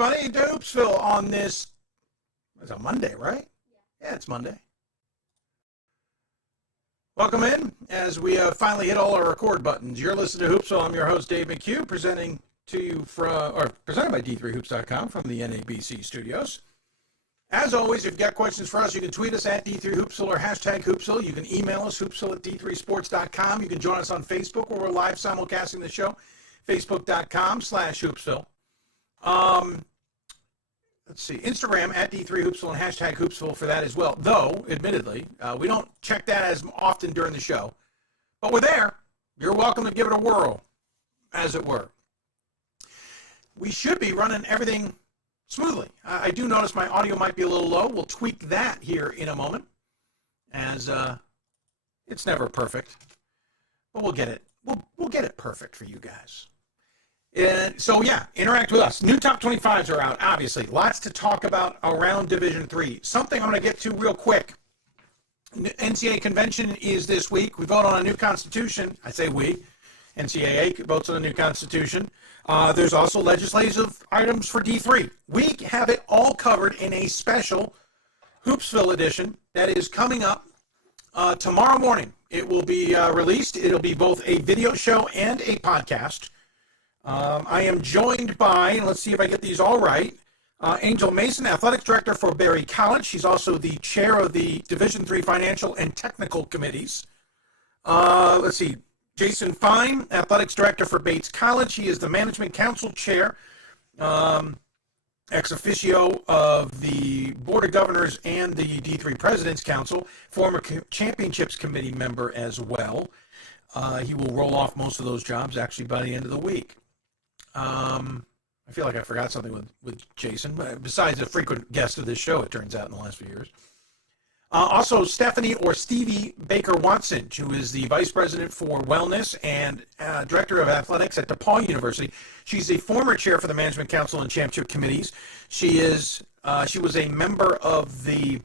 everybody, to Hoopsville on this, it's a Monday, right? Yeah, it's Monday. Welcome in as we finally hit all our record buttons. You're listening to Hoopsville. I'm your host, Dave McHugh, presented by D3Hoops.com from the NABC studios. As always, if you've got questions for us, you can tweet us at D3Hoopsville or hashtag Hoopsville. You can email us, hoopsville at D3Sports.com. You can join us on Facebook where we're live simulcasting the show, Facebook.com/Hoopsville. Let's see, Instagram at D3Hoopsville and hashtag Hoopsville for that as well. Though, admittedly, we don't check that as often during the show. But we're there. You're welcome to give it a whirl, as it were. We should be running everything smoothly. I do notice my audio might be a little low. We'll tweak that here in a moment, as it's never perfect, but we'll get it. We'll get it perfect for you guys. And so yeah, interact with us. New top 25s are out. Obviously, lots to talk about around Division III. Something I'm going to get to real quick. NCAA Convention is this week. We vote on a new constitution. I say we. NCAA votes on a new constitution. There's also legislative items for D3. We have it all covered in a special Hoopsville edition that is coming up tomorrow morning. It will be released. It'll be both a video show and a podcast. I am joined by, let's see if I get these all right, Angel Mason, Athletics Director for Berry College. She's also the chair of the Division III Financial and Technical Committees. Let's see. Jason Fine, Athletics Director for Bates College. He is the Management Council Chair, ex officio of the Board of Governors and the D3 President's Council, former Championships Committee member as well. He will roll off most of those jobs actually by the end of the week. I feel like I forgot something with Jason, besides a frequent guest of this show, it turns out, in the last few years. Also, Stephanie or Stevie Baker-Watson, who is the Vice President for Wellness and Director of Athletics at DePaul University. She's a former chair for the Management Council and Championship Committees. She was a member of the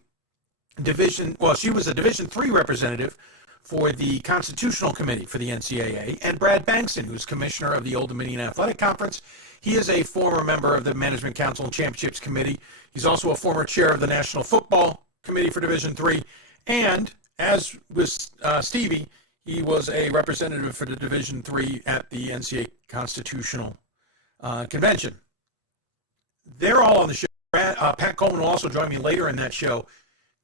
she was a Division III representative for the Constitutional Committee for the NCAA, and Brad Bankson, who's Commissioner of the Old Dominion Athletic Conference. He is a former member of the Management Council and Championships Committee. He's also a former chair of the National Football Committee for Division III, and as with Stevie, he was a representative for the Division III at the NCAA Constitutional Convention. They're all on the show. Pat Coleman will also join me later in that show.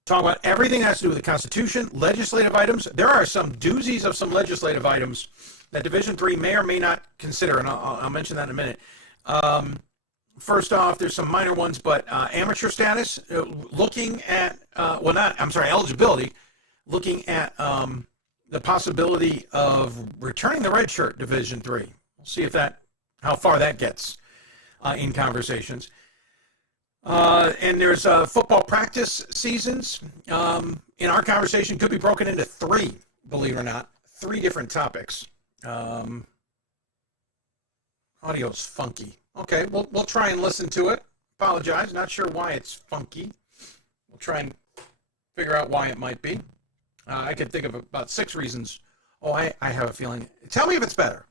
Talk about everything that has to do with the Constitution, legislative items. There are some doozies of some legislative items that Division III may or may not consider, and I'll mention that in a minute. First off, there's some minor ones, but amateur status, looking at, eligibility, looking at the possibility of returning the redshirt Division III. We'll see how far that gets in conversations. And there's football practice seasons. In our conversation, could be broken into three, believe it or not, three different topics. Audio's funky. Okay, we'll try and listen to it. Apologize, not sure why it's funky. We'll try and figure out why it might be. I can think of about 6 reasons. Oh, I have a feeling. Tell me if it's better.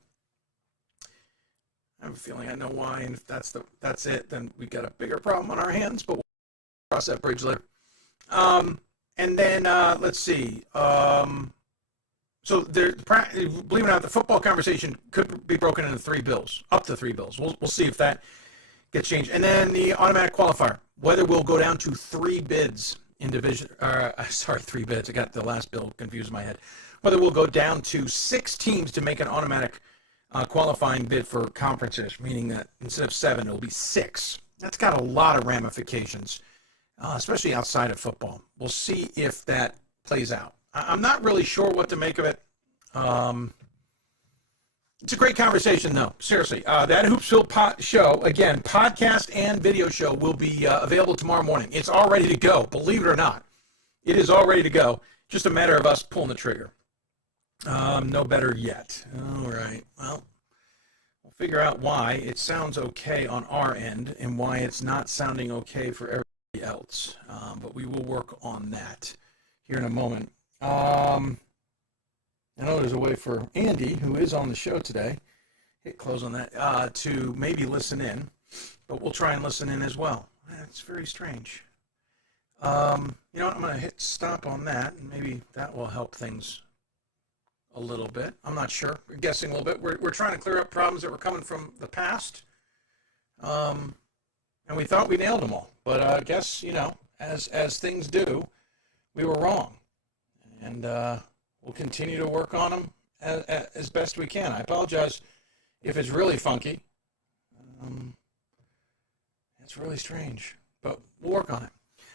I have a feeling I know why, and if that's it, then we got a bigger problem on our hands, but we'll cross that bridge later. And then, let's see. So, believe it or not, the football conversation could be broken into 3 bills, up to 3 bills. We'll see if that gets changed. And then the automatic qualifier, whether we'll go down to 3 bids in division, 3 bids. I got the last bill confused in my head. Whether we'll go down to 6 teams to make an automatic qualifying bid for conferences, meaning that instead of 7, it'll be 6. That's got a lot of ramifications, especially outside of football. We'll see if that plays out. I'm not really sure what to make of it. It's a great conversation, though. Seriously. That Hoopsville show, again, podcast and video show, will be available tomorrow morning. It's all ready to go, believe it or not. It is all ready to go. Just a matter of us pulling the trigger. No better yet. All right. Well, we'll figure out why it sounds okay on our end and why it's not sounding okay for everybody else. But we will work on that here in a moment. I know there's a way for Andy, who is on the show today, hit close on that, to maybe listen in. but we'll try and listen in as well. That's very strange. You know what? I'm going to hit stop on that, and maybe that will help things a little bit. I'm not sure. We're guessing a little bit. We're trying to clear up problems that were coming from the past, and we thought we nailed them all. But I guess, as things do, we were wrong, and we'll continue to work on them as best we can. I apologize if it's really funky. It's really strange, but we'll work on it.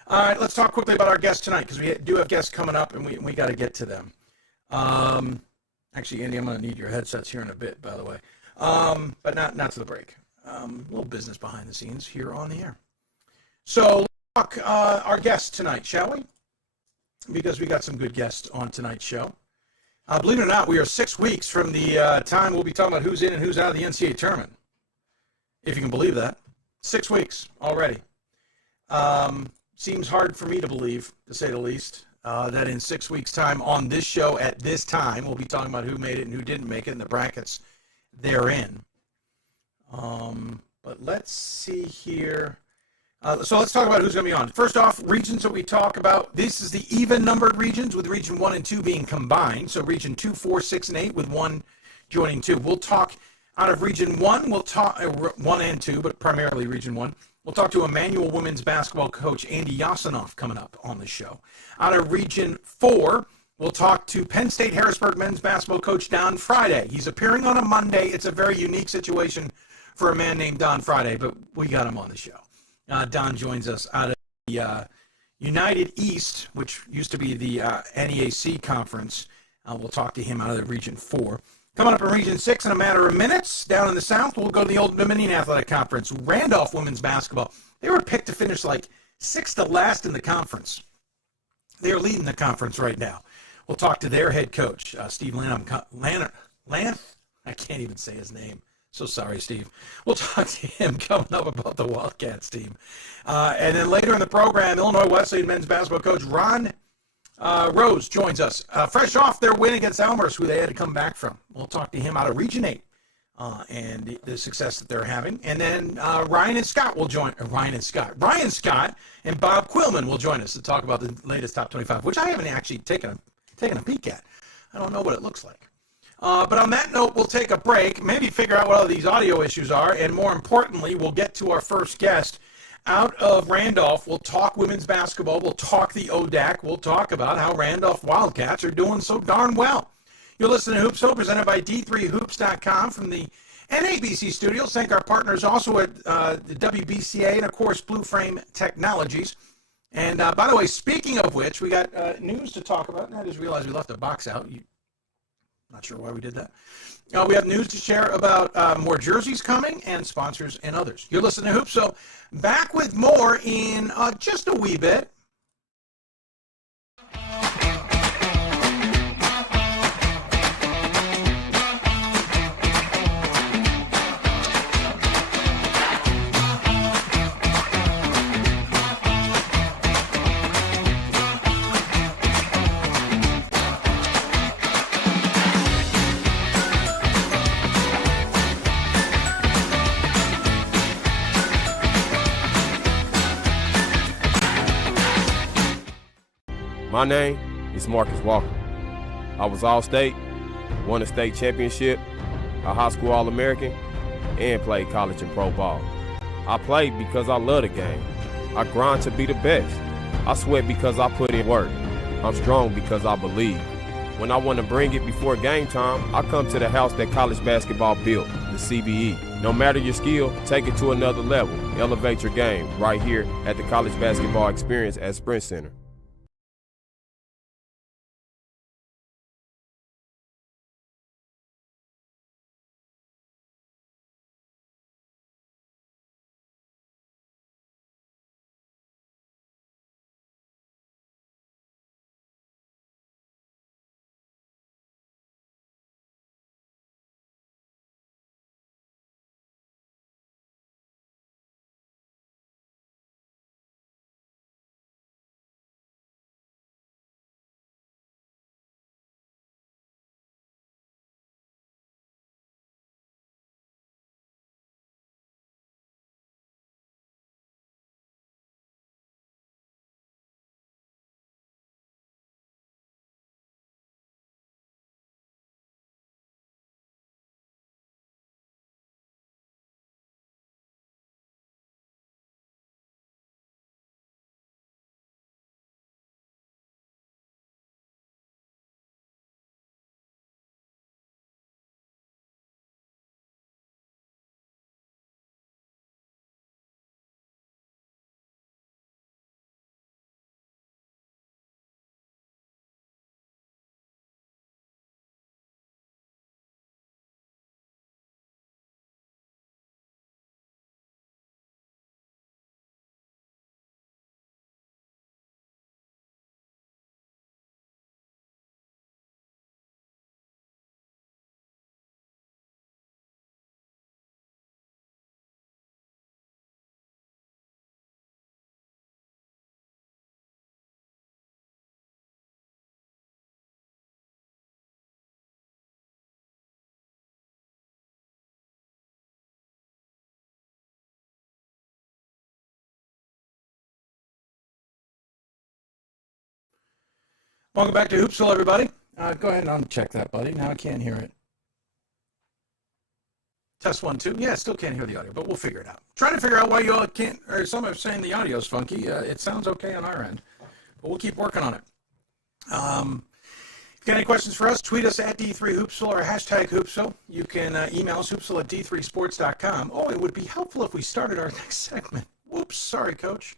All right, let's talk quickly about our guests tonight, because we do have guests coming up, and we got to get to them. Actually, Andy, I'm going to need your headsets here in a bit, by the way, but not to the break. A little business behind the scenes here on the air. So let's talk our guests tonight, shall we? Because we got some good guests on tonight's show. Believe it or not, we are 6 weeks from the time we'll be talking about who's in and who's out of the NCAA tournament, if you can believe that. 6 weeks already. Seems hard for me to believe, to say the least, that in 6 weeks' time on this show at this time, we'll be talking about who made it and who didn't make it and the brackets they're in. But let's see here. So let's talk about who's going to be on. First off, regions that we talk about. This is the even-numbered regions, with Region 1 and 2 being combined. So Region 2, 4, 6, and 8, with 1 joining 2. We'll talk out of Region 1. We'll talk 1 and 2, but primarily Region 1. We'll talk to Emmanuel women's basketball coach Andy Yasinoff coming up on the show. Out of Region 4, we'll talk to Penn State Harrisburg men's basketball coach Don Friday. He's appearing on a Monday. It's a very unique situation for a man named Don Friday, but we got him on the show. Don joins us out of the United East, which used to be the NEAC conference. We'll talk to him out of the Region 4. Coming up in Region 6 in a matter of minutes, down in the South, we'll go to the Old Dominion Athletic Conference. Randolph women's basketball. They were picked to finish like 6th to last in the conference. They're leading the conference right now. We'll talk to their head coach, Steve Lanpham. I can't even say his name. So sorry, Steve. We'll talk to him coming up about the Wildcats team. And then later in the program, Illinois Wesleyan men's basketball coach Ron Rose joins us. Fresh off their win against Elmhurst, who they had to come back from. We'll talk to him out of Region 8 and the success that they're having. And then Ryan Scott and Bob Quillman will join us to talk about the latest Top 25, which I haven't actually taken a peek at. I don't know what it looks like. But on that note, we'll take a break, maybe figure out what all these audio issues are, and more importantly, we'll get to our first guest. Out of Randolph, we'll talk women's basketball, we'll talk the ODAC, we'll talk about how Randolph Wildcats are doing so darn well. You're listening to Hoopsville, presented by D3Hoops.com from the NABC studios. Thank our partners also at the WBCA and, of course, Blue Frame Technologies. And, by the way, speaking of which, we got news to talk about, and I just realized we left a box out. Not sure why we did that. We have news to share about more jerseys coming and sponsors and others. You're listening to Hoops, so back with more in just a wee bit. My name is Marcus Walker. I was All-State, won a state championship, a high school All-American, and played college and pro ball. I played because I love the game. I grind to be the best. I sweat because I put in work. I'm strong because I believe. When I want to bring it before game time, I come to the house that college basketball built, the CBE. No matter your skill, take it to another level. Elevate your game right here at the College Basketball Experience at Sprint Center. Welcome back to Hoopsville, everybody. Go ahead and uncheck that, buddy. Now I can't hear it. Test 1, 2. Yeah, I still can't hear the audio, but we'll figure it out. Trying to figure out why you all can't, or some are saying the audio's funky. It sounds okay on our end, but we'll keep working on it. If you got any questions for us, tweet us at D3Hoopsville or hashtag Hoopsville. You can email us, hoopsville at d3sports.com. Oh, it would be helpful if we started our next segment. Whoops, sorry, Coach.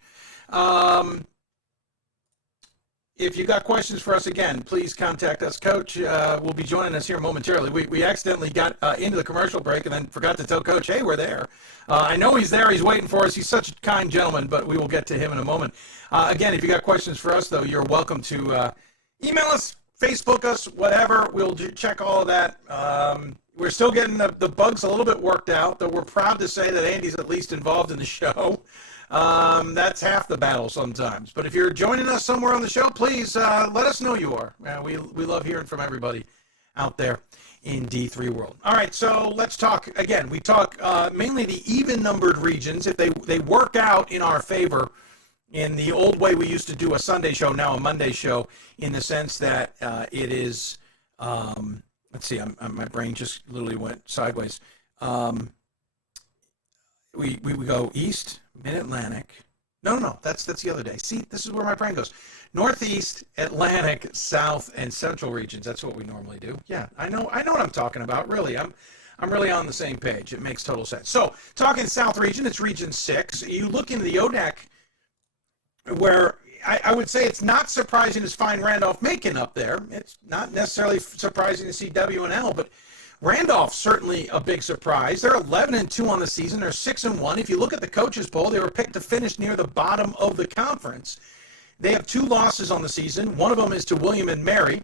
If you got questions for us, again, please contact us. Coach will be joining us here momentarily. We accidentally got into the commercial break and then forgot to tell Coach, hey, we're there. I know he's there. He's waiting for us. He's such a kind gentleman, but we will get to him in a moment. Again, if you got questions for us, though, you're welcome to email us, Facebook us, whatever. We'll check all of that. We're still getting the bugs a little bit worked out, though we're proud to say that Andy's at least involved in the show. That's half the battle sometimes. But if you're joining us somewhere on the show, please let us know you are. We love hearing from everybody out there in D3 world. All right, so let's talk again. We talk mainly the even-numbered regions. If they work out in our favor, in the old way we used to do a Sunday show, now a Monday show, in the sense that it is, let's see, my brain just literally went sideways. We go east, mid-Atlantic. No, that's the other day. See, this is where my brain goes. Northeast, Atlantic, South, and Central regions. That's what we normally do. Yeah, I know what I'm talking about. Really, I'm really on the same page. It makes total sense. So, talking South region, it's Region 6. You look into the ODAC, where I would say it's not surprising to find Randolph-Macon up there. It's not necessarily surprising to see W&L, but Randolph certainly a big surprise. They're 11-2 on the season. They're 6-1. If you look at the coaches poll, they were picked to finish near the bottom of the conference. They have 2 losses on the season. One of them is to William and Mary.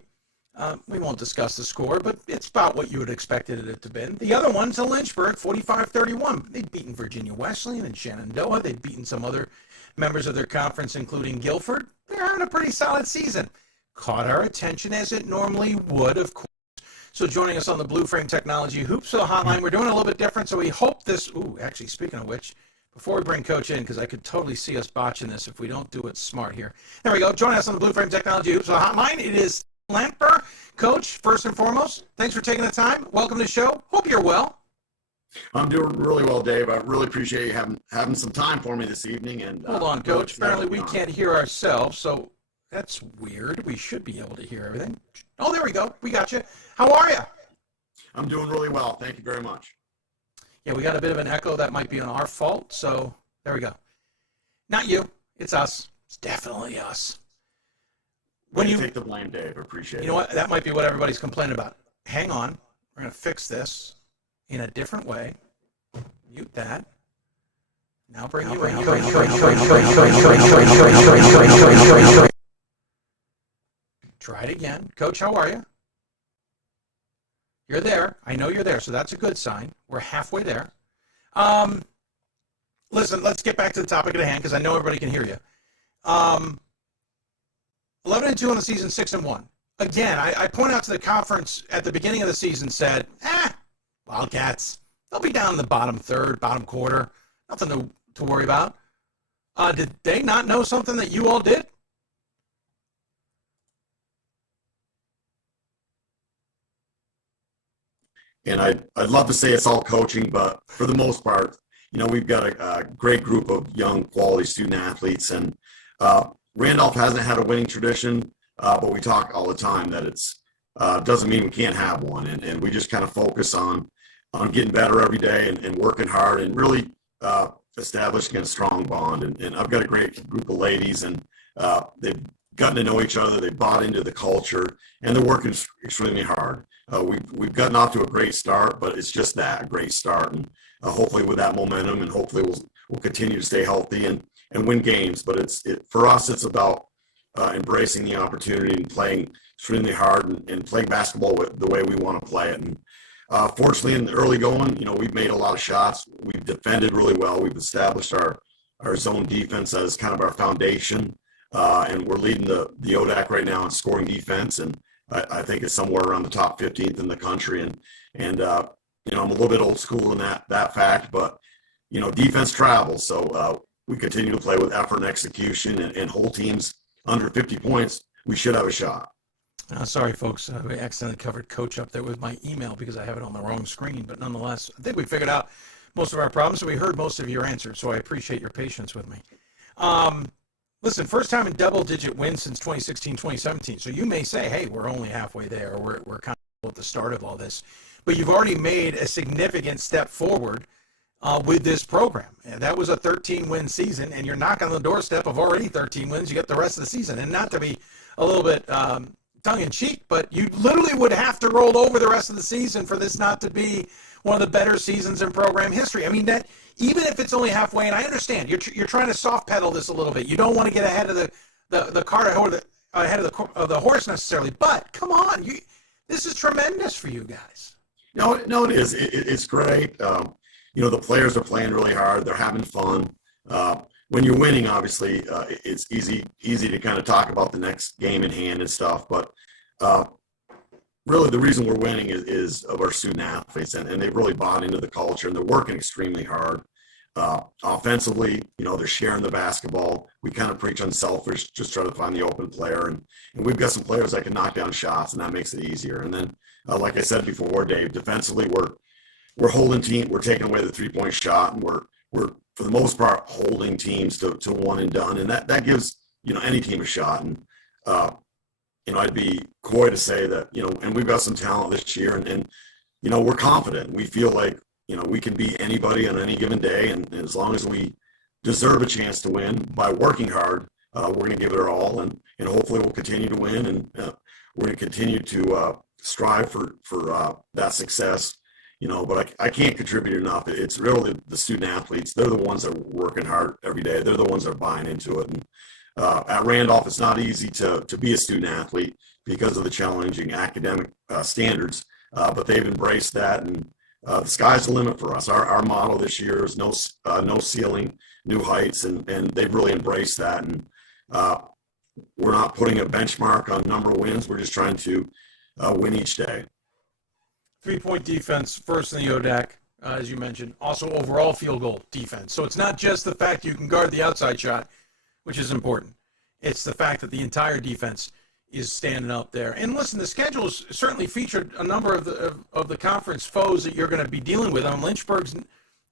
We won't discuss the score, but it's about what you would expected it to be. The other one's to Lynchburg, 45-31. They've beaten Virginia Wesleyan and Shenandoah. They've beaten some other members of their conference, including Guilford. They're having a pretty solid season. Caught our attention as it normally would, of course. So joining us on the Blue Frame Technology Hoopsville hotline, we're doing a little bit different, so we hope this, actually, speaking of which, before we bring Coach in, because I could totally see us botching this if we don't do it smart here. There we go. Joining us on the Blue Frame Technology Hoopsville hotline, it is Lanpham. Coach, first and foremost, thanks for taking the time. Welcome to the show. Hope you're well. I'm doing really well, Dave. I really appreciate you having some time for me this evening. And hold on, Coach. Apparently we can't hear ourselves, so that's weird. We should be able to hear everything. Oh, there we go. We got you. How are you? I'm doing really well. Thank you very much. Yeah, we got a bit of an echo. That might be on our fault, so there we go. Not you. It's us. It's definitely us. When you take the blame, Dave, appreciate it. You know what? That might be what everybody's complaining about. Hang on. We're going to fix this in a different way. Mute that. Now bring you in. Try it again. Coach, how are you? You're there. I know you're there, so that's a good sign. We're halfway there. Listen, let's get back to the topic at hand because I know everybody can hear you. 11-2 on the season, 6-1. Again, I point out to the conference at the beginning of the season said, Wildcats, they'll be down in the bottom third, bottom quarter. Nothing to worry about. Did they not know something that you all did? And I'd love to say it's all coaching, but for the most part, we've got a great group of young, quality student athletes. And Randolph hasn't had a winning tradition, but we talk all the time that it's doesn't mean we can't have one. And we just kind of focus on getting better every day and working hard and really establishing a strong bond. And I've got a great group of ladies, and they've gotten to know each other. They bought into the culture, and they're working extremely hard. We've gotten off to a great start, but it's just that, a great start. And hopefully with that momentum, and hopefully we'll continue to stay healthy and win games. But for us, it's about embracing the opportunity and playing extremely hard and playing basketball the way we want to play it. And fortunately, in the early going, we've made a lot of shots. We've defended really well. We've established our zone defense as kind of our foundation. And we're leading the ODAC right now in scoring defense. And I think it's somewhere around the top 15th in the country. And I'm a little bit old school in that fact, but, defense travels. So we continue to play with effort and execution and hold teams under 50 points. We should have a shot. Sorry, folks. I accidentally covered Coach up there with my email because I have it on the wrong screen. But nonetheless, I think we figured out most of our problems. So we heard most of your answers. So I appreciate your patience with me. Listen, first time in double-digit wins since 2016, 2017. So you may say, hey, we're only halfway there. We're kind of at the start of all this. But you've already made a significant step forward with this program. And that was a 13-win season, and you're knocking on the doorstep of already 13 wins. You get the rest of the season. And not to be a little bit tongue-in-cheek, but you literally would have to roll over the rest of the season for this not to be one of the better seasons in program history. I mean, that even if it's only halfway, and I understand you're trying to soft pedal this a little bit. You don't want to get ahead of the cart or ahead of the horse necessarily. But come on, this is tremendous for you guys. No, it is. It's great. The players are playing really hard. They're having fun. When you're winning, obviously, it's easy to kind of talk about the next game in hand and stuff. But really, the reason we're winning is of our student athletes, and they've really bought into the culture, and they're working extremely hard. Offensively, they're sharing the basketball. We kind of preach unselfish, just try to find the open player, and we've got some players that can knock down shots, and that makes it easier. And then, like I said before, Dave, defensively, we're holding team. We're taking away the 3-point shot, and we're for the most part holding teams to one and done, and that gives any team a shot. And I'd be coy to say that and we've got some talent this year, and we're confident. We feel like we can beat anybody on any given day, and as long as we deserve a chance to win by working hard, we're going to give it our all, and hopefully we'll continue to win, and we're going to continue to strive for that success. But I can't contribute enough. It's really the student athletes. They're the ones that are working hard every day. They're the ones that are buying into it. And at Randolph, it's not easy to be a student athlete because of the challenging academic standards. But they've embraced that, and the sky's the limit for us. Our motto this year is no ceiling, new heights, and they've really embraced that. And we're not putting a benchmark on number of wins. We're just trying to win each day. 3-point defense, first in the ODAC, as you mentioned. Also overall field goal defense. So it's not just the fact you can guard the outside shot, which is important. It's the fact that the entire defense is standing up there. And listen, the schedule's certainly featured a number of the conference foes that you're going to be dealing with. Lynchburg's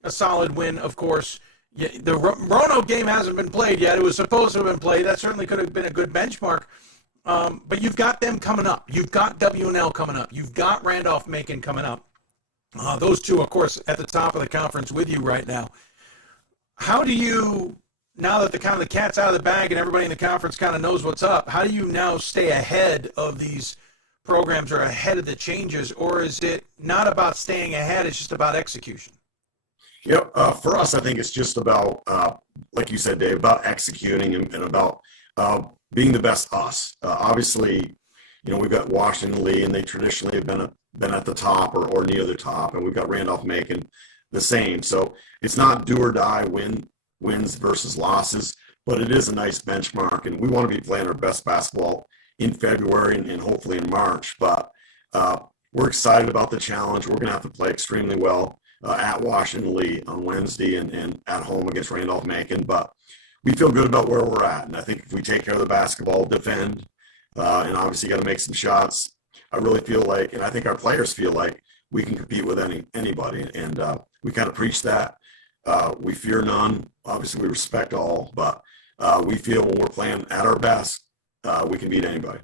a solid win, of course. The Roanoke game hasn't been played yet. It was supposed to have been played. That certainly could have been a good benchmark. But you've got them coming up. You've got W&L coming up. You've got Randolph-Macon coming up. Those two, of course, at the top of the conference with you right now. How do you, now that the cat's out of the bag and everybody in the conference kind of knows what's up, how do you now stay ahead of these programs or ahead of the changes? Or is it not about staying ahead, it's just about execution? Yep. For us, I think it's just about, like you said, Dave, about executing and about being the best us. Obviously, we've got Washington Lee, and they traditionally have been at the top or near the top, and we've got Randolph-Macon the same. So it's not do or die wins versus losses, but it is a nice benchmark, and we want to be playing our best basketball in February and hopefully in March. But we're excited about the challenge. We're going to have to play extremely well at Washington Lee on Wednesday and at home against Randolph-Macon, but we feel good about where we're at. And I think if we take care of the basketball, defend, and obviously got to make some shots, I really feel like, and I think our players feel like, we can compete with anybody. And we kind of preach that. We fear none. Obviously, we respect all, but we feel when we're playing at our best, we can beat anybody.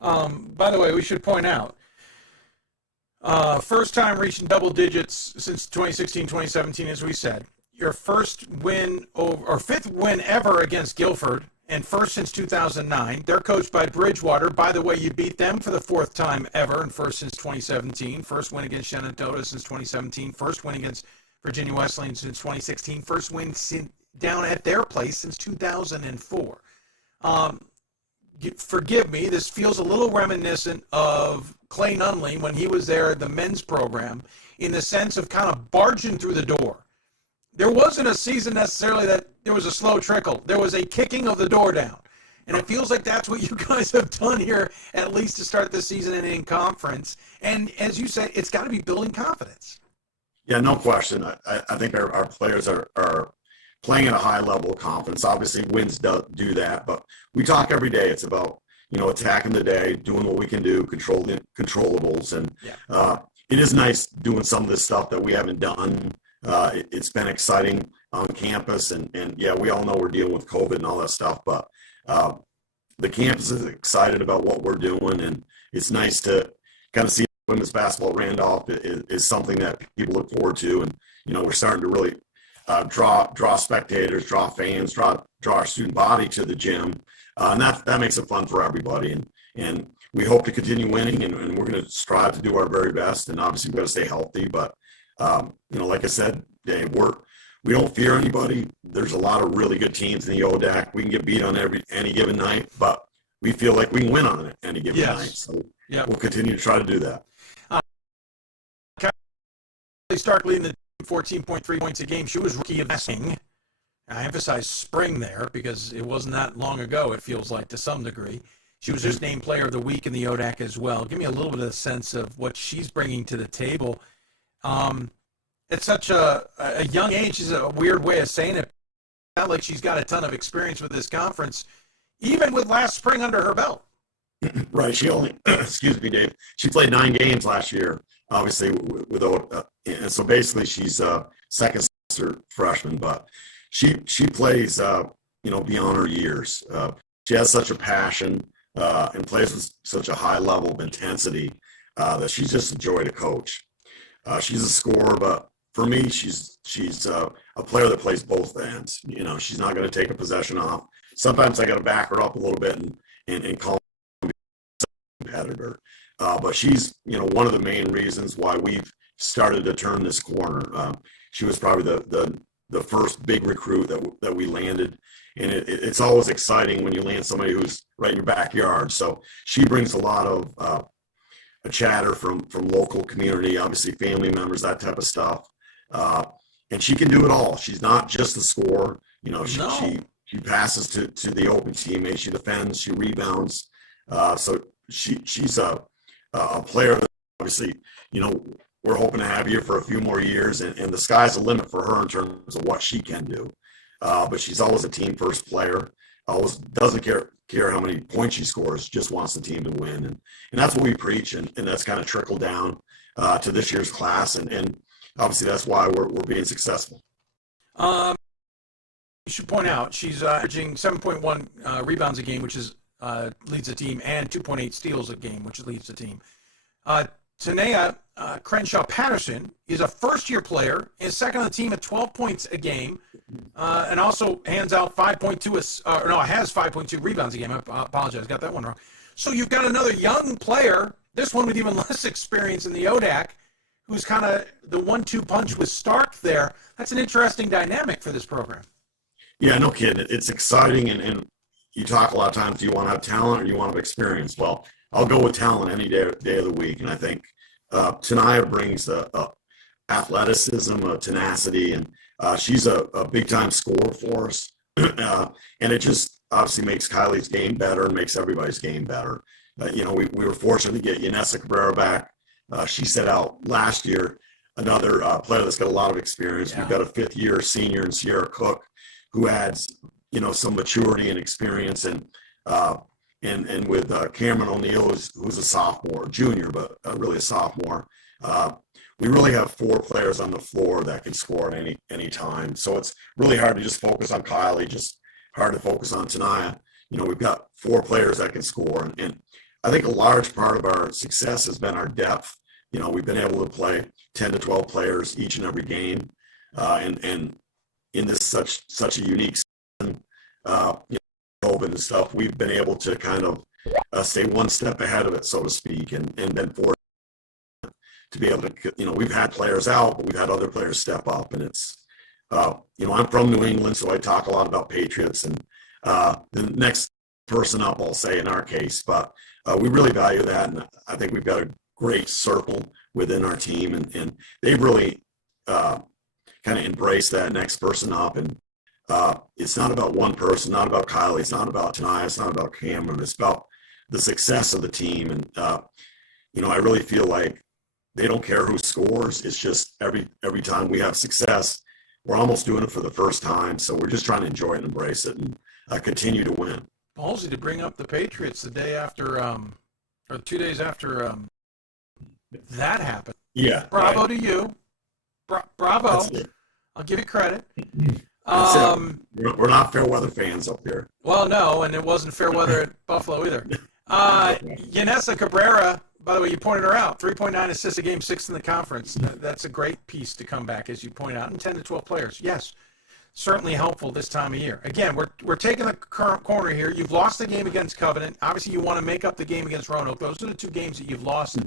By the way, we should point out, first time reaching double digits since 2016, 2017, as we said. Your first win or fifth win ever against Guilford, and first since 2009. They're coached by Bridgewater. By the way, you beat them for the fourth time ever and first since 2017. First win against Shenandoah since 2017. First win against Virginia Wesleyan since 2016. First win down at their place since 2004. Forgive me, this feels a little reminiscent of Clay Nunley when he was there at the men's program, in the sense of kind of barging through the door. There wasn't a season necessarily that there was a slow trickle. There was a kicking of the door down. And it feels like that's what you guys have done here, at least to start the season and in conference. And as you said, it's got to be building confidence. Yeah, no question. I think our players are playing at a high level of confidence. Obviously, wins do that, but we talk every day. It's about, attacking the day, doing what we can do, control the controllables. And Yeah. it is nice doing some of this stuff that we haven't done. It's been exciting on campus. And yeah, we all know we're dealing with COVID and all that stuff, but the campus is excited about what we're doing. And it's nice to kind of see women's basketball at Randolph is something that people look forward to. And, we're starting to really draw spectators, draw fans, draw our student body to the gym. And that makes it fun for everybody. And we hope to continue winning, and we're going to strive to do our very best. And obviously we've got to stay healthy, but like I said, Dave, we don't fear anybody. There's a lot of really good teams in the ODAC. We can get beat on any given night, but we feel like we can win on any given night. So we'll continue to try to do that. Stark leading the team 14.3 points a game. She was rookie of the spring. I emphasize spring there because it wasn't that long ago, it feels like, to some degree. She was just named player of the week in the ODAC as well. Give me a little bit of a sense of what she's bringing to the table. At such a young age is a weird way of saying it. Not like she's got a ton of experience with this conference, even with last spring under her belt. Right. She only, excuse me, Dave. She played 9 games last year, obviously, and so basically she's a second semester freshman, but she plays, beyond her years. She has such a passion and plays with such a high level of intensity that she's just a joy to coach. She's a scorer, but for me, she's a player that plays both ends. She's not going to take a possession off. Sometimes I got to back her up a little bit and call her a competitor. But she's, one of the main reasons why we've started to turn this corner. She was probably the first big recruit that we landed. And it's always exciting when you land somebody who's right in your backyard. So she brings a lot of a chatter from local community, obviously family members, that type of stuff. And she can do it all. She's not just a scorer. She passes to the open teammate. She defends. She rebounds. So she's a player that obviously, we're hoping to have here for a few more years. And the sky's the limit for her in terms of what she can do. But she's always a team first player. Always doesn't care how many points she scores. Just wants the team to win. And that's what we preach. And that's kind of trickled down to this year's class. And obviously that's why we're being successful. You should point out she's averaging 7.1 rebounds a game, which is leads the team, and 2.8 steals a game, which leads the team. Tanea Crenshaw Patterson is a first-year player, is second on the team at 12 points a game, and also hands out 5.2 has 5.2 rebounds a game. I apologize, got that one wrong. So you've got another young player, this one with even less experience in the ODAC, who's kind of the 1-2 punch with Stark there. That's an interesting dynamic for this program. Yeah, no kidding. It's exciting, and you talk a lot of times, do you want to have talent or do you want to have experience? Well, I'll go with talent any day of the week, and I think Tanaya brings athleticism, tenacity, and she's a big-time scorer for us. And it just obviously makes Kylie's game better and makes everybody's game better. We were fortunate to get Yanessa Cabrera back. She set out last year, another player that's got a lot of experience. Yeah. We've got a fifth-year senior in Sierra Cook who adds, some maturity and experience. And with Cameron O'Neill, who's a sophomore, junior, but really a sophomore. We really have 4 players on the floor that can score at any time. So it's really hard to just focus on Kylie, just hard to focus on Tanaya. We've got 4 players that can score. And I think a large part of our success has been our depth. We've been able to play 10 to 12 players each and every game. And in this such a unique season, COVID and stuff, we've been able to kind of stay one step ahead of it, so to speak, and been fortunate to be able to, we've had players out, but we've had other players step up. And it's, I'm from New England, so I talk a lot about Patriots and the next person up, I'll say in our case, but we really value that. And I think we've got a great circle within our team, and they've really kind of embraced that next person up. And it's not about one person, not about Kylie, it's not about Tanaya, it's not about Cameron, it's about the success of the team. And I really feel like they don't care who scores. It's just every time we have success, we're almost doing it for the first time. So we're just trying to enjoy it and embrace it and continue to win. Ballsy to bring up the Patriots the day after, or 2 days after that happened. Yeah. Bravo to you. Bravo. I'll give you credit. We're not fair weather fans up here. Well, no, and it wasn't fair weather at Buffalo either. Yanessa Cabrera, by the way, you pointed her out, 3.9 assists a game, 6th in the conference. That's a great piece to come back, as you point out, and 10 to 12 players. Yes, certainly helpful this time of year. Again, we're taking the current corner here. You've lost the game against Covenant. Obviously, you want to make up the game against Roanoke. Those are the 2 games that you've lost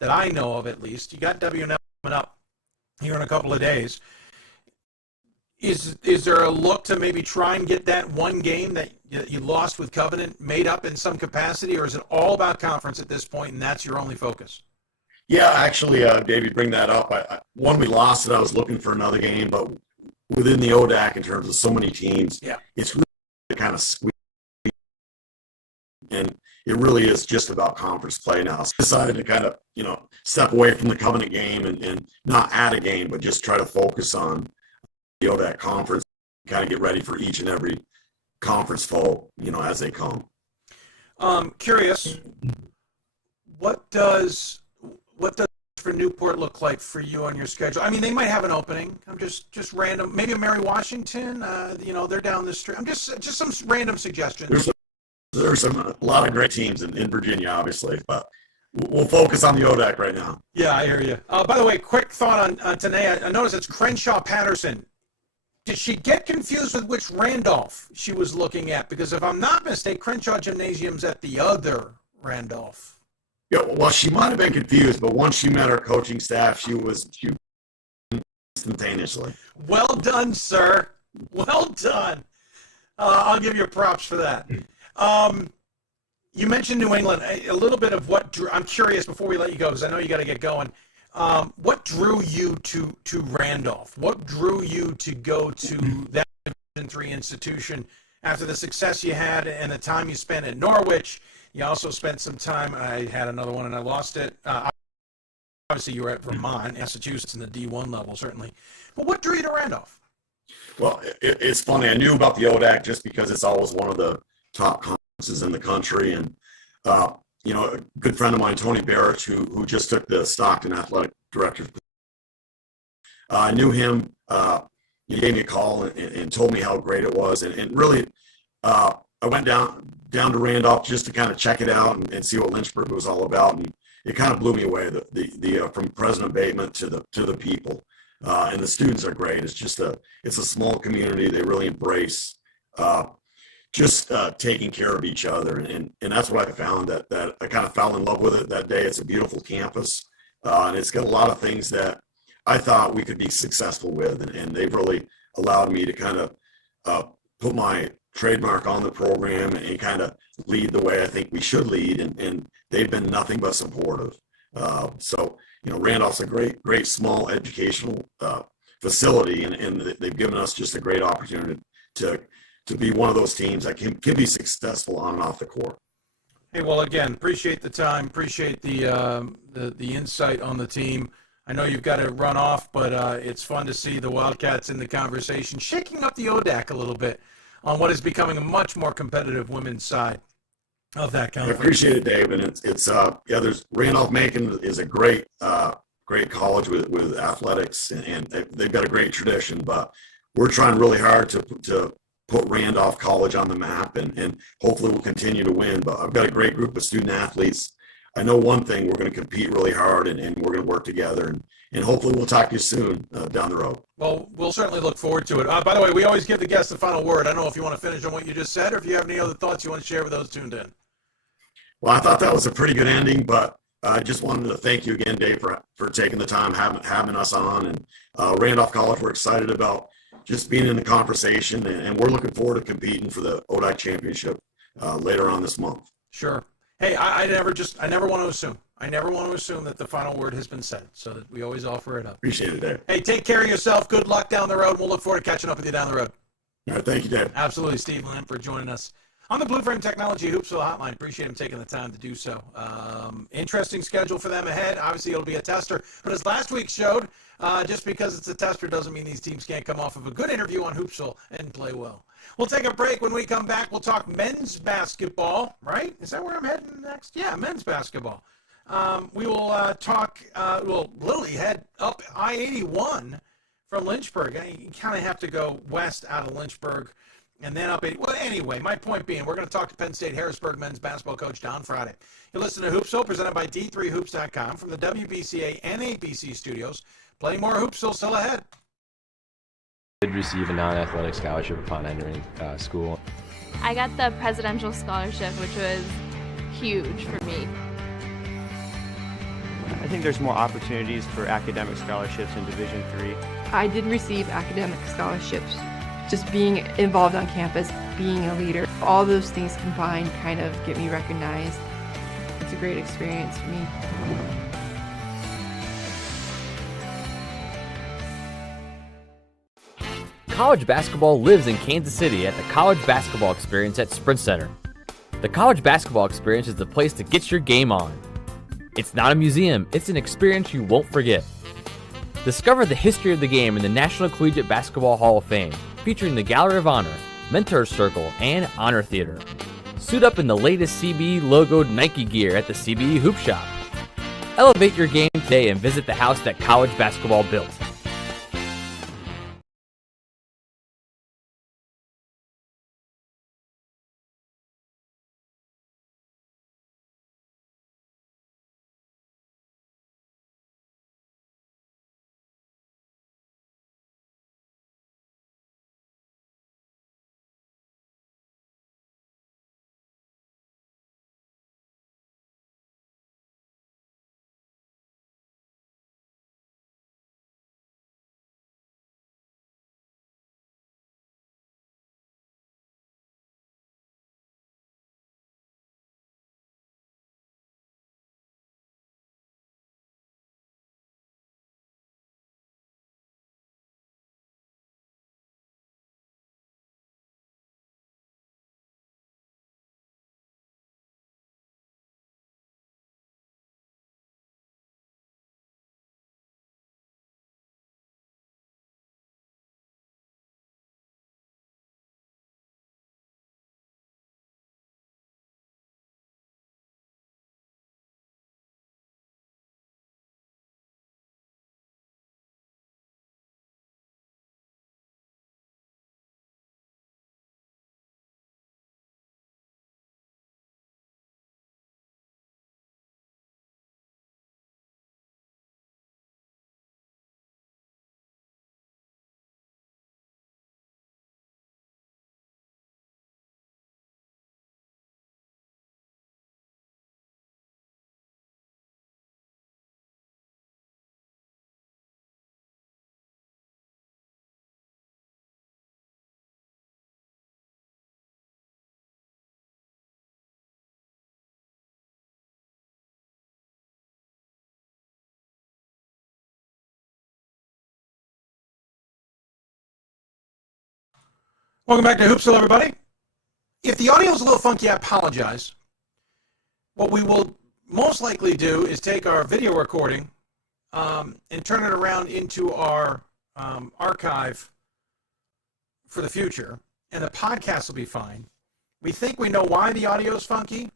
that I know of, at least. You got WNL coming up here in a couple of days. Is there a look to maybe try and get that one game that you lost with Covenant made up in some capacity, or is it all about conference at this point, and that's your only focus? Yeah, actually, Dave, you bring that up. When we lost it, I was looking for another game, but within the ODAC, in terms of so many teams, it's really kind of sweet. And it really is just about conference play now. So I decided to kind of, step away from the Covenant game and not add a game, but just try to focus on the ODAC conference, kind of get ready for each and every conference fall, as they come. Curious, what does for Newport look like for you on your schedule? I mean, they might have an opening. I'm just random. Maybe a Mary Washington. They're down the street. I'm just some random suggestions. There's a lot of great teams in Virginia, obviously, but we'll focus on the ODAC right now. Yeah, I hear you. By the way, quick thought on Tanae. I noticed it's Crenshaw Patterson. Did she get confused with which Randolph she was looking at? Because if I'm not mistaken, Crenshaw Gymnasium's at the other Randolph. Yeah, well, she might have been confused, but once she met our coaching staff, she was instantaneously. Well done, sir. Well done. I'll give you props for that. You mentioned New England. A little bit of what drew, I'm curious before we let you go, because I know you got to get going. What drew you to Randolph? What drew you to go to that Division III institution after the success you had and the time you spent at Norwich? You also spent some time, I had another one and I lost it. Obviously, you were at Vermont, Massachusetts, in the D1 level, certainly. But what drew you to Randolph? Well, it's funny. I knew about the ODAC just because it's always one of the top conferences in the country. And, a good friend of mine, Tony Barrett, who just took the Stockton athletic director. I knew him. He gave me a call and told me how great it was. And really, I went down to Randolph just to kind of check it out and see what Lynchburg was all about. And it kind of blew me away. The from President Bateman to the people, and the students are great. It's a small community. They really embrace just taking care of each other, and that's what I found that I kind of fell in love with it that day. It's a beautiful campus, and it's got a lot of things that I thought we could be successful with, and they've really allowed me to kind of put my trademark on the program and kind of lead the way I think we should lead, and they've been nothing but supportive. So Randolph's a great small educational facility, and they've given us just a great opportunity to be one of those teams that can be successful on and off the court. Hey, well, again, appreciate the time, appreciate the insight on the team. I know you've got to run off, but it's fun to see the Wildcats in the conversation, shaking up the ODAC a little bit on what is becoming a much more competitive women's side of that conference. I appreciate it, Dave, and it's there's Randolph-Macon is a great college with athletics, and they've got a great tradition, but we're trying really hard to put Randolph College on the map, and hopefully we'll continue to win. But I've got a great group of student athletes. I know one thing, we're going to compete really hard, and we're going to work together, and hopefully we'll talk to you soon down the road. Well, we'll certainly look forward to it. By the way, we always give the guests the final word. I don't know if you want to finish on what you just said, or if you have any other thoughts you want to share with those tuned in. Well, I thought that was a pretty good ending, but I just wanted to thank you again, Dave, for taking the time, having us on. And Randolph College, we're excited about just being in the conversation, and we're looking forward to competing for the ODAC championship later on this month. Sure. Hey, I never want to assume. I never want to assume that the final word has been said, so that we always offer it up. Appreciate it, Dave. Hey, take care of yourself. Good luck down the road. We'll look forward to catching up with you down the road. All right, thank you, Dave. Absolutely. Steve Lanpham for joining us on the Blue Frame Technology Hoopsville hotline. Appreciate him taking the time to do so. Interesting schedule for them ahead. Obviously, it'll be a tester. But as last week showed, just because it's a tester doesn't mean these teams can't come off of a good interview on Hoopsville and play well. We'll take a break. When we come back, we'll talk men's basketball, right? Is that where I'm heading next? Yeah, men's basketball. We will we'll literally head up I-81 from Lynchburg. You kind of have to go west out of Lynchburg and then up. Well, anyway, my point being, we're going to talk to Penn State Harrisburg men's basketball coach Don Friday. You listen to Hoopsville, presented by D3Hoops.com from the WBCA and ABC studios. Play more Hoopsville still ahead. I did receive a non-athletic scholarship upon entering school. I got the presidential scholarship, which was huge for me. I think there's more opportunities for academic scholarships in Division III. I did receive academic scholarships. Just being involved on campus, being a leader, all those things combined kind of get me recognized. It's a great experience for me. College basketball lives in Kansas City at the College Basketball Experience at Sprint Center. The College Basketball Experience is the place to get your game on. It's not a museum, it's an experience you won't forget. Discover the history of the game in the National Collegiate Basketball Hall of Fame, featuring the Gallery of Honor, Mentor Circle, and Honor Theater. Suit up in the latest CBE logoed Nike gear at the CBE Hoop Shop. Elevate your game today and visit the house that college basketball built. Welcome back to Hoopsville, everybody. If the audio is a little funky, I apologize. What we will most likely do is take our video recording and turn it around into our archive for the future, and the podcast will be fine. We think we know why the audio is funky.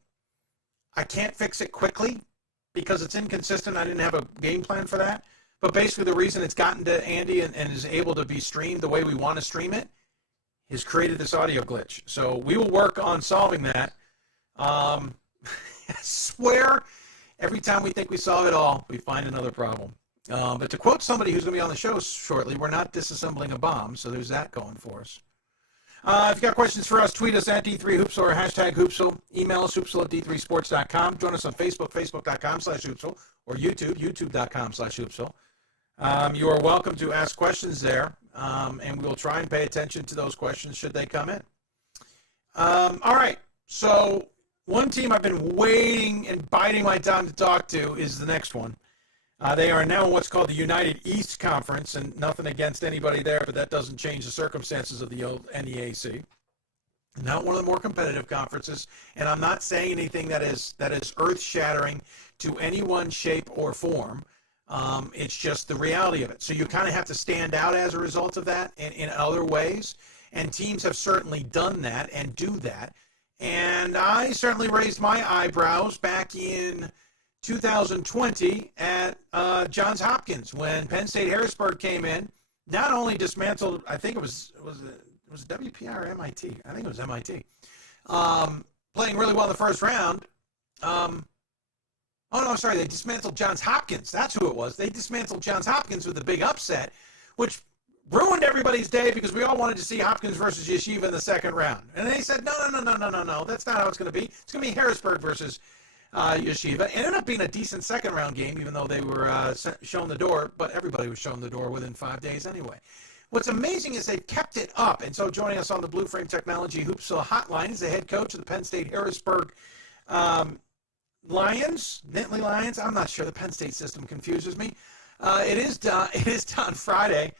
I can't fix it quickly because it's inconsistent. I didn't have a game plan for that. But basically the reason it's gotten to Andy and is able to be streamed the way we want to stream it has created this audio glitch. So we will work on solving that. I swear, every time we think we solve it all, we find another problem. But to quote somebody who's going to be on the show shortly, we're not disassembling a bomb, so there's that going for us. If you've got questions for us, tweet us at D3Hoopsville or hashtag Hoopsville. Email us, hoopsville at D3Sports.com. Join us on Facebook, Facebook.com/Hoopsville, or YouTube, YouTube.com/Hoopsville. You are welcome to ask questions there, and we'll try and pay attention to those questions should they come in. All right, so one team I've been waiting and biding my time to talk to is the next one. They are now in what's called the United East Conference, and nothing against anybody there, but that doesn't change the circumstances of the old NEAC. not one of the more competitive conferences, and I'm not saying anything that is earth-shattering to any one shape or form. It's just the reality of it. So you kind of have to stand out as a result of that in other ways, and teams have certainly done that and do that. And I certainly raised my eyebrows back in 2020 at Johns Hopkins when Penn State Harrisburg came in, not only dismantled, I think it was WPI or MIT? I think it was MIT. Playing really well in the first round. They dismantled Johns Hopkins. That's who it was. They dismantled Johns Hopkins with a big upset, which ruined everybody's day because we all wanted to see Hopkins versus Yeshiva in the second round. And they said, no. That's not how it's going to be. It's going to be Harrisburg versus Yeshiva. It ended up being a decent second round game, even though they were shown the door, but everybody was shown the door within 5 days anyway. What's amazing is they've kept it up. And so joining us on the Blue Frame Technology Hoopsville hotline is the head coach of the Penn State Harrisburg Lions, Nittany Lions. I'm not sure. The Penn State system confuses me. It is done Friday.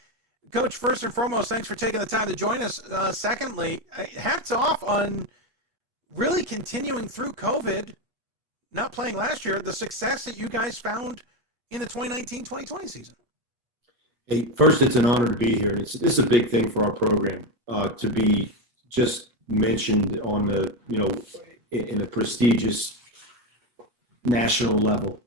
Coach, first and foremost, thanks for taking the time to join us. Secondly, hats off on really continuing through COVID, not playing last year, the success that you guys found in the 2019-2020 season. Hey, first, it's an honor to be here. This is a big thing for our program to be just mentioned on the, in a prestigious national level.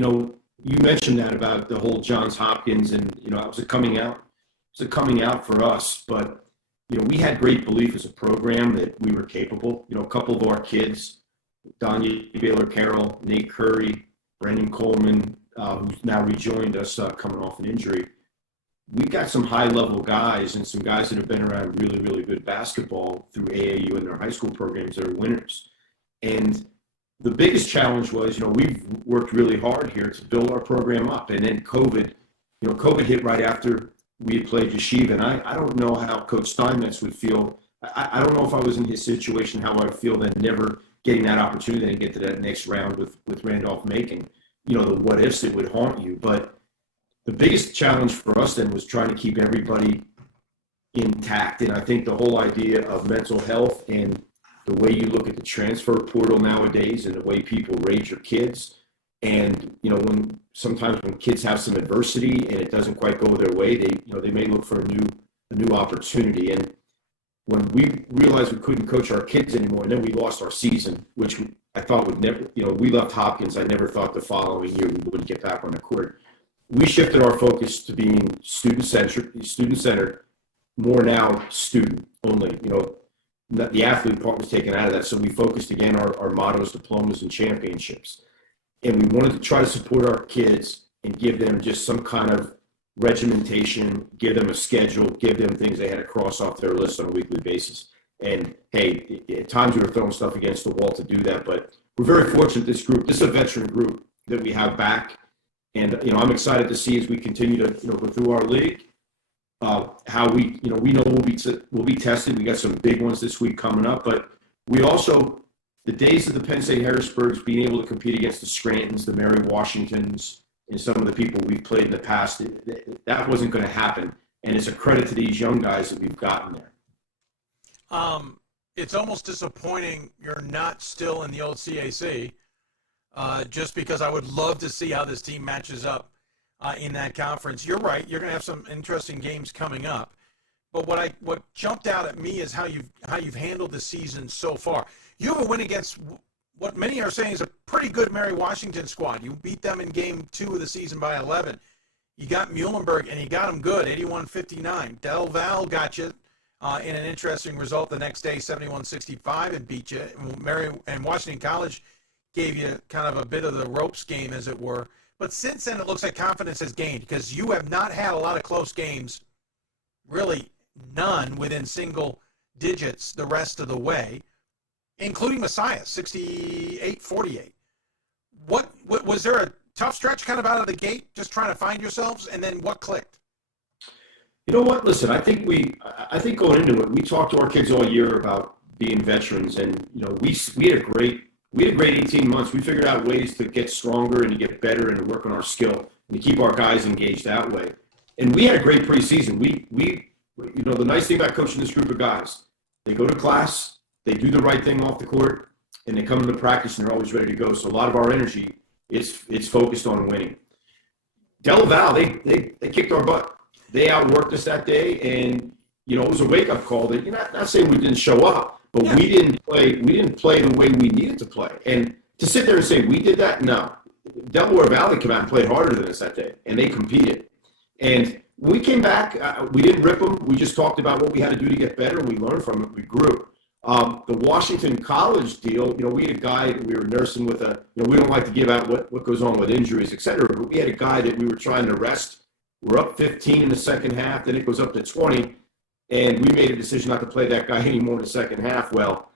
You mentioned that about the whole Johns Hopkins, and it was a coming out. It's a coming out for us, but we had great belief as a program that we were capable. A couple of our kids, Danya Baylor-Carroll, Nate Curry, Brendan Coleman, who's now rejoined us coming off an injury. We've got some high-level guys and some guys that have been around really, really good basketball through AAU and their high school programs that are winners. And the biggest challenge was, we've worked really hard here to build our program up. And then COVID hit right after we had played Yeshiva. And I don't know how Coach Steinmetz would feel. I don't know if I was in his situation, how I would feel then never getting that opportunity to get to that next round with Randolph making, the what ifs that would haunt you. But the biggest challenge for us then was trying to keep everybody intact. And I think the whole idea of mental health and the way you look at the transfer portal nowadays and the way people raise your kids. And, sometimes when kids have some adversity and it doesn't quite go their way, they may look for a new opportunity. And when we realized we couldn't coach our kids anymore, and then we lost our season, which I thought would never, we left Hopkins. I never thought the following year we wouldn't get back on the court. We shifted our focus to being student-centered, more now student only. The athlete part was taken out of that, so we focused again our mottos, diplomas, and championships. And we wanted to try to support our kids and give them just some kind of regimentation, give them a schedule, give them things they had to cross off their list on a weekly basis. And hey, at times we were throwing stuff against the wall to do that, but we're very fortunate this is a veteran group that we have back. And, I'm excited to see as we continue to, go through our league, how we know we'll be tested. We got some big ones this week coming up, but we also, the days of the Penn State Harrisburgs being able to compete against the Scrantons, the Mary Washingtons, and some of the people we've played in the past, that wasn't going to happen. And it's a credit to these young guys that we've gotten there. It's almost disappointing you're not still in the old CAC, just because I would love to see how this team matches up in that conference. You're right. You're going to have some interesting games coming up. But what jumped out at me is how you've handled the season so far. You have a win against what many are saying is a pretty good Mary Washington squad. You beat them in game 2 of the season by 11. You got Muhlenberg, and you got them good, 81-59. Del Val got you in an interesting result the next day, 71-65, and beat you. Mary and Washington College gave you kind of a bit of the ropes game, as it were. But since then, it looks like confidence has gained because you have not had a lot of close games, really none within single digits the rest of the way, including Messiah, 68-48. What was there a tough stretch kind of out of the gate, just trying to find yourselves, and then what clicked? You know what? Listen, I think going into it, we talked to our kids all year about being veterans, and we had a great 18 months. We figured out ways to get stronger and to get better and to work on our skill and to keep our guys engaged that way. And we had a great preseason. The nice thing about coaching this group of guys, they go to class, they do the right thing off the court, and they come into practice and they're always ready to go. So a lot of our energy it's focused on winning. Del Val, they kicked our butt. They outworked us that day, and it was a wake-up call that you're not saying we didn't show up, but we didn't play the way we needed to play. And to sit there and say we did that, no. Delaware Valley came out and played harder than us that day, and they competed. And when we came back, we didn't rip them. We just talked about what we had to do to get better. We learned from it. We grew. The Washington College deal, we had a guy that we were nursing with we don't like to give out what goes on with injuries, et cetera, but we had a guy that we were trying to rest. We're up 15 in the second half, then it goes up to 20, and we made a decision not to play that guy anymore in the second half. Well,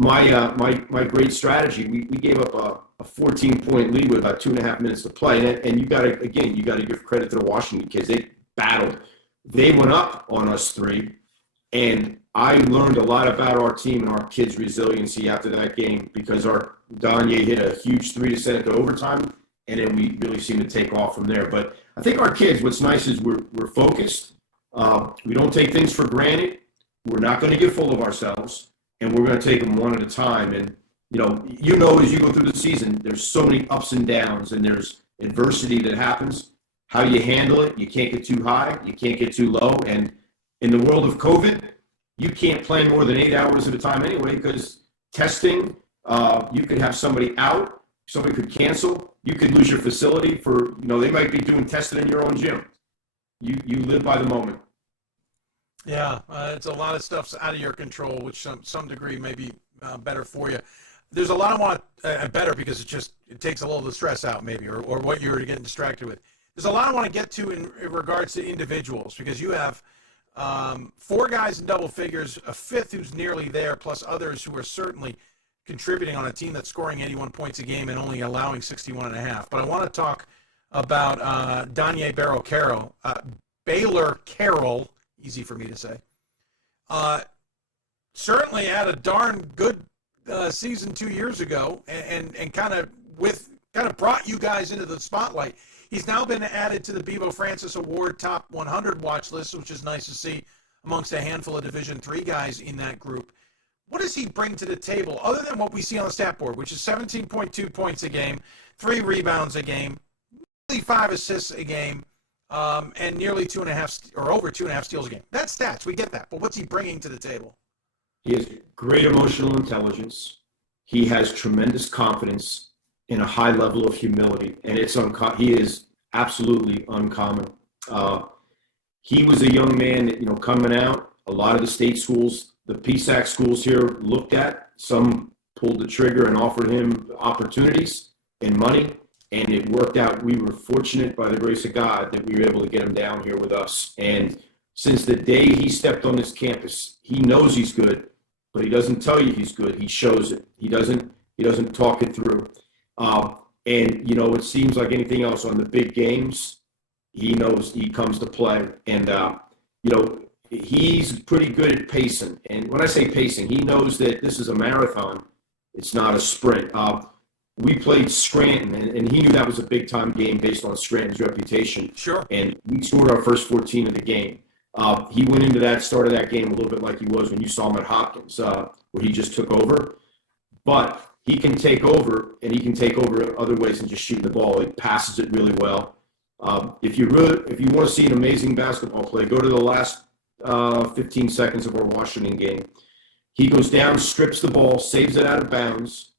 my great strategy, we gave up a 14-point lead with about 2.5 minutes to play, and you got to give credit to the Washington kids. They battled. They went up on us 3, and I learned a lot about our team and our kids' resiliency after that game because our Danye hit a huge 3 to send it to overtime, and then we really seemed to take off from there. But I think our kids, what's nice is we're focused. We don't take things for granted. We're not going to get full of ourselves, and we're going to take them one at a time. And as you go through the season, there's so many ups and downs, and there's adversity that happens. How do you handle it? You can't get too high. You can't get too low. And in the world of COVID, you can't play more than 8 hours at a time anyway because testing, you could have somebody out, somebody could cancel, you could lose your facility for, they might be doing testing in your own gym. You live by the moment. Yeah, it's a lot of stuff's out of your control, which some degree may be better for you. There's a lot I want better because it takes a little of the stress out maybe or what you're getting distracted with. There's a lot I want to get to in regards to individuals because you have 4 guys in double figures, a 5th who's nearly there, plus others who are certainly contributing on a team that's scoring 81 points a game and only allowing 61.5. But I want to talk about Danye Baylor Carroll, easy for me to say. Certainly had a darn good season 2 years ago and kind of brought you guys into the spotlight. He's now been added to the Bevo Francis Award Top 100 watch list, which is nice to see amongst a handful of Division III guys in that group. What does he bring to the table other than what we see on the stat board, which is 17.2 points a game, 3 rebounds a game, nearly 5 assists a game, and nearly 2.5 or over 2.5 steals a game? That's stats. We get that. But what's he bringing to the table? He has great emotional intelligence. He has tremendous confidence and a high level of humility, and he is absolutely uncommon. He was a young man that, coming out, a lot of the state schools, the PSAC schools here looked at, some pulled the trigger and offered him opportunities and money, and it worked out. We were fortunate by the grace of God that we were able to get him down here with us. And since the day he stepped on this campus, he knows he's good, but he doesn't tell you he's good. He shows it. He doesn't talk it through. And it seems like anything else on the big games, he knows he comes to play. And, he's pretty good at pacing. And when I say pacing, he knows that this is a marathon. It's not a sprint. We played Scranton, and he knew that was a big-time game based on Scranton's reputation. Sure. And we scored our first 14 of the game. He went into that, started that game a little bit like he was when you saw him at Hopkins, where he just took over. But he can take over, and he can take over other ways than just shooting the ball. He passes it really well. If you want to see an amazing basketball play, go to the last 15 seconds of our Washington game. He goes down, strips the ball, saves it out of bounds.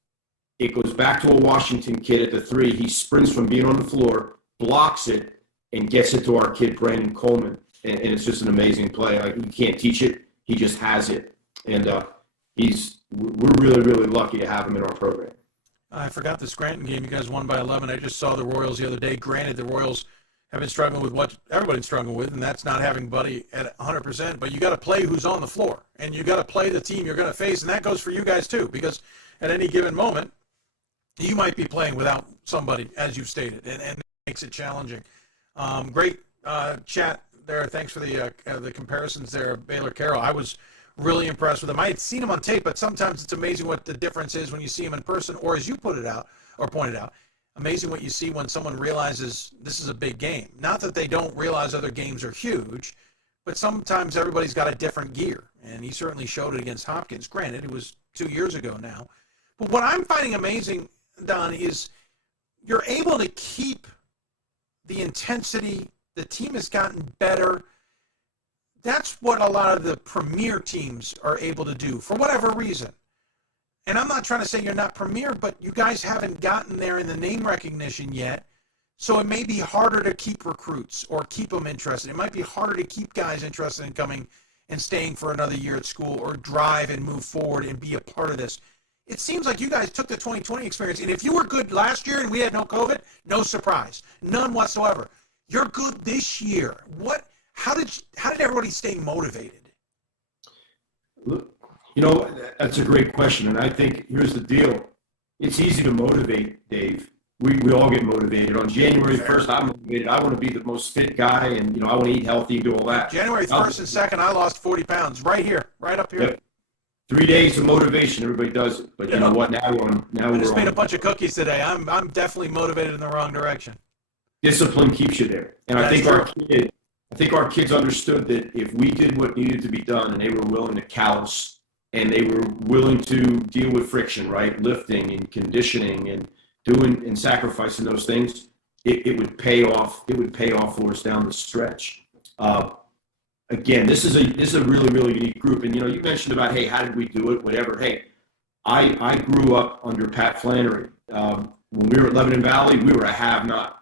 It goes back to a Washington kid at the 3. He sprints from being on the floor, blocks it, and gets it to our kid, Brandon Coleman. And it's just an amazing play. Like, you can't teach it. He just has it. And we're really, really lucky to have him in our program. I forgot the Scranton game. You guys won by 11. I just saw the Royals the other day. Granted, the Royals have been struggling with what everybody's struggling with, and that's not having Buddy at 100%. But you got to play who's on the floor, and you got to play the team you're going to face, and that goes for you guys too, because at any given moment, you might be playing without somebody, as you've stated, and it makes it challenging. Great chat there. Thanks for the comparisons there, Baylor Carroll. I was really impressed with him. I had seen him on tape, but sometimes it's amazing what the difference is when you see him in person, or as you pointed out, amazing what you see when someone realizes this is a big game. Not that they don't realize other games are huge, but sometimes everybody's got a different gear, and he certainly showed it against Hopkins. Granted, it was 2 years ago now. But what I'm finding amazing, Don, is you're able to keep the intensity. The team has gotten better. That's what a lot of the premier teams are able to do for whatever reason. And I'm not trying to say you're not premier, but you guys haven't gotten there in the name recognition yet. So it may be harder to keep recruits or keep them interested. It might be harder to keep guys interested in coming and staying for another year at school or drive and move forward and be a part of this. It seems like you guys took the 2020 experience, and if you were good last year and we had no COVID, no surprise, none whatsoever. You're good this year. How did everybody stay motivated? Look, that's a great question, and I think here's the deal. It's easy to motivate, Dave. We all get motivated. On January 1st, I'm motivated. I want to be the most fit guy, and I want to eat healthy and do all that. January 1st and 2nd, I lost 40 pounds right here, right up here. Yep. 3 days of motivation, everybody does it. But you know what? Now I just made a bunch of cookies today. I'm definitely motivated in the wrong direction. Discipline keeps you there, and I think our kids understood that if we did what needed to be done, and they were willing to callous, and they were willing to deal with friction, right, lifting and conditioning and doing and sacrificing those things, it would pay off. It would pay off for us down the stretch. Again, this is a really, really unique group. And, you mentioned about, hey, how did we do it? Whatever. Hey, I grew up under Pat Flannery. When we were at Lebanon Valley, we were a have-not.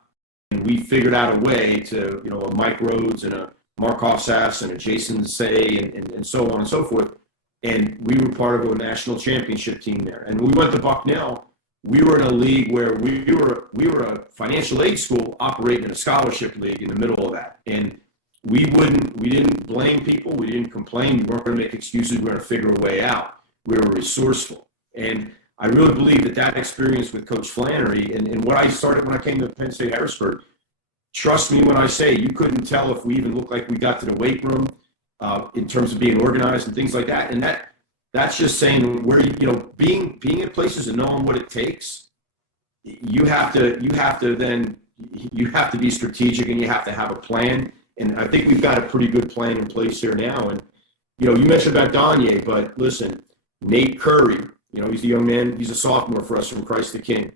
And we figured out a way to, a Mike Rhodes and a Mark Offsass and a Jason Say and so on and so forth. And we were part of a national championship team there. And when we went to Bucknell, we were in a league where we were a financial aid school operating in a scholarship league in the middle of that. And we didn't blame people. We didn't complain. We weren't going to make excuses. We were going to figure a way out. We were resourceful. And I really believe that experience with Coach Flannery and what I started when I came to Penn State Harrisburg, trust me when I say you couldn't tell if we even looked like we got to the weight room in terms of being organized and things like that. And that's just saying where, being in places and knowing what it takes, you have to be strategic and you have to have a plan. And I think we've got a pretty good plan in place here now. And, you mentioned about Donye, but listen, Nate Curry, he's a young man. He's a sophomore for us from Christ the King.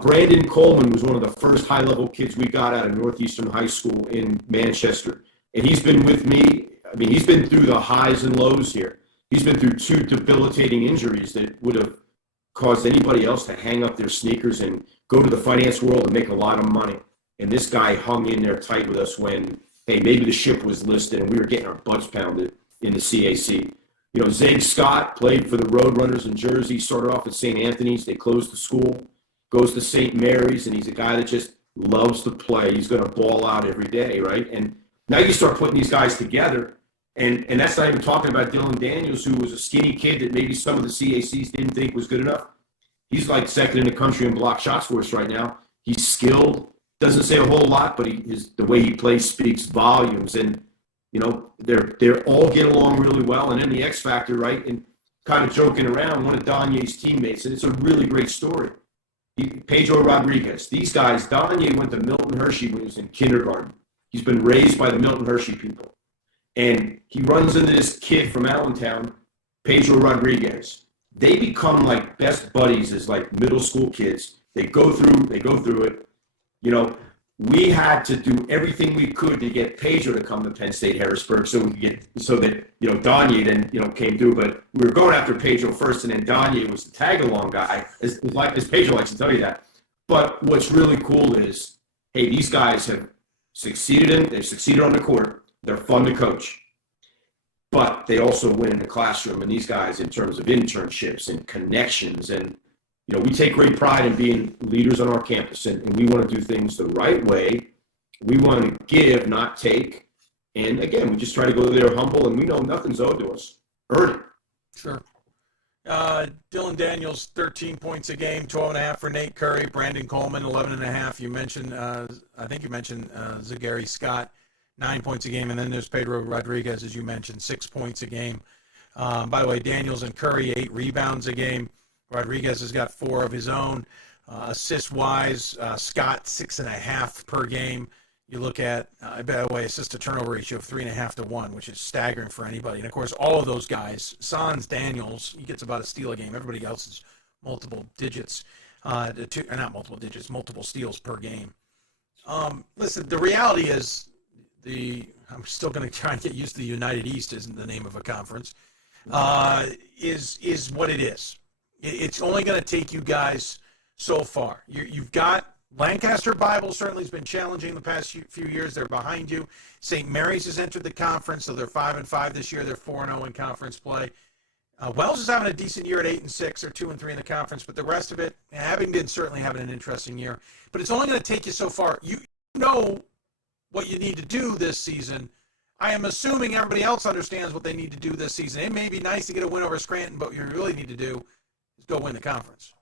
Brandon Coleman was one of the first high-level kids we got out of Northeastern High School in Manchester. And he's been with me. I mean, he's been through the highs and lows here. He's been through 2 debilitating injuries that would have caused anybody else to hang up their sneakers and go to the finance world and make a lot of money. And this guy hung in there tight with us when, hey, maybe the ship was listed and we were getting our butts pounded in the CAC. Zig Scott played for the Roadrunners in Jersey, started off at St. Anthony's. They closed the school, goes to St. Mary's, and he's a guy that just loves to play. He's going to ball out every day, right? And now you start putting these guys together, and that's not even talking about Dylan Daniels, who was a skinny kid that maybe some of the CACs didn't think was good enough. He's like second in the country in block shots for us right now. He's skilled. Doesn't say a whole lot, but the way he plays speaks volumes. And, they're all get along really well. And then the X factor, right? And kind of joking around, one of Donye's teammates, and it's a really great story. Pedro Rodriguez. These guys, Donye went to Milton Hershey when he was in kindergarten. He's been raised by the Milton Hershey people. And he runs into this kid from Allentown, Pedro Rodriguez. They become like best buddies as like middle school kids. They go through it. We had to do everything we could to get Pedro to come to Penn State Harrisburg so that Donye then came through. But we were going after Pedro first, and then Donye was the tag along guy, as Pedro likes to tell you that. But what's really cool is, hey, these guys have succeeded on the court. They're fun to coach, but they also win in the classroom. And these guys, in terms of internships and connections, and we take great pride in being leaders on our campus, and we want to do things the right way. We want to give, not take. And again, we just try to go there humble, and we know nothing's owed to us. Earn it. Sure. Dylan Daniels, 13 points a game, 12.5 for Nate Curry. Brandon Coleman, 11.5. You mentioned, I think you mentioned Zagary Scott, 9 points a game. And then there's Pedro Rodriguez, as you mentioned, 6 points a game. By the way, Daniels and Curry, 8 rebounds a game. Rodriguez has got 4 of his own. Assist-wise, Scott, 6.5 per game. You look at, by the way, assist to turnover ratio of 3.5 to 1, which is staggering for anybody. And of course, all of those guys, Sans, Daniels, he gets about a steal a game. Everybody else is multiple digits, not multiple digits, multiple steals per game. Listen, the reality is I'm still going to try and get used to the United East isn't the name of a conference, is what it is. It's only going to take you guys so far. You've got Lancaster Bible certainly has been challenging the past few years. They're behind you. St. Mary's has entered the conference, so they're 5-5 this year. They're 4-0 in conference play. Wells is having a decent year at 8-6. They're 2-3 in the conference, but the rest of it, Abingdon's certainly having an interesting year. But it's only going to take you so far. You know what you need to do this season. I am assuming everybody else understands what they need to do this season. It may be nice to get a win over Scranton, but what you really need to do is go win the conference.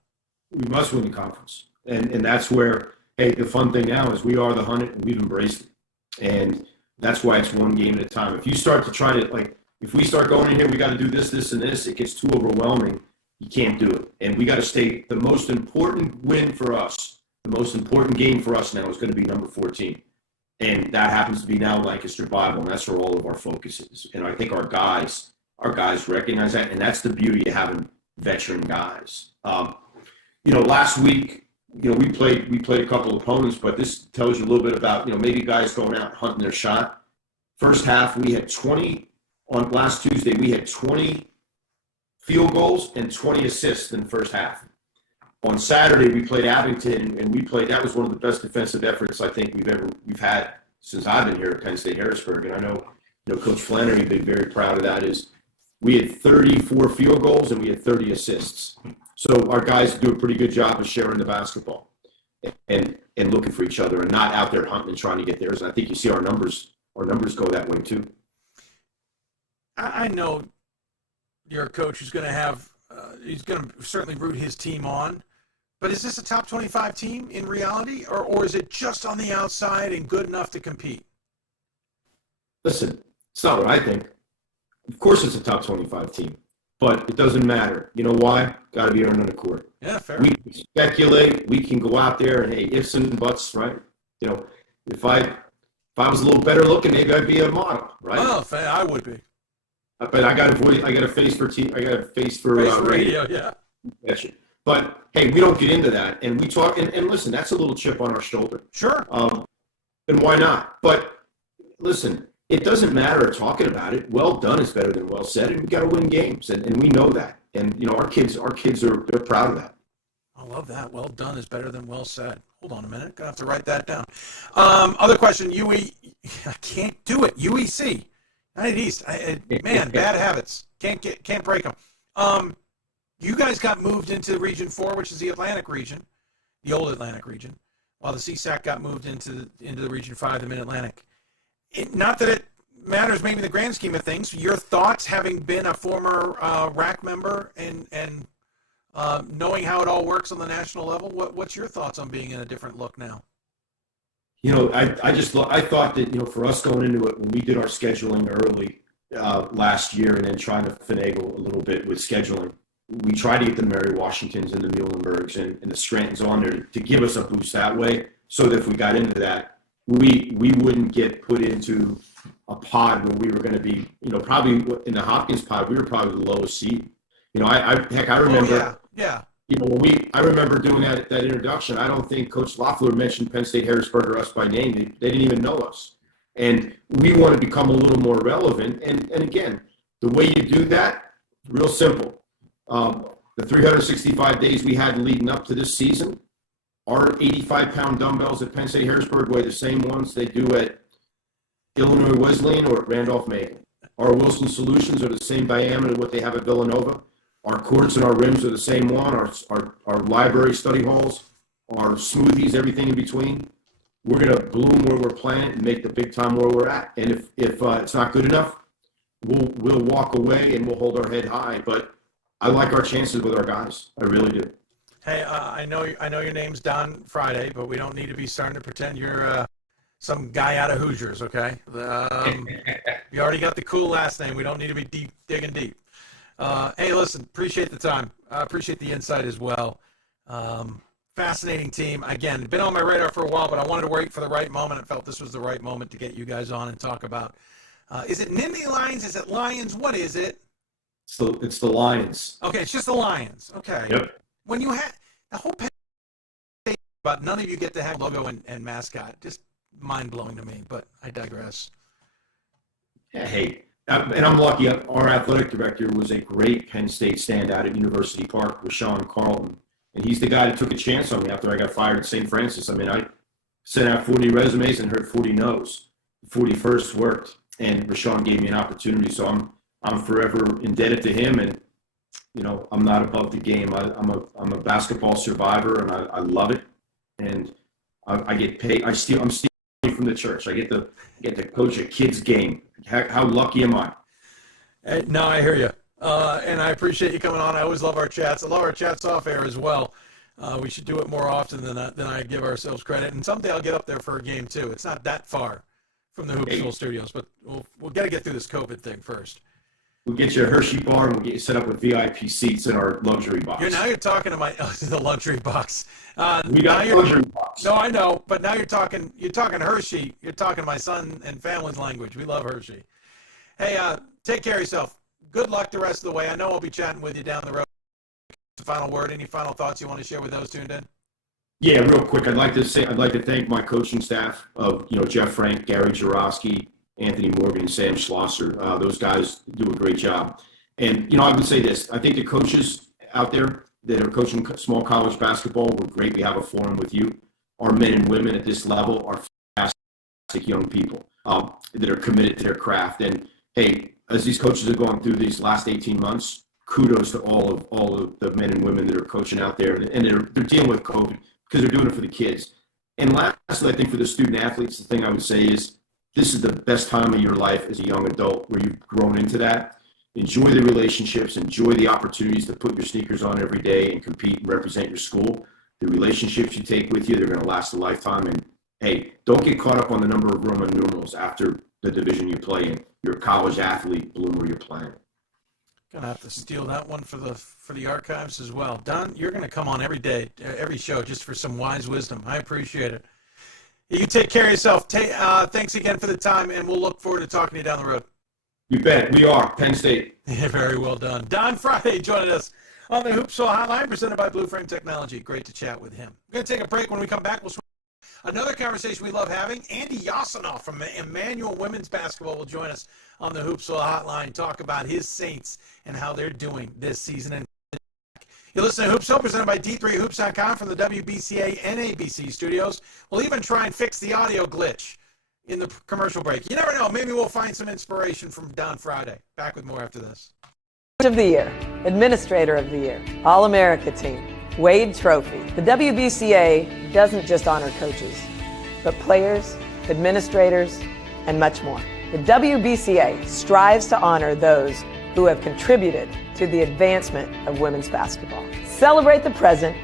We must win the conference. And that's where, hey, the fun thing now is we are the hunt and we've embraced it. And that's why it's one game at a time. If you start to try to, if we start going in here, we got to do this, this, and this, it gets too overwhelming. You can't do it. And we got to stay, the most important win for us, the most important game for us now is going to be number 14. And that happens to be now Lancaster Bible, and that's where all of our focus is. And I think our guys recognize that, and that's the beauty of having veteran guys. Last week, we played a couple of opponents, but this tells you a little bit about, maybe guys going out hunting their shot. First half, we had 20, on last Tuesday, we had 20 field goals and 20 assists in the first half. On Saturday, we played Abington, and that was one of the best defensive efforts I think we've had since I've been here at Penn State Harrisburg. And I know, Coach Flannery been very proud of that. Is we had 34 field goals and we had 30 assists. So our guys do a pretty good job of sharing the basketball and looking for each other and not out there hunting and trying to get theirs. And I think you see our numbers go that way too. I know you're a coach who's going to have he's going to certainly root his team on. But is this a top 25 team in reality, or is it just on the outside and good enough to compete? Listen, it's not what I think. Of course it's a top 25 team, but it doesn't matter. You know why? Got to be earned on the court. Yeah, fair. We can speculate. We can go out there and, hey, ifs and buts, right? If I was a little better looking, maybe I'd be a model, right? Oh, I would be. But I got a face for radio. Yeah. Gotcha. But hey, we don't get into that, and we talk. And listen, that's a little chip on our shoulder. Sure. And why not? But listen, it doesn't matter talking about it. Well done is better than well said, and we got to win games, and we know that. And our kids they're proud of that. I love that. Well done is better than well said. Hold on a minute. Gonna have to write that down. Other question. I can't do it. UEC. United East. Man, bad habits. Can't break them. You guys got moved into Region 4, which is the Atlantic region, the old Atlantic region, while the CSAC got moved into the Region 5, the Mid-Atlantic. Not that it matters maybe in the grand scheme of things. Your thoughts, having been a former RAC member and knowing how it all works on the national level, what's your thoughts on being in a different look now? I thought that, for us going into it, when we did our scheduling early last year and then trying to finagle a little bit with scheduling, we tried to get the Mary Washingtons and the Muhlenbergs and the Scrantons on there to give us a boost that way, so that if we got into that, we wouldn't get put into a pod where we were going to be, probably in the Hopkins pod, we were probably the lowest seed. I remember. Oh, yeah. I remember doing that introduction. I don't think Coach Loeffler mentioned Penn State Harrisburg or us by name. They didn't even know us. And we want to become a little more relevant. And again, the way you do that, real simple. The 365 days we had leading up to this season, our 85-pound dumbbells at Penn State Harrisburg weigh the same ones they do at Illinois Wesleyan or at Randolph Macon. Our Wilson Solutions are the same diameter what they have at Villanova. Our courts and our rims are the same one. Our library study halls, our smoothies, everything in between. We're going to bloom where we're playing and make the big time where we're at. And if it's not good enough, we'll walk away and we'll hold our head high. But I like our chances with our guys. I really do. Hey, I know your name's Don Friday, but we don't need to be starting to pretend you're some guy out of Hoosiers, okay? You already got the cool last name. We don't need to be digging deep. Hey, listen, appreciate the time. Appreciate the insight as well. Fascinating team. Again, been on my radar for a while, but I wanted to wait for the right moment. I felt this was the right moment to get you guys on and talk about. Is it Nittany Lions? Is it Lions? What is it? It's the Lions. Okay, it's just the Lions. Okay. Yep. When you had the whole Penn State, but none of you get to have logo and mascot, just mind-blowing to me, but I digress. Yeah, hey, and I'm lucky. Our athletic director was a great Penn State standout at University Park with Sean Carlton. And he's the guy that took a chance on me after I got fired at St. Francis. I mean, I sent out 40 resumes and heard 40 no's. 41st worked, and Rashawn gave me an opportunity. So I'm forever indebted to him. And you know, I'm not above the game. I'm a basketball survivor, and I love it. And I get paid. I'm stealing from the church. I get to coach a kid's game. How lucky am I? Hey, no, I hear you. And I appreciate you coming on. I always love our chats. I love our chats off air as well. We should do it more often than I give ourselves credit. And someday I'll get up there for a game too. It's not that far from the Hoopsville studios, but we'll got to get through this COVID thing first. We'll get you a Hershey bar and we'll get you set up with VIP seats in our luxury box. Now you're talking to the luxury box. We got a luxury box. No, I know, but now you're talking Hershey. You're talking my son and family's language. We love Hershey. Hey, take care of yourself. Good luck the rest of the way. I know I'll be chatting with you down the road. Final word, any final thoughts you want to share with those tuned in? Yeah, real quick. I'd like to thank my coaching staff of, Jeff Frank, Gary Jarosky, Anthony Morgan, Sam Schlosser. Those guys do a great job. And, I would say this. I think the coaches out there that are coaching small college basketball, we're great. We have a forum with you. Our men and women at this level are fantastic young people that are committed to their craft. And, hey, as these coaches are going through these last 18 months, kudos to all of the men and women that are coaching out there. And they're dealing with COVID because they're doing it for the kids. And lastly, I think for the student athletes, the thing I would say is this is the best time of your life as a young adult where you've grown into that. Enjoy the relationships, enjoy the opportunities to put your sneakers on every day and compete and represent your school. The relationships you take with you, they're going to last a lifetime. And hey, don't get caught up on the number of Roman numerals after the division you play in. You're a college athlete, bloom where you're playing. Gonna have to steal that one for the archives as well. Don, you're gonna come on every day, every show, just for some wise wisdom. I appreciate it. You take care of yourself. Thanks again for the time, and we'll look forward to talking to you down the road. You bet. We are Penn State. Yeah, very well done. Don Friday joining us on the Hoopsville Hotline, presented by Blue Frame Technology. Great to chat with him. We're gonna take a break. When we come back, we'll another conversation we love having. Andy Yasinoff from Emmanuel Women's Basketball will join us on the Hoopsville Hotline, talk about his Saints and how they're doing this season. And you listen to Hoopsville, presented by D3Hoops.com from the WBCA and ABC studios. We'll even try and fix the audio glitch in the commercial break. You never know. Maybe we'll find some inspiration from Don Friday. Back with more after this. Coach of the Year, Administrator of the Year, All-America Team, Wade Trophy. The WBCA doesn't just honor coaches, but players, administrators, and much more. The WBCA strives to honor those who have contributed to the advancement of women's basketball. Celebrate the present,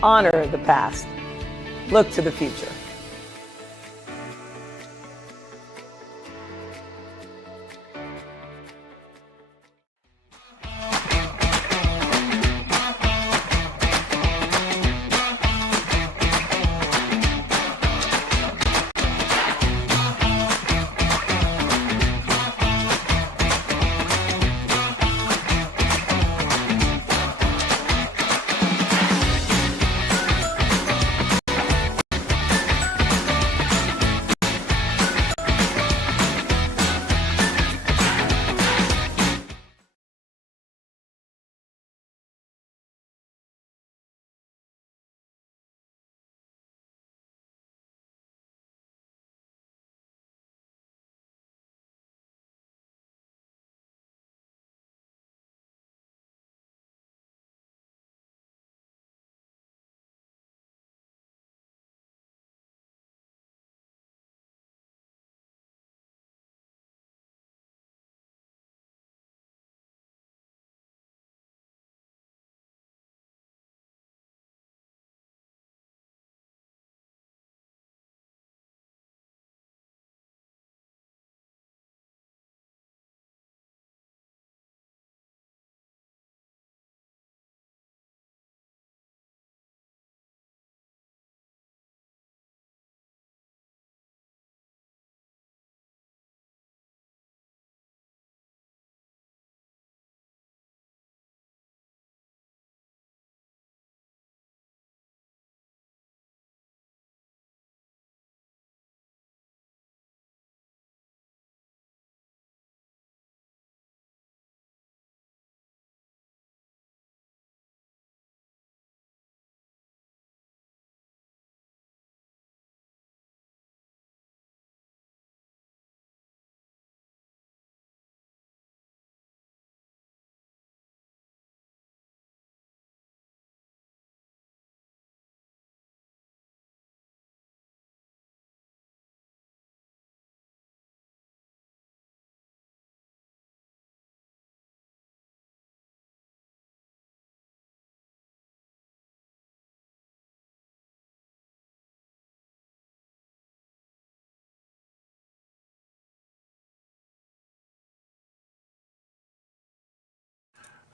honor the past, look to the future.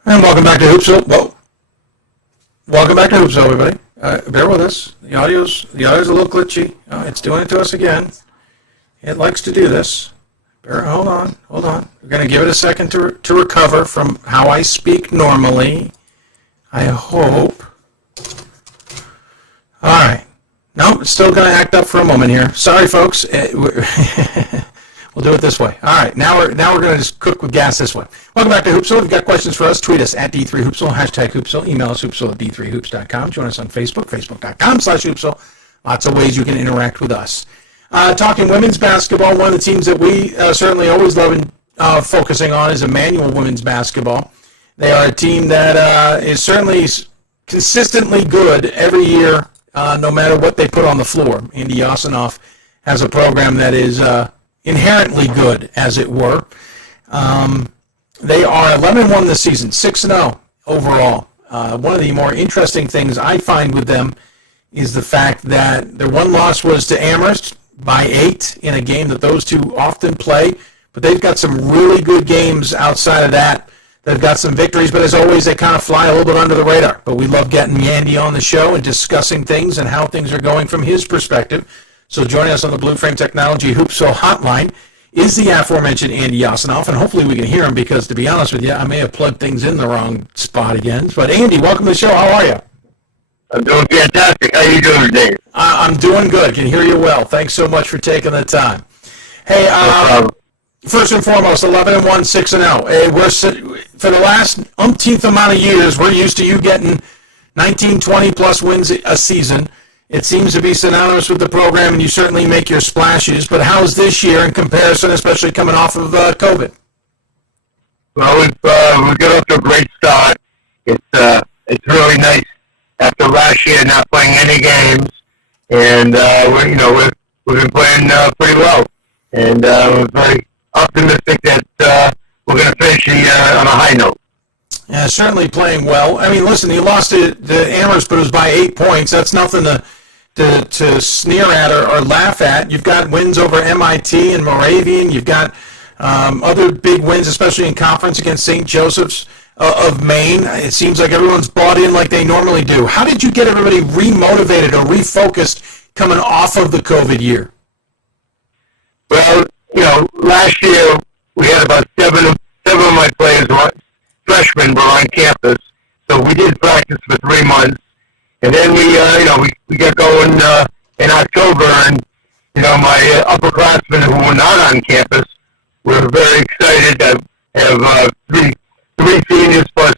And welcome back to Hoopsville. Whoa. Welcome back to Hoopsville, everybody. Bear with us. The audio's a little glitchy. It's doing it to us again. It likes to do this. Hold on. We're going to give it a second to recover from how I speak normally. I hope. All right. No, it's still going to act up for a moment here. Sorry, folks. We'll do it this way. All right. Now we're going to just cook with gas this way. Welcome back to Hoopsville. If you've got questions for us, tweet us at D3Hoopsville, hashtag Hoopsville. Email us, hoopsville at d3hoops.com. Join us on Facebook, facebook.com/Hoopsville. Lots of ways you can interact with us. Talking women's basketball, one of the teams that we certainly always love focusing on is Emmanuel women's basketball. They are a team that is certainly consistently good every year, no matter what they put on the floor. Andy Yasinoff has a program that is inherently good, as it were. They are 11-1 this season, 6-0 overall. One of the more interesting things I find with them is the fact that their one loss was to Amherst by 8 in a game that those two often play, but they've got some really good games outside of that. They've got some victories, but as always, they kind of fly a little bit under the radar. But we love getting Andy on the show and discussing things and how things are going from his perspective. So joining us on the Blue Frame Technology Hoopsville hotline is the aforementioned Andy Yasinoff, and hopefully we can hear him because, to be honest with you, I may have plugged things in the wrong spot again. But Andy, welcome to the show. How are you? I'm doing fantastic. How are you doing today? I'm doing good. Can hear you well. Thanks so much for taking the time. Hey, first and foremost, 11-1, 6-0. For the last umpteenth amount of years, we're used to you getting 19, 20-plus wins a season. It seems to be synonymous with the program, and you certainly make your splashes. But how's this year in comparison, especially coming off of COVID? Well, we've got off to a great start. It's really nice after last year not playing any games, and we've been playing pretty well, and we're very optimistic that we're going to finish on a high note. Yeah, certainly playing well. I mean, listen, you lost to Amherst, but it was by 8 points. That's nothing to sneer at or laugh at. You've got wins over MIT and Moravian. You've got other big wins, especially in conference against St. Joseph's of Maine. It seems like everyone's bought in like they normally do. How did you get everybody remotivated or refocused coming off of the COVID year? Well, last year we had about seven of my players, freshmen, were on campus, so we did practice for 3 months, and then we got going in October, and my upperclassmen who were not on campus were very excited to have three seniors plus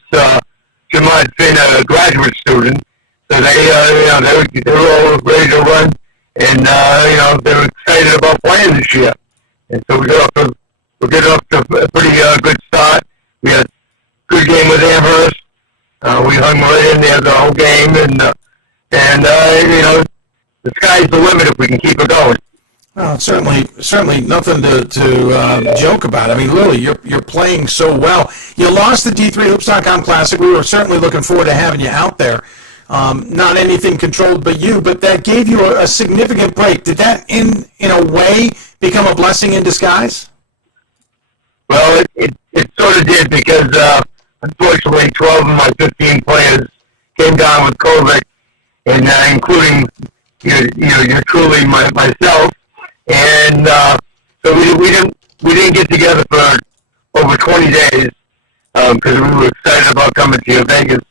Jamad Finn, a graduate student. So they were all ready to run, and they were excited about playing this year. And so we got off to a pretty good start. We had a good game with Amherst. We hung right in there the whole game, and the sky's the limit if we can keep it going. Well, certainly nothing to joke about. I mean, literally, you're playing so well. You lost the D3Hoops.com Classic. We were certainly looking forward to having you out there. Not anything controlled but you, but that gave you a significant break. Did that, in a way, become a blessing in disguise? Well, it sort of did because, unfortunately, 12 of my 15 players came down with COVID, and including you truly myself. And so we didn't get together for over 20 days because we were excited about coming to your Vegas,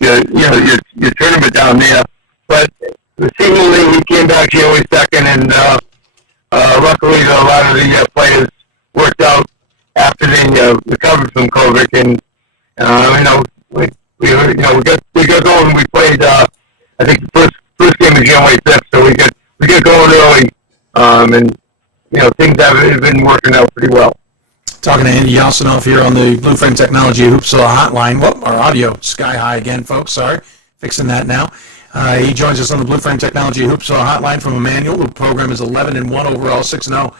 your tournament down there. But seemingly we came back January 2nd, and luckily a lot of the players worked out after they recovered from COVID, and we got going. And we played I think the first game was January 5th, so we got going early. And things have been working out pretty well. Talking to Andy Yasinoff here on the Blue Frame Technology Hoopsville hotline. Well, our audio sky high again, folks. Sorry, fixing that now. He joins us on the Blue Frame Technology Hoopsville hotline from Emmanuel. The program is 11-1 overall, 6-0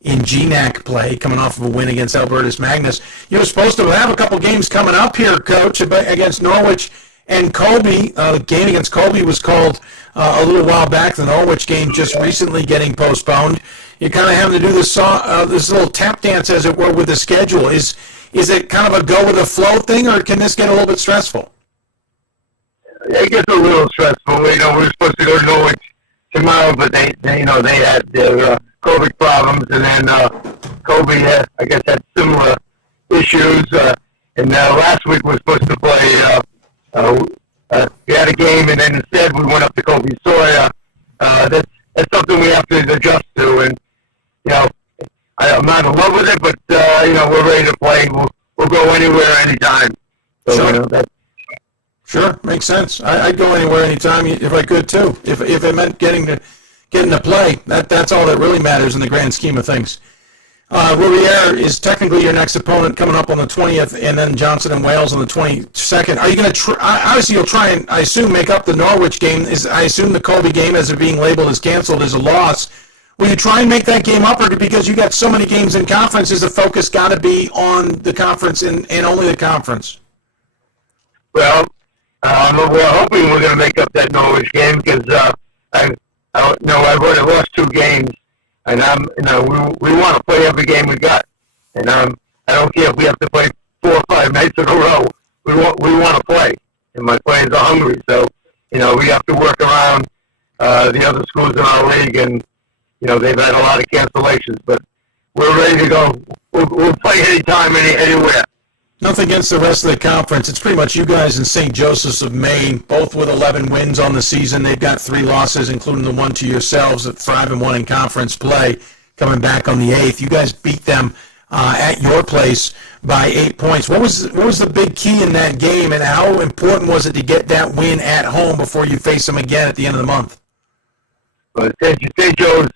in GNAC play, coming off of a win against Albertus Magnus. You're supposed to have a couple games coming up here, Coach, against Norwich and Colby. The game against Colby was called a little while back. The Norwich game just recently getting postponed. You're kind of having to do this little tap dance, as it were, with the schedule. Is Is it kind of a go with the flow thing, or can this get a little bit stressful? It gets a little stressful. You know, we're supposed to go to Norwich tomorrow, but they had their COVID problems, and then Kobe, I guess, had similar issues. And last week we were supposed to play. We had a game, and then instead we went up to Kobe Sawyer. That's something we have to adjust to, and I'm not in love with it, but we're ready to play. We'll go anywhere, anytime. So, sure. Sure, makes sense. I'd go anywhere, anytime if I could too. If it meant getting to play, that's all that really matters in the grand scheme of things. Rouvière is technically your next opponent coming up on the 20th, and then Johnson and Wales on the 22nd. Are you going to try? Obviously, you'll try and, I assume, make up the Norwich game. I assume the Kobe game, as it being labeled as canceled, is a loss. Will you try and make that game up, or because you got so many games in conference, is the focus got to be on the conference and only the conference? Well, we're hoping we're going to make up that Norwich game because I've already lost 2 games. And we want to play every game we got, and I don't care if we have to play 4 or 5 nights in a row. We want to play, and my players are hungry. So we have to work around the other schools in our league, and they've had a lot of cancellations. But we're ready to go. We'll play anytime, anywhere. Nothing against the rest of the conference. It's pretty much you guys in St. Joseph's of Maine, both with 11 wins on the season. They've got 3 losses, including the one to yourselves at 5-1 in conference play, coming back on the 8th. You guys beat them at your place by 8 points. What was the big key in that game, and how important was it to get that win at home before you face them again at the end of the month? Well, St. Joe's,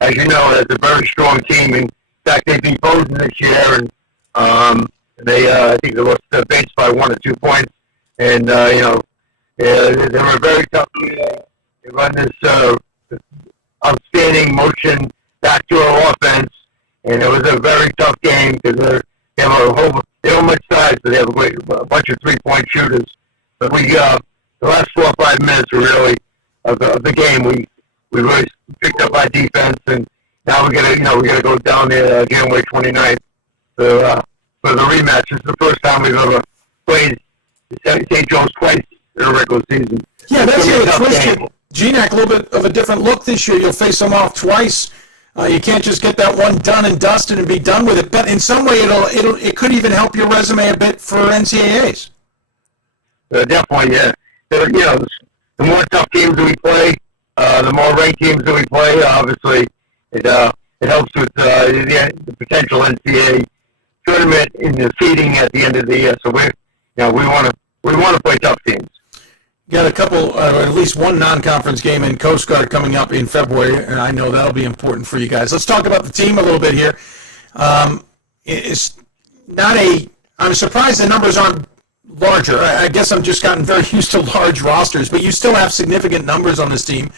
as you know, is a very strong team. In fact, they beat Bozeman this year, and I think they lost the base by 1 or 2 points, and they were a very tough team. They run this outstanding motion backdoor offense, and it was a very tough game because they have much size, so they have a bunch of 3-point shooters. But the last 4 or 5 minutes were really of the game. We really picked up our defense, and now we're gonna go down there January 29th for the rematch. It's the first time we've ever played St. Joe's twice in a regular season. Yeah, that's the other twist. GNAC, a little bit of a different look this year. You'll face them off twice. You can't just get that one done and dusted and be done with it. But in some way, it could even help your resume a bit for NCAAs. Definitely, yeah. The more tough games that we play, the more ranked teams that we play. Obviously, it helps with the potential NCAA tournament in the seeding at the end of the year. So we want to play tough teams. Got a couple, at least one non-conference game in Coast Guard coming up in February, and I know that'll be important for you guys. Let's talk about the team a little bit here. It's not I'm surprised the numbers aren't larger. I guess I'm just gotten very used to large rosters, but you still have significant numbers on this team.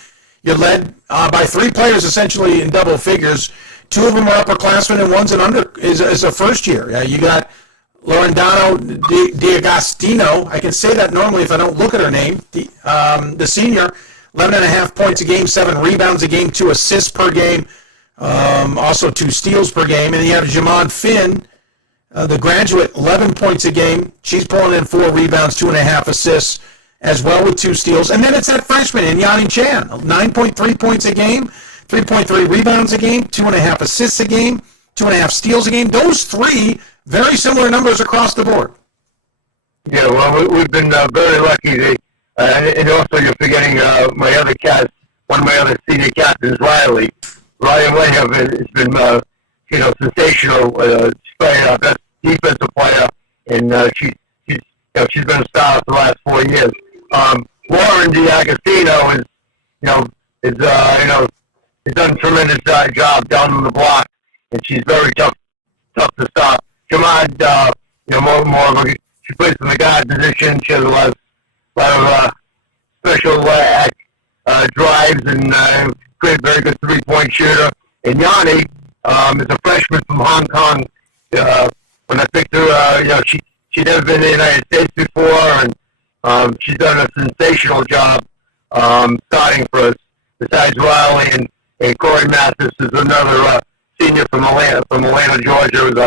You're led by 3 players essentially in double figures. 2 of them are upperclassmen, and one's is a first year. You got Lorendano D'Agostino. I can say that normally if I don't look at her name. The senior, 11.5 points a game, 7 rebounds a game, 2 assists per game, also 2 steals per game. And you have Jamon Finn, the graduate, 11 points a game. She's pulling in 4 rebounds, 2.5 assists as well with 2 steals. And then it's that freshman, Inyani Chan, 9.3 points a game, 3.3 rebounds a game, 2.5 assists a game, 2.5 steals a game. Those 3 very similar numbers across the board. Yeah, well, we've been very lucky. And also, you're forgetting one of my other senior captains, Riley. Ryan Wayham has been, sensational. She's playing our best defensive player, and she's been a star for the last 4 years. Lauren D'Agostino has done a tremendous job down on the block, and she's very tough to stop. Jamad, she plays in the guard position. She has a lot of special drives and very good 3-point shooter. And Yanni is a freshman from Hong Kong. When I picked her, she'd never been in the United States before, and she's done a sensational job starting for us. Besides Riley and Corey Mathis is another senior from Atlanta, Georgia, who's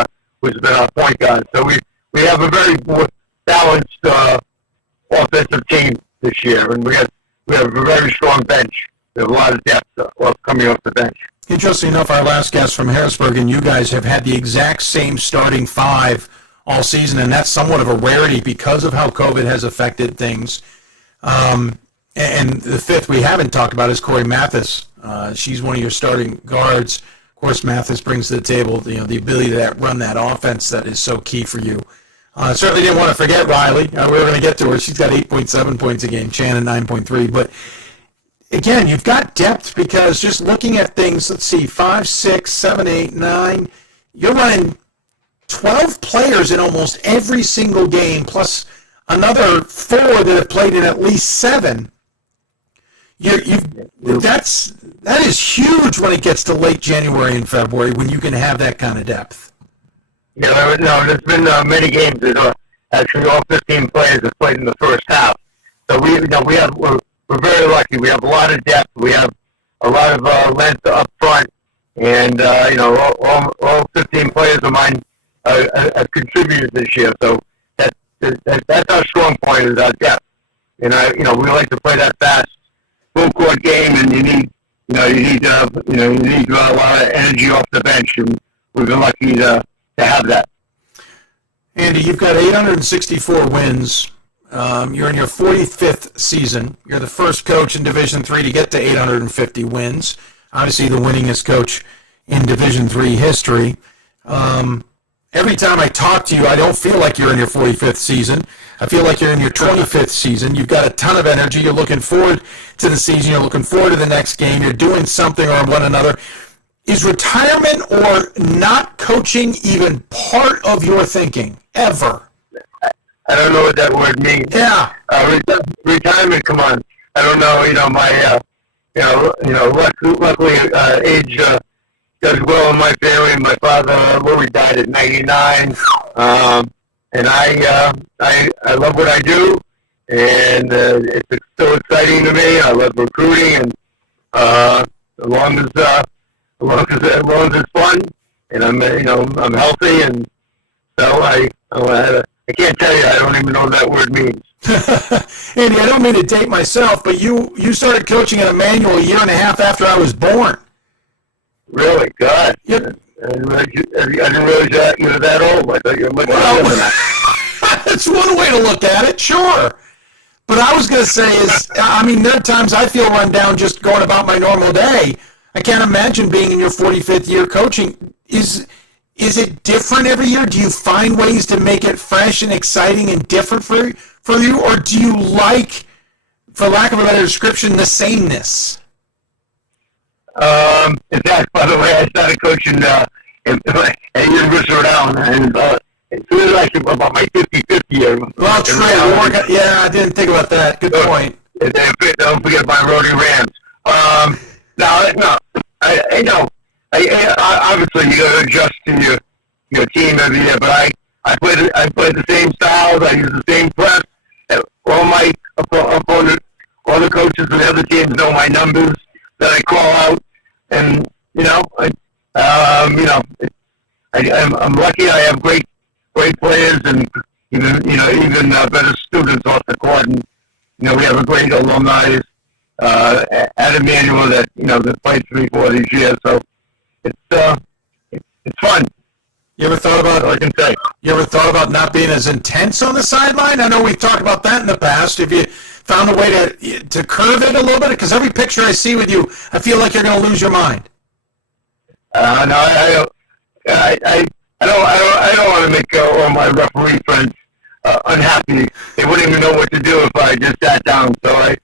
who's been our point guard. So we have a very balanced offensive team this year, and we have a very strong bench. We have a lot of depth coming off the bench. Interesting enough, our last guest from Harrisburg and you guys have had the exact same starting five all season, and that's somewhat of a rarity because of how COVID has affected things. And the fifth we haven't talked about is Corey Mathis. She's one of your starting guards. Of course, Mathis brings to the table the ability to run that offense that is so key for you. Certainly didn't want to forget Riley. We were going to get to her. She's got 8.7 points a game. Shannon 9.3. But again, you've got depth because just looking at things, let's see, 5, 6, 7, 8, 9. You're running 12 players in almost every single game, plus another 4 that have played in at least 7. That is huge when it gets to late January and February when you can have that kind of depth. Yeah, no, there's been many games that actually all 15 players have played in the first half. So we're very lucky. We have a lot of depth. We have a lot of length up front, and all 15 players of mine have contributed this year. So that's our strong point is our depth. And we like to play that fast full court game, and you need a lot of energy off the bench, and we've been lucky to have that. Andy, you've got 864 wins. You're in your 45th season. You're the first coach in Division III to get to 850 wins. Obviously, the winningest coach in Division III history. Every time I talk to you, I don't feel like you're in your 45th season. I feel like you're in your 25th season. You've got a ton of energy. You're looking forward to the season. You're looking forward to the next game. You're doing something or one another. Is retirement or not coaching even part of your thinking, ever? I don't know what that word means. Yeah. Retirement, come on. I don't know, luckily age does well in my family. My father, Louis, died at 99. And I love what I do, and it's so exciting to me. I love recruiting, and as long as it's fun, and I'm healthy, and so I can't tell you. I don't even know what that word means. Andy, I don't mean to date myself, but you started coaching at Emmanuel a year and a half after I was born. Really? God. Yep. I didn't realize you were that old. I thought you were much older than that. That's one way to look at it, sure. But I was going to say there are times I feel run down just going about my normal day. I can't imagine being in your 45th year coaching. Is it different every year? Do you find ways to make it fresh and exciting and different for you? Or do you like, for lack of a better description, the sameness? In fact, by the way, I started coaching at University of Rhode Island, and as soon as I came about my 55th year. Well, true. Yeah, I didn't think about that. Good point. Don't forget my Rhody Rams. Obviously you got to adjust to your team every year, but I play the same styles. I use the same press. All my opponents, all the coaches and the other teams know my numbers that I call out, and I'm lucky. I have great players, and even better students off the court, and we have a great alumni at Emmanuel that played 3-4 these years. So it's fun. You ever thought about not being as intense on the sideline? I know we've talked about that in the past. Have you found a way to curve it a little bit? Because every picture I see with you, I feel like you're going to lose your mind. No, I don't want to make all my referee friends unhappy. They wouldn't even know what to do if I just sat down. So I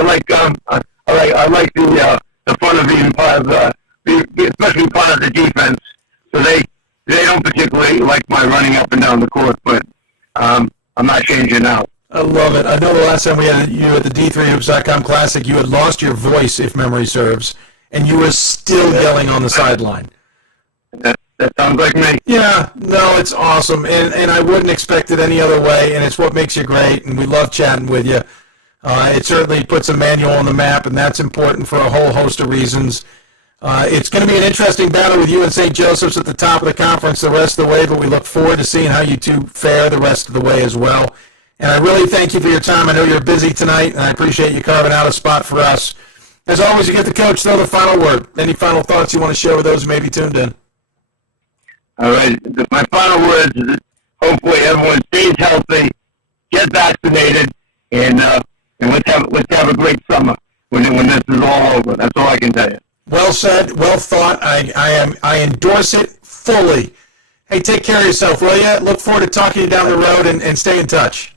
like the fun of being part of especially part of the defense. So they don't particularly like my running up and down the court, but I'm not changing now. I love it. I know the last time we had you at the D3Hoops.com Classic, you had lost your voice, if memory serves, and you were still yelling on the sideline. That sounds like me. Yeah, no, it's awesome, and I wouldn't expect it any other way, and it's what makes you great, and we love chatting with you. It certainly puts Emmanuel on the map, and that's important for a whole host of reasons. It's going to be an interesting battle with you and St. Joseph's at the top of the conference the rest of the way, but we look forward to seeing how you two fare the rest of the way as well. And I really thank you for your time. I know you're busy tonight, and I appreciate you carving out a spot for us. As always, you get the coach, though, the final word. Any final thoughts you want to share with those who may be tuned in? All right. My final words is that hopefully everyone stays healthy, get vaccinated, and let's have a great summer when this is all over. That's all I can tell you. Well said, well thought. I endorse it fully. Hey, take care of yourself, will you? Look forward to talking to you down the road and stay in touch.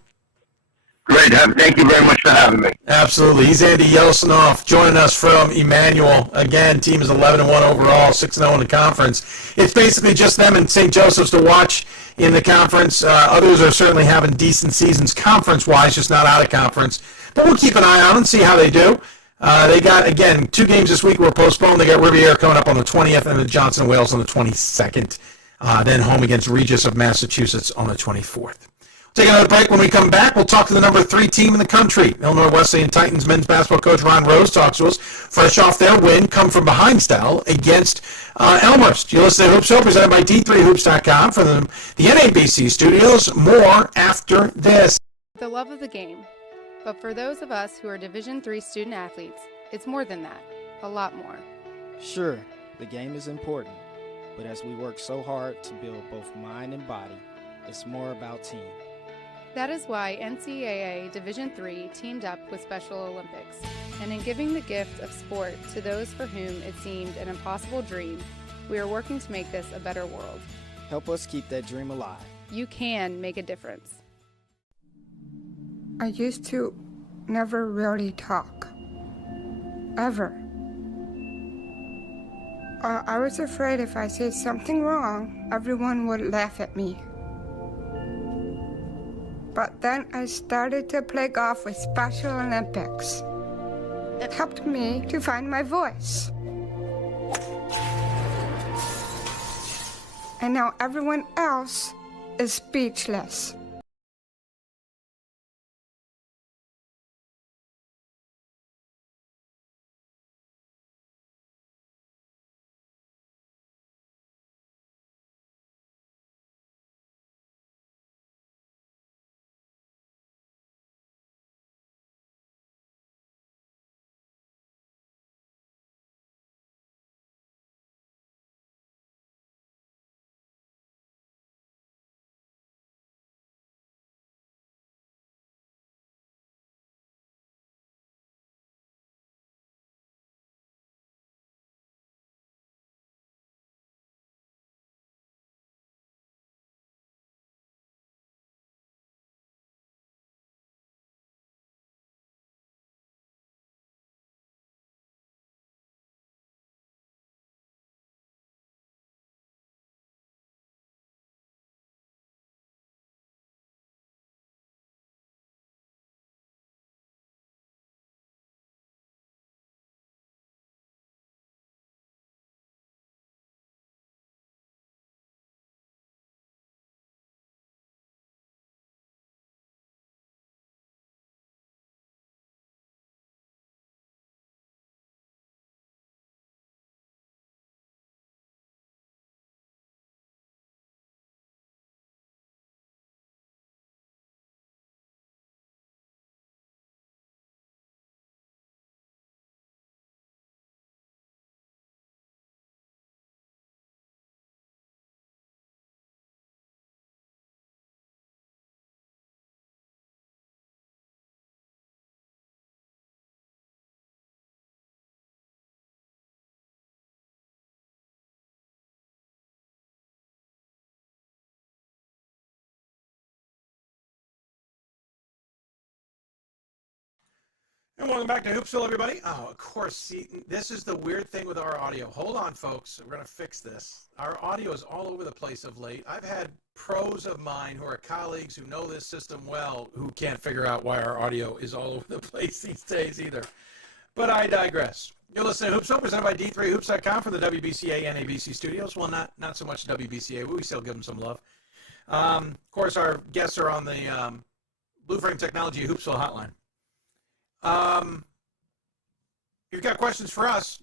Great. Thank you very much for having me. Absolutely. He's Andy Yelsinoff joining us from Emmanuel. Again, team is 11-1 overall, 6-0 in the conference. It's basically just them and St. Joseph's to watch in the conference. Others are certainly having decent seasons conference-wise, just not out of conference. But we'll keep an eye on them, see how they do. They got, again, 2 games this week were postponed. They got Riviera coming up on the 20th and then Johnson and Wales on the 22nd. Then home against Regis of Massachusetts on the 24th. Take another break. When we come back, we'll talk to the number 3 team in the country. Illinois Wesleyan Titans men's basketball coach Ron Rose talks to us fresh off their win, come from behind style against Elmhurst. You listen to Hoopsville, presented by D3Hoops.com from the NABC studios. More after this. The love of the game. But for those of us who are Division III student athletes, it's more than that. A lot more. Sure, the game is important. But as we work so hard to build both mind and body, it's more about team. That is why NCAA Division III teamed up with Special Olympics, and in giving the gift of sport to those for whom it seemed an impossible dream, we are working to make this a better world. Help us keep that dream alive. You can make a difference. I used to never really talk, ever. I was afraid if I said something wrong, everyone would laugh at me. But then I started to play golf with Special Olympics. It helped me to find my voice. And now everyone else is speechless. And welcome back to Hoopsville, everybody. Oh, of course, see, this is the weird thing with our audio. Hold on, folks. We're going to fix this. Our audio is all over the place of late. I've had pros of mine who are colleagues who know this system well who can't figure out why our audio is all over the place these days either. But I digress. You're listening to Hoopsville, presented by D3Hoops.com from the WBCA NABC studios. Well, not so much WBCA, but we still give them some love. Of course, our guests are on the Blue Frame Technology Hoopsville hotline. You've got questions for us,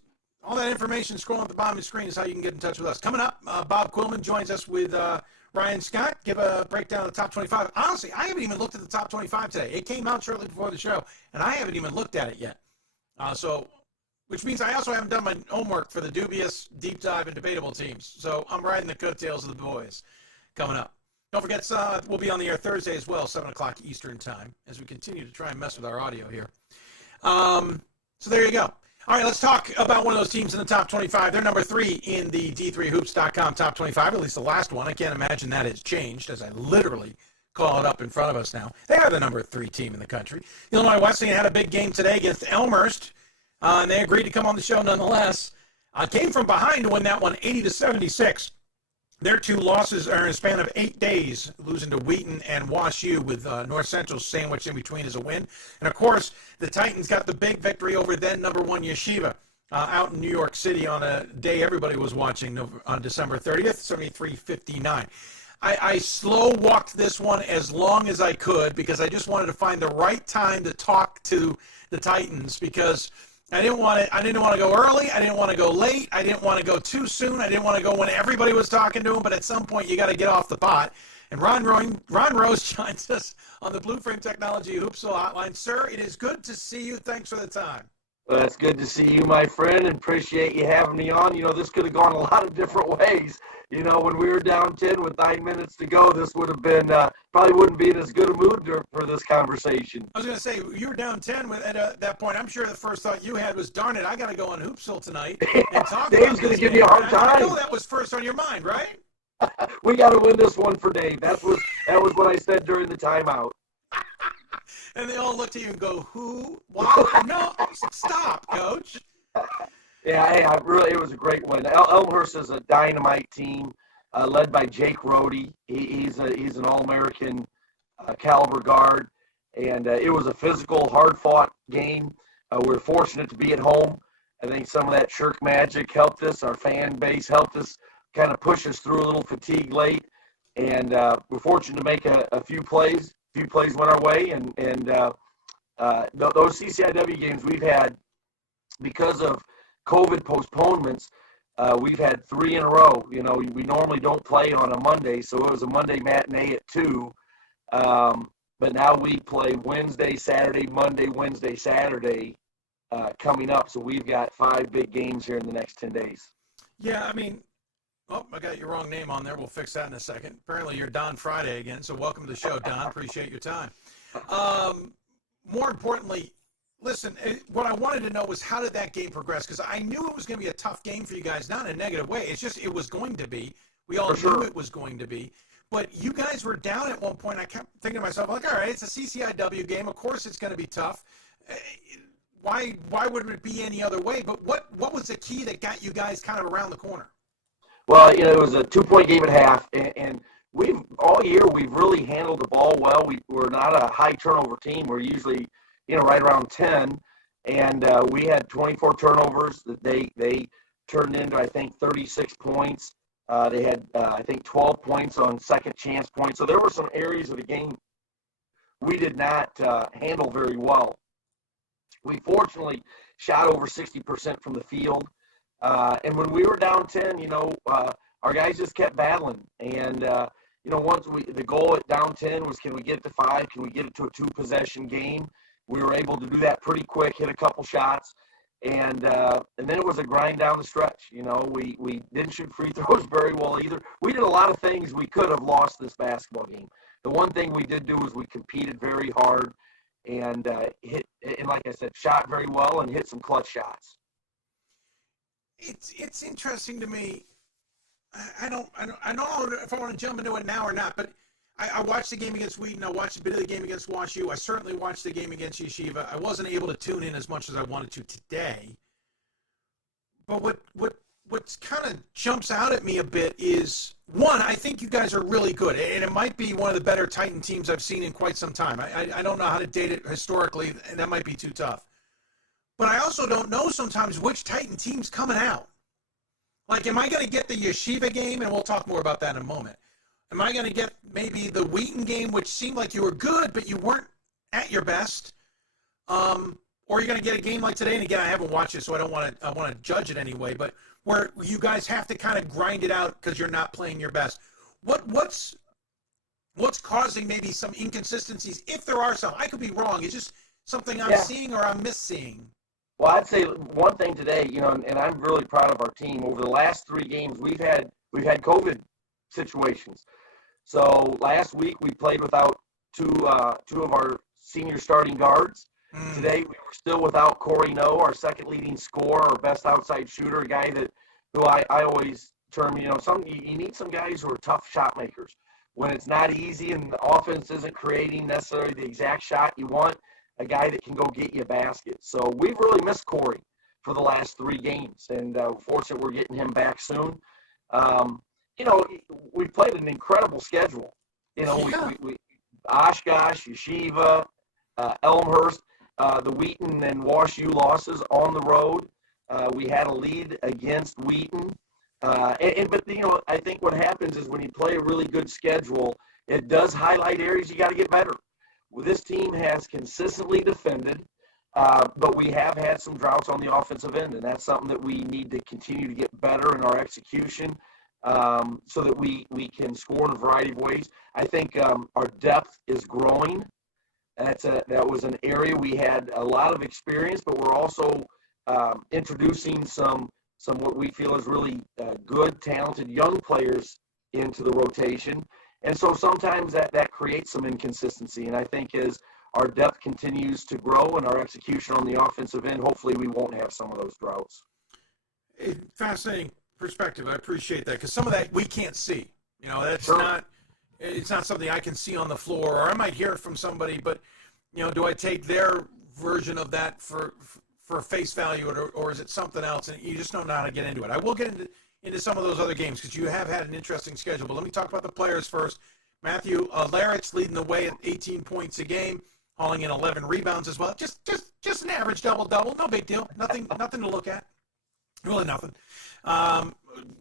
All that information scrolling at the bottom of the screen is how you can get in touch with us. Coming up, Bob Quillman joins us with Ryan Scott. Give a breakdown of the top 25. Honestly, I haven't even looked at the top 25 today. It came out shortly before the show, and I haven't even looked at it yet. Which means I also haven't done my homework for the dubious, deep dive, and debatable teams. So I'm riding the coattails of the boys coming up. Don't forget, we'll be on the air Thursday as well, 7 o'clock Eastern time, as we continue to try and mess with our audio here. So there you go. All right, let's talk about one of those teams in the top 25. They're number 3 in the D3Hoops.com top 25, at least the last one. I can't imagine that has changed, as I literally call it up in front of us now. They are the number 3 team in the country. Illinois Wesleyan had a big game today against Elmhurst, and they agreed to come on the show nonetheless. Came from behind to win that one, 80-76. Their 2 losses are in a span of 8 days, losing to Wheaton and WashU, with North Central sandwiched in between as a win. And, of course, the Titans got the big victory over then number 1 Yeshiva out in New York City on a day everybody was watching on December 30th, 73-59. I slow-walked this one as long as I could because I just wanted to find the right time to talk to the Titans, because I didn't want to go early. I didn't want to go late. I didn't want to go too soon. I didn't want to go when everybody was talking to him. But at some point, you got to get off the pot. And Ron Rose joins us on the Blue Frame Technology Hoopsville hotline. Sir, it is good to see you. Thanks for the time. Well, it's good to see you, my friend, and appreciate you having me on. You know, this could have gone a lot of different ways. You know, when we were down 10 with 9 minutes to go, this would have been probably wouldn't be in as good a mood for this conversation. I was going to say, you were down 10 at that point. I'm sure the first thought you had was, darn it, I got to go on Hoopsville tonight and talk Dave's going to give you a hard time. I know that was first on your mind, right? We got to win this one for Dave. That was what I said during the timeout. And they all look at you and go, who? Wow, no, stop, Coach. Yeah, hey, it was a great win. Elmhurst is a dynamite team led by Jake Rohde. He's an All-American caliber guard, and it was a physical, hard-fought game. We're fortunate to be at home. I think some of that Shirk magic helped us. Our fan base helped us kind of push us through a little fatigue late, and we're fortunate to make a few plays. Few plays went our way, and those CCIW games we've had, because of COVID postponements, we've had 3 in a row. You know, we normally don't play on a Monday, so it was a Monday matinee at 2. But now we play Wednesday, Saturday, Monday, Wednesday, Saturday coming up. So we've got 5 big games here in the next 10 days. Yeah, I mean, I got your wrong name on there. We'll fix that in a second. Apparently you're Don Friday again, so welcome to the show, Don. Appreciate your time. More importantly, listen, what I wanted to know was, how did that game progress? Because I knew it was going to be a tough game for you guys, not in a negative way. It's just it was going to be. We all knew it was going to be. But you guys were down at one point. I kept thinking to myself, like, all right, it's a CCIW game. Of course it's going to be tough. Why would it be any other way? But what was the key that got you guys kind of around the corner? Well, you know, it was a 2-point game at half, and we've all year we've really handled the ball well. We're not a high turnover team. We're usually, you know, right around 10, and we had 24 turnovers that they turned into, I think, 36 points. They had, I think, 12 points on second chance points. So there were some areas of the game we did not handle very well. We fortunately shot over 60% from the field. And when we were down 10, you know, our guys just kept battling. And, you know, once the goal at down 10 was, can we get to 5? Can we get it to a 2-possession game? We were able to do that pretty quick, hit a couple shots. And then it was a grind down the stretch. You know, we didn't shoot free throws very well either. We did a lot of things we could have lost this basketball game. The one thing we did do is we competed very hard and and like I said, shot very well and hit some clutch shots. It's interesting to me. I don't know if I want to jump into it now or not, but I watched the game against Wheaton. I watched a bit of the game against WashU. I certainly watched the game against Yeshiva. I wasn't able to tune in as much as I wanted to today. But what kind of jumps out at me a bit is, one, I think you guys are really good, and it might be one of the better Titan teams I've seen in quite some time. I don't know how to date it historically, and that might be too tough. But I also don't know sometimes which Titan team's coming out. Like, am I going to get the Yeshiva game? And we'll talk more about that in a moment. Am I going to get maybe the Wheaton game, which seemed like you were good, but you weren't at your best? or you're going to get a game like today, and again, I haven't watched it, so I want to judge it anyway, but where you guys have to kind of grind it out because you're not playing your best. What's causing maybe some inconsistencies, if there are some? I could be wrong. It's just something I'm seeing or I'm misseeing. Well, I'd say one thing today, and I'm really proud of our team. Over the last 3 games, we've had COVID situations. So last week we played without two of our senior starting guards. Today we were still without Corey No, our second leading scorer, our best outside shooter, a guy who I always term, you need some guys who are tough shot makers. When it's not easy and the offense isn't creating necessarily the exact shot you want, a guy that can go get you a basket. So we've really missed Corey for the last 3 games, and fortunate we're getting him back soon. We played an incredible schedule. We Oshkosh, Yeshiva, Elmhurst, the Wheaton and Wash U losses on the road. We had a lead against Wheaton. But I think what happens is when you play a really good schedule, it does highlight areas you got to get better. Well, this team has consistently defended, but we have had some droughts on the offensive end, and that's something that we need to continue to get better in our execution so that we can score in a variety of ways. I think our depth is growing. That was an area we had a lot of experience, but we're also introducing some what we feel is really good, talented young players into the rotation. And so sometimes that creates some inconsistency. And I think as our depth continues to grow and our execution on the offensive end, hopefully we won't have some of those droughts. Fascinating perspective. I appreciate that, because some of that we can't see. That's it's not something I can see on the floor, or I might hear it from somebody, but do I take their version of that for face value, or is it something else? And you just don't know how to get into it. I will get into some of those other games because you have had an interesting schedule. But let me talk about the players first. Matthew Larrett's leading the way at 18 points a game, hauling in 11 rebounds as well. Just an average double-double. No big deal. Nothing to look at. Really nothing. One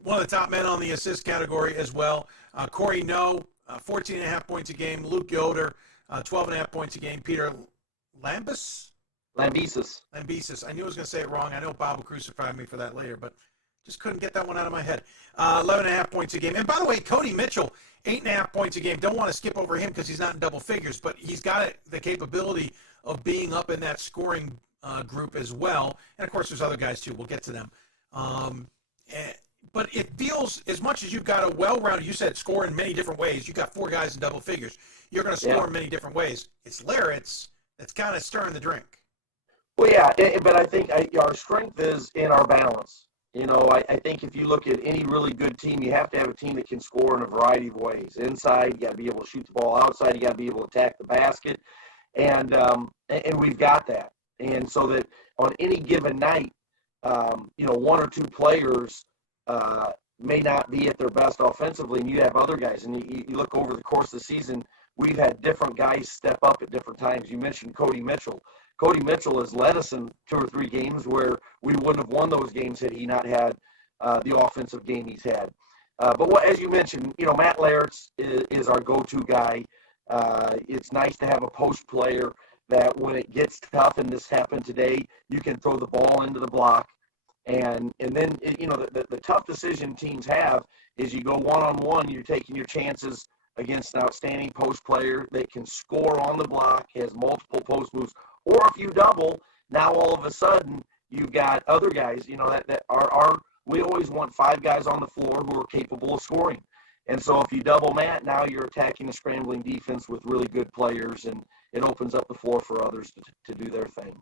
of the top men on the assist category as well. Corey No, 14.5 points a game. Luke Yoder, 12.5 points a game. Peter Lambesis. I knew I was going to say it wrong. I know Bob will crucify me for that later, but just couldn't get that one out of my head. 11.5 points a game. And by the way, Cody Mitchell, 8.5 points a game. Don't want to skip over him because he's not in double figures, but he's got the capability of being up in that scoring group as well. And, of course, there's other guys, too. We'll get to them. But it feels, as much as you've got a well-rounded, you said score in many different ways. You've got 4 guys in double figures. You're going to score in many different ways. It's Larrett's that's kind of stirring the drink. Well, yeah, but I think our strength is in our balance. I think if you look at any really good team, you have to have a team that can score in a variety of ways. Inside, you got to be able to shoot the ball. Outside, you got to be able to attack the basket. And we've got that. And so that on any given night, 1 or 2 players may not be at their best offensively, and you have other guys. And you look over the course of the season, we've had different guys step up at different times. You mentioned Cody Mitchell. Cody Mitchell has led us in 2 or 3 games where we wouldn't have won those games had he not had the offensive game he's had. But as you mentioned, Matt Larrett's is our go-to guy. It's nice to have a post player that when it gets tough, and this happened today, you can throw the ball into the block. And then, the tough decision teams have is you go one-on-one, you're taking your chances against an outstanding post player that can score on the block, has multiple post moves. Or if you double, now all of a sudden you've got other guys, that are we always want 5 guys on the floor who are capable of scoring. And so if you double Matt, now you're attacking a scrambling defense with really good players, and it opens up the floor for others to do their thing.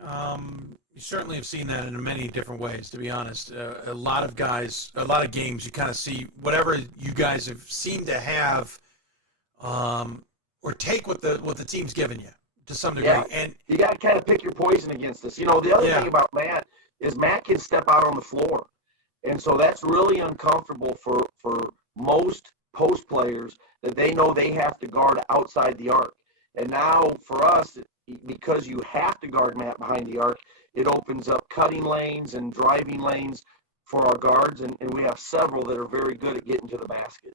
You certainly have seen that in many different ways, to be honest. A lot of games, you kind of see whatever you guys have seemed to have or take what the team's given you to some degree. Yeah. And you got to kind of pick your poison against this. The other thing about Matt is Matt can step out on the floor. And so that's really uncomfortable for most post players, that they know they have to guard outside the arc. And now for us, because you have to guard Matt behind the arc, it opens up cutting lanes and driving lanes for our guards, and we have several that are very good at getting to the basket.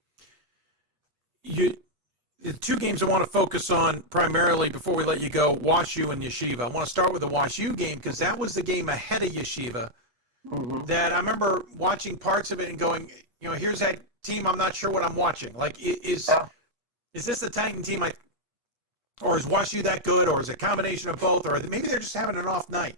The two games I want to focus on primarily before we let you go, WashU and Yeshiva. I want to start with the WashU game because that was the game ahead of Yeshiva that I remember watching parts of it and going, here's that team. I'm not sure what I'm watching. Like, is this the Titan team? Or is WashU that good? Or is it a combination of both? Or maybe they're just having an off night.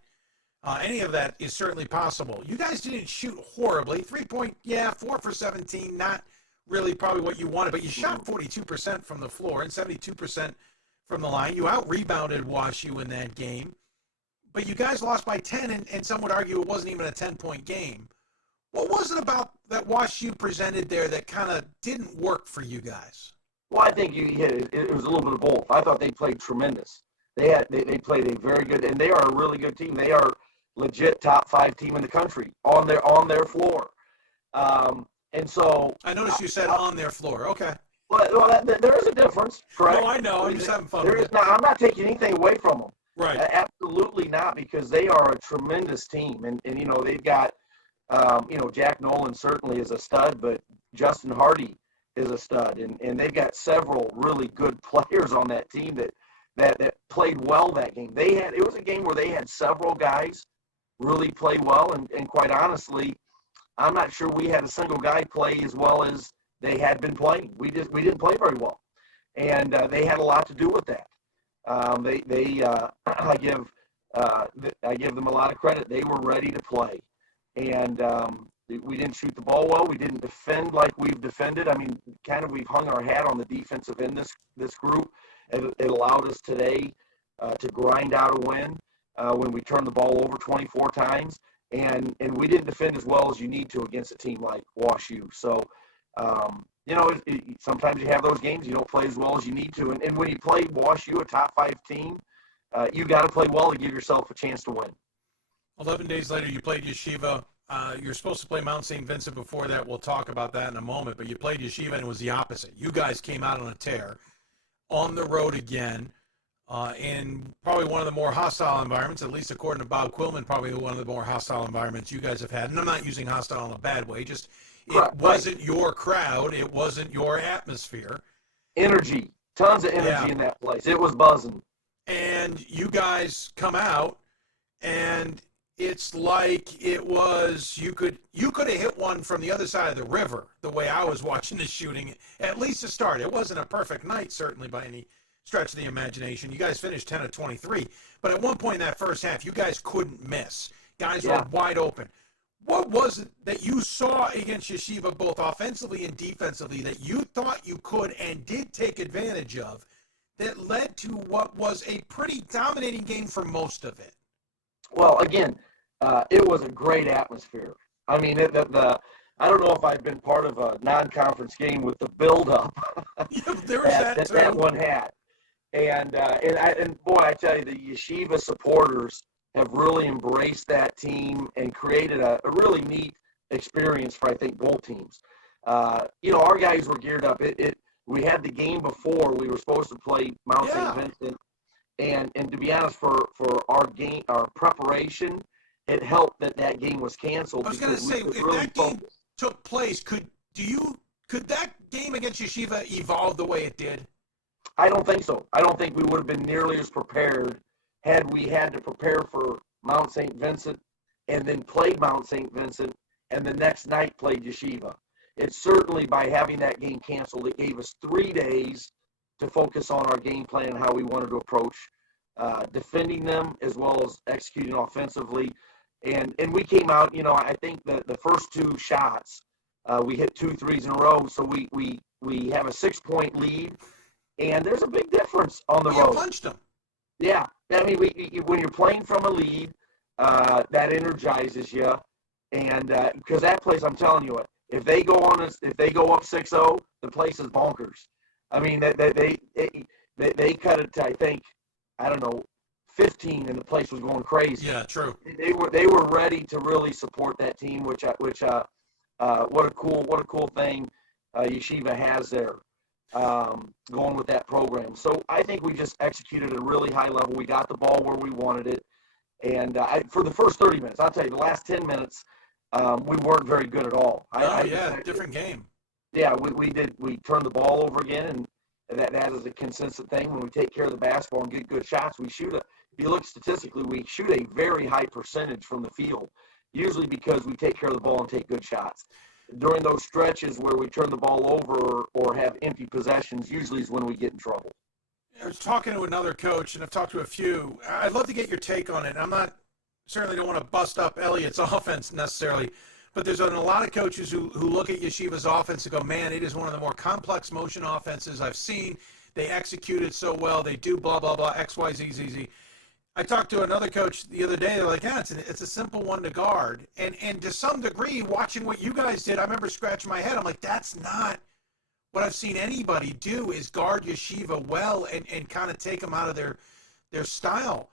Any of that is certainly possible. You guys didn't shoot horribly. 3-point, 4 for 17, not really probably what you wanted, but you shot 42% from the floor and 72% from the line. You out-rebounded WashU in that game, but you guys lost by 10, and some would argue it wasn't even a 10-point game. What was it about that WashU presented there that kind of didn't work for you guys? Well, I think you hit it. It was a little bit of both. I thought they played tremendous. They played a very good, and they are a really good team. They are legit top 5 team in the country on their floor. And so I noticed you said on their floor. Okay. Well, there is a difference, correct? No, I know. I'm just having fun. I'm not taking anything away from them. Right. Absolutely not, because they are a tremendous team, and they've got Jack Nolan certainly is a stud, but Justin Hardy is a stud, and they've got several really good players on that team that played well that game. It was a game where they had several guys really play well, and quite honestly, I'm not sure we had a single guy play as well as they had been playing. We didn't play very well, and they had a lot to do with that. I give them a lot of credit. They were ready to play, and we didn't shoot the ball well. We didn't defend like we've defended. I mean, kind of we've hung our hat on the defensive end this group. It allowed us today to grind out a win when we turned the ball over 24 times. And we didn't defend as well as you need to against a team like WashU. So, sometimes you have those games, you don't play as well as you need to. And when you play WashU, a top 5 team, you got to play well to give yourself a chance to win. 11 days later, you played Yeshiva. You're supposed to play Mount St. Vincent before that. We'll talk about that in a moment. But you played Yeshiva, and it was the opposite. You guys came out on a tear on the road again. In probably one of the more hostile environments, at least according to Bob Quillman, probably one of the more hostile environments you guys have had. And I'm not using hostile in a bad way, just it wasn't your crowd, it wasn't your atmosphere. Energy, tons of energy in that place. It was buzzing. And you guys come out, and it's like it was, you could have hit one from the other side of the river, the way I was watching the shooting, at least to start. It wasn't a perfect night, certainly, by any stretch of the imagination. You guys finished 10 of 23, but at one point in that first half, you guys couldn't miss. Guys were wide open. What was it that you saw against Yeshiva, both offensively and defensively, that you thought you could and did take advantage of that led to what was a pretty dominating game for most of it? Well, again, it was a great atmosphere. I mean, I don't know if I've been part of a non-conference game with the build-up there was that, that one had. And boy, I tell you, the Yeshiva supporters have really embraced that team and created a really neat experience for, I think, both teams. Our guys were geared up. We had the game before. We were supposed to play Mount St. Vincent. And to be honest, for our preparation, it helped that game was canceled. I was going to say, if that game took place, could that game against Yeshiva evolve the way it did? I don't think so. I don't think we would have been nearly as prepared had we had to prepare for Mount St. Vincent and then played Mount St. Vincent and the next night played Yeshiva. It's certainly, by having that game canceled, it gave us 3 days to focus on our game plan and how we wanted to approach defending them as well as executing offensively. And we came out, I think the first 2 shots, we hit 2 threes in a row, so we have a 6-point lead. And there's a big difference on the road. You punched them. Yeah. I mean, when you're playing from a lead, that energizes you. And because that place, I'm telling you, if they go up 6-0, the place is bonkers. I mean, they cut it to, I think, 15, and the place was going crazy. Yeah, true. They were ready to really support that team, which what a cool thing Yeshiva has there. Going with that program. So I think we just executed at a really high level. We got the ball where we wanted it. And for the first 30 minutes, I'll tell you, the last 10 minutes, we weren't very good at all. Different game. Yeah, we turned the ball over again, that is a consistent thing. When we take care of the basketball and get good shots, if you look statistically, we shoot a very high percentage from the field, usually because we take care of the ball and take good shots. During those stretches where we turn the ball over or have empty possessions, usually is when we get in trouble. I was talking to another coach, and I've talked to a few. I'd love to get your take on it. Certainly don't want to bust up Elliott's offense necessarily, but there's a lot of coaches who look at Yeshiva's offense and go, man, it is one of the more complex motion offenses I've seen. They execute it so well. They do blah, blah, blah, X, Y, Z, Z, Z. I talked to another coach the other day. They're like, yeah, it's a simple one to guard. And to some degree, watching what you guys did, I remember scratching my head. I'm like, that's not what I've seen anybody do, is guard Yeshiva well and kind of take them out of their style.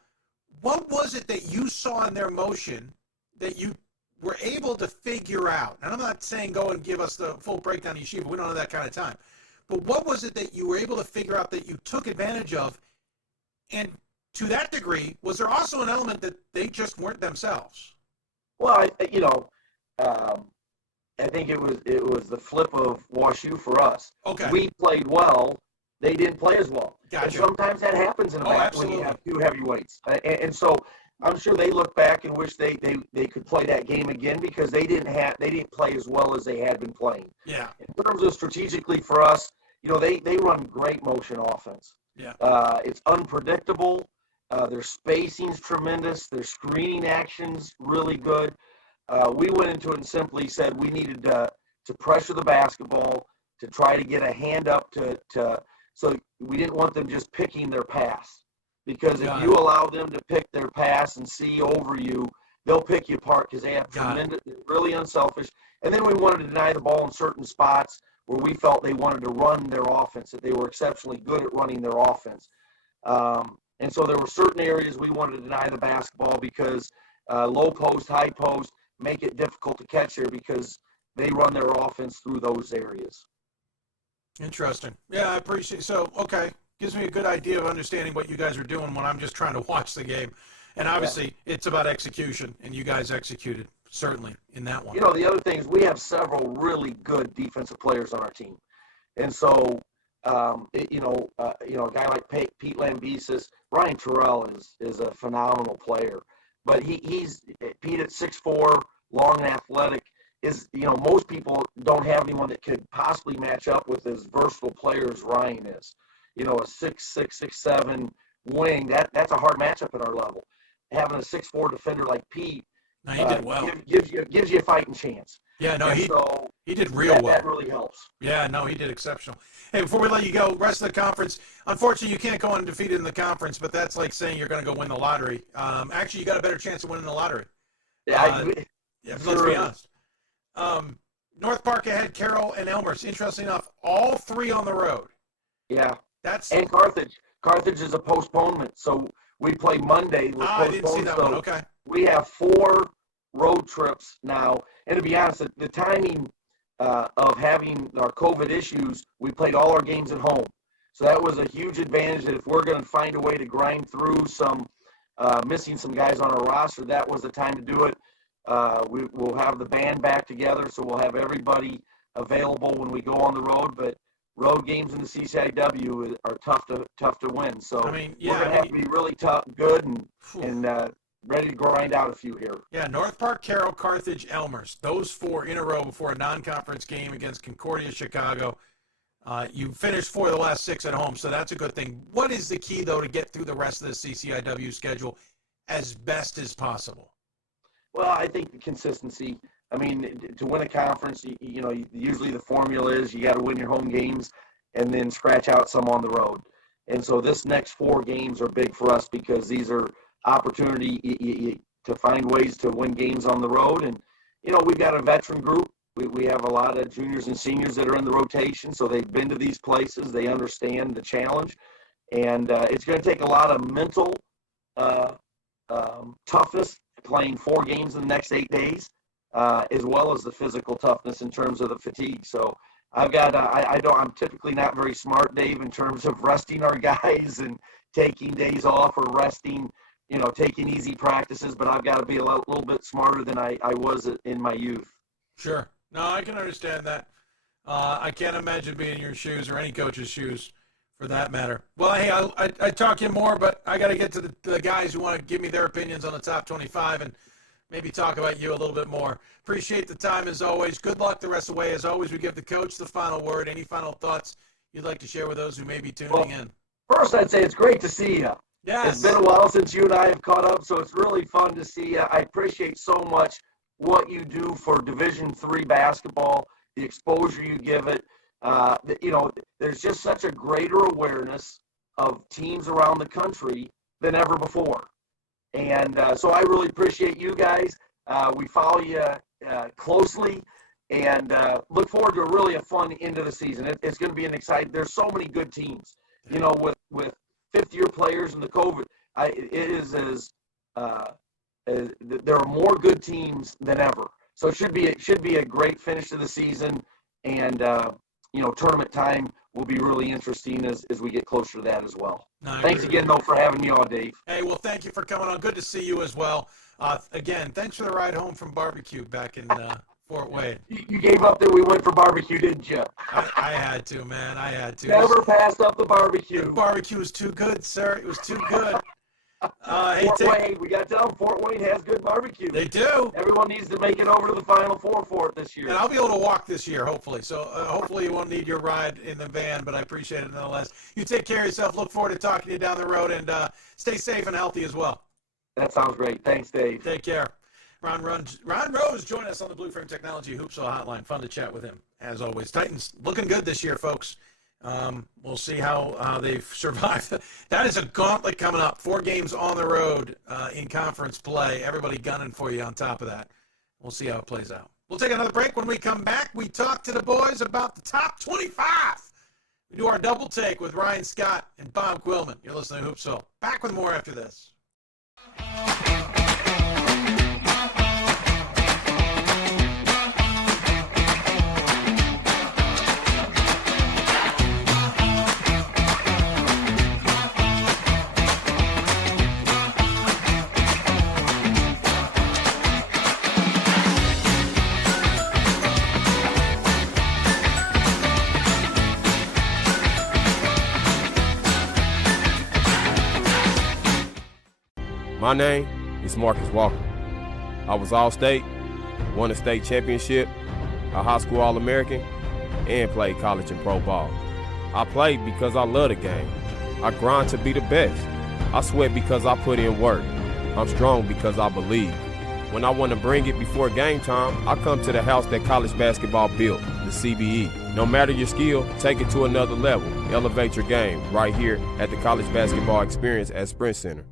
What was it that you saw in their motion that you were able to figure out? And I'm not saying go and give us the full breakdown of Yeshiva. We don't have that kind of time. But what was it that you were able to figure out that you took advantage of? And to that degree, was there also an element that they just weren't themselves? Well, I think it was the flip of WashU for us. Okay. We played well. They didn't play as well. Gotcha. And sometimes that happens in a match when you have two heavyweights. And so I'm sure they look back and wish they could play that game again because they didn't play as well as they had been playing. Yeah. In terms of strategically for us, they run great motion offense. Yeah. It's unpredictable. Their spacing's tremendous. Their screening action's really good. We went into it and simply said we needed to pressure the basketball, to try to get a hand up so we didn't want them just picking their pass. Because if you allow them to pick their pass and see over you, they'll pick you apart because they have they're really unselfish. And then we wanted to deny the ball in certain spots where we felt they wanted to run their offense, that they were exceptionally good at running their offense. And so there were certain areas we wanted to deny the basketball because low post, high post, make it difficult to catch there because they run their offense through those areas. Interesting. Yeah, I appreciate it. So, okay. Gives me a good idea of understanding what you guys are doing when I'm just trying to watch the game. And obviously, it's about execution, and you guys executed, certainly, in that one. The other thing is we have several really good defensive players on our team. And so, a guy like Pete Lambesis, Ryan Terrell is a phenomenal player. But he's Pete at 6'4", long and athletic. Most people don't have anyone that could possibly match up with as versatile player as Ryan is. A 6'6", 6'7" wing, that's a hard matchup at our level. Having a 6'4" defender like Pete he did well. gives you a fighting chance. Yeah, no, he did real well. That really helps. Yeah, no, he did exceptional. Hey, before we let you go, rest of the conference, unfortunately, you can't go undefeated in the conference, but that's like saying you're going to go win the lottery. Actually, you got a better chance of winning the lottery. Let's be honest. North Park ahead, Carroll and Elmhurst. Interesting enough, all three on the road. Yeah. And Carthage. Carthage is a postponement, so we play Monday. I didn't see that one. Okay. We have 4 road trips now. And to be honest, the timing of having our COVID issues, we played all our games at home. So that was a huge advantage that if we're going to find a way to grind through some missing some guys on our roster, that was the time to do it. We'll have the band back together, so we'll have everybody available when we go on the road. But road games in the CCIW are tough to win. So we're going to have to be really tough, good, and ready to grind out a few here. Yeah, North Park, Carroll, Carthage, Elmhurst. Those 4 in a row before a non-conference game against Concordia, Chicago. You finished 4 of the last 6 at home, so that's a good thing. What is the key, though, to get through the rest of the CCIW schedule as best as possible? Well, I think the consistency. I mean, to win a conference, usually the formula is you got to win your home games and then scratch out some on the road. And so this next 4 games are big for us because these are opportunity to find ways to win games on the road. And, we've got a veteran group. We have a lot of juniors and seniors that are in the rotation, so they've been to these places. They understand the challenge. And it's going to take a lot of mental toughness, playing 4 games in the next 8 days, as well as the physical toughness in terms of the fatigue. So I'm typically not very smart, Dave, in terms of resting our guys and taking days off or resting, taking easy practices, but I've got to be a little bit smarter than I was in my youth. Sure. No, I can understand that. I can't imagine being in your shoes or any coach's shoes for that matter. Well, hey, I talk to you more, but I got to get to the guys who want to give me their opinions on the top 25 and maybe talk about you a little bit more. Appreciate the time as always. Good luck the rest of the way. As always, we give the coach the final word. Any final thoughts you'd like to share with those who may be tuning in? First, I'd say it's great to see you. Yes. It's been a while since you and I have caught up, so it's really fun to see you. I appreciate so much what you do for Division III basketball, the exposure you give it. There's just such a greater awareness of teams around the country than ever before. And so I really appreciate you guys. We follow you closely and look forward to really a fun end of the season. It's going to be an exciting. There's so many good teams, with fifth-year players and the COVID. There are more good teams than ever. So it should be a great finish to the season, and tournament time will be really interesting as we get closer to that as well. No, thanks again, though, for having me on, Dave. Hey, well, thank you for coming on. Good to see you as well. Again, thanks for the ride home from barbecue back in Fort Wayne. You gave up that we went for barbecue, didn't you? I had to, man. I had to. Never passed up the barbecue. The barbecue was too good, sir. It was too good. Fort Wayne, we got to tell them Fort Wayne has good barbecue. They do. Everyone needs to make it over to the Final Four for it this year. And I'll be able to walk this year, hopefully. So hopefully you won't need your ride in the van, but I appreciate it nonetheless. You take care of yourself. Look forward to talking to you down the road, and stay safe and healthy as well. That sounds great. Thanks, Dave. Take care. Ron Rose joined us on the Blue Frame Technology Hoopsville Hotline. Fun to chat with him, as always. Titans looking good this year, folks. We'll see how they've survived. That is a gauntlet coming up. 4 games on the road in conference play. Everybody gunning for you on top of that. We'll see how it plays out. We'll take another break. When we come back, we talk to the boys about the top 25. We do our double take with Ryan Scott and Bob Quillman. You're listening to Hoopsville. Back with more after this. My name is Marcus Walker. I was All-State, won a state championship, a high school All-American, and played college and pro ball. I played because I love the game. I grind to be the best. I sweat because I put in work. I'm strong because I believe. When I want to bring it before game time, I come to the house that college basketball built, the CBE. No matter your skill, take it to another level. Elevate your game right here at the College Basketball Experience at Sprint Center.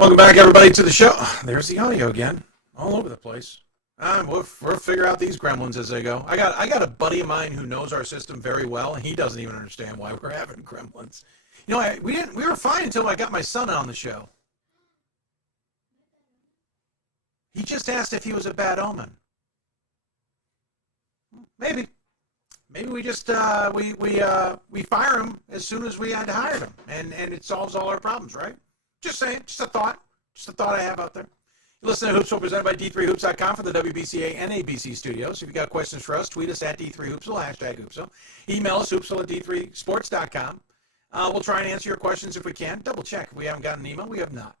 Welcome back, everybody, to the show. There's the audio again, all over the place. We'll figure out these gremlins as they go. I got a buddy of mine who knows our system very well, and he doesn't even understand why we're having gremlins. You know, we were fine until I got my son on the show. He just asked if he was a bad omen. Maybe we just we fire him as soon as we had to hire him, and it solves all our problems, right? Just saying, just a thought I have out there. You listen to Hoopsville, presented by D3Hoops.com for the WBCA and ABC studios. If you got questions for us, tweet us at D3Hoopsville, hashtag Hoopsville. Email us, hoopsville at D3Sports.com. We'll try and answer your questions if we can. Double check. If we haven't gotten an email, we have not.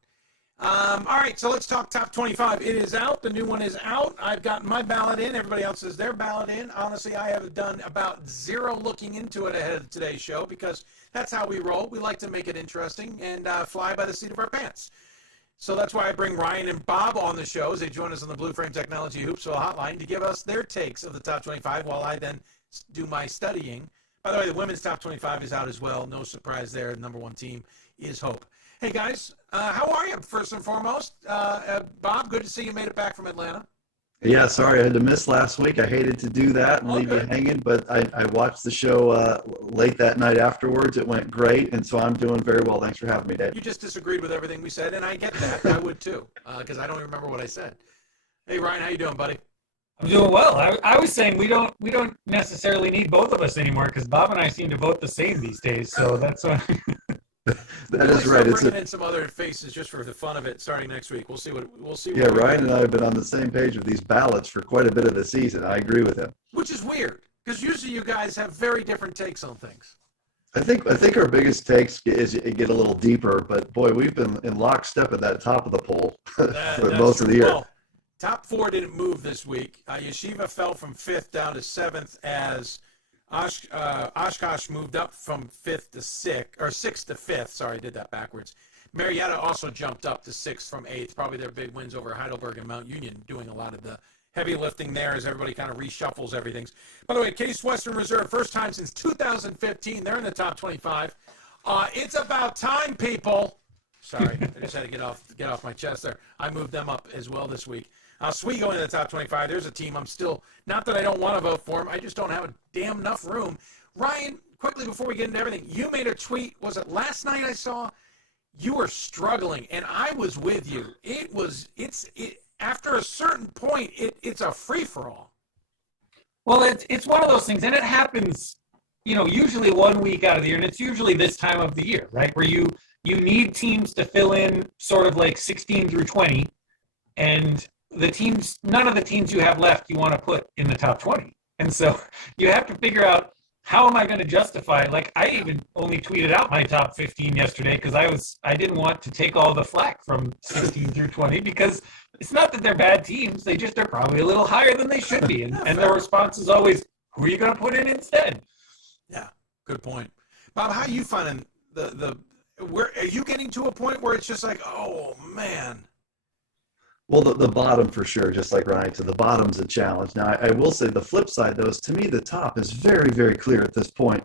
All right, so let's talk top 25. It is out. The new one is out. I've gotten my ballot in. Everybody else has their ballot in. Honestly, I have done about zero looking into it ahead of today's show because that's how we roll. We like to make it interesting and fly by the seat of our pants. So that's why I bring Ryan and Bob on the show as they join us on the Blue Frame Technology Hoopsville hotline to give us their takes of the top 25 while I then do my studying. By the way, the women's top 25 is out as well. No surprise there. The number one team is Hope. Hey, guys, how are you, first and foremost? Bob, good to see you made it back from Atlanta. Yeah, sorry I had to miss last week. I hated to do that and leave you hanging, but I watched the show late that night afterwards. It went great, and so I'm doing very well. Thanks for having me, Dave. You just disagreed with everything we said, and I get that. I would too, because I don't remember what I said. Hey, Ryan, how you doing, buddy? I'm doing well. I was saying we don't necessarily need both of us anymore because Bob and I seem to vote the same these days. So that's why. That is right. It's bringing in some other faces just for the fun of it. Starting next week, we'll see. Yeah, Ryan and I have been on the same page with these ballots for quite a bit of the season. I agree with him. Which is weird because usually you guys have very different takes on things. I think our biggest takes is get a little deeper, but boy, we've been in lockstep at that top of the poll for most of the year. Well, top four didn't move this week. Yeshiva fell from 5th down to 7th as Oshkosh moved up from 5th to 6th, or 6th to 5th. Sorry, I did that backwards. Marietta also jumped up to 6th from 8th. Probably their big wins over Heidelberg and Mount Union, doing a lot of the heavy lifting there as everybody kind of reshuffles everything. By the way, Case Western Reserve, first time since 2015. They're in the top 25. It's about time, people. Sorry, I just had to get off my chest there. I moved them up as well this week. Oswego in the top 25. There's a team I'm still, not that I don't want to vote for them, I just don't have a damn enough room. Ryan, quickly before we get into everything, you made a tweet, was it last night I saw? You were struggling, and I was with you. After a certain point, it's a free-for-all. Well, it's one of those things, and it happens, usually 1 week out of the year, and it's usually this time of the year, right, where you need teams to fill in sort of like 16 through 20, and none of the teams you have left you want to put in the top 20. And so you have to figure out, how am I going to justify it? Like, I even only tweeted out my top 15 yesterday because I didn't want to take all the flack from 16 through 20 because it's not that they're bad teams. They just are probably a little higher than they should be. And their response is always, who are you going to put in instead? Yeah, good point. Bob, how are you finding where are you getting to a point where it's just like, oh, man? Well, the bottom for sure, just like Ryan said, the bottom's a challenge. Now, I will say the flip side, though, is to me the top is very, very clear at this point.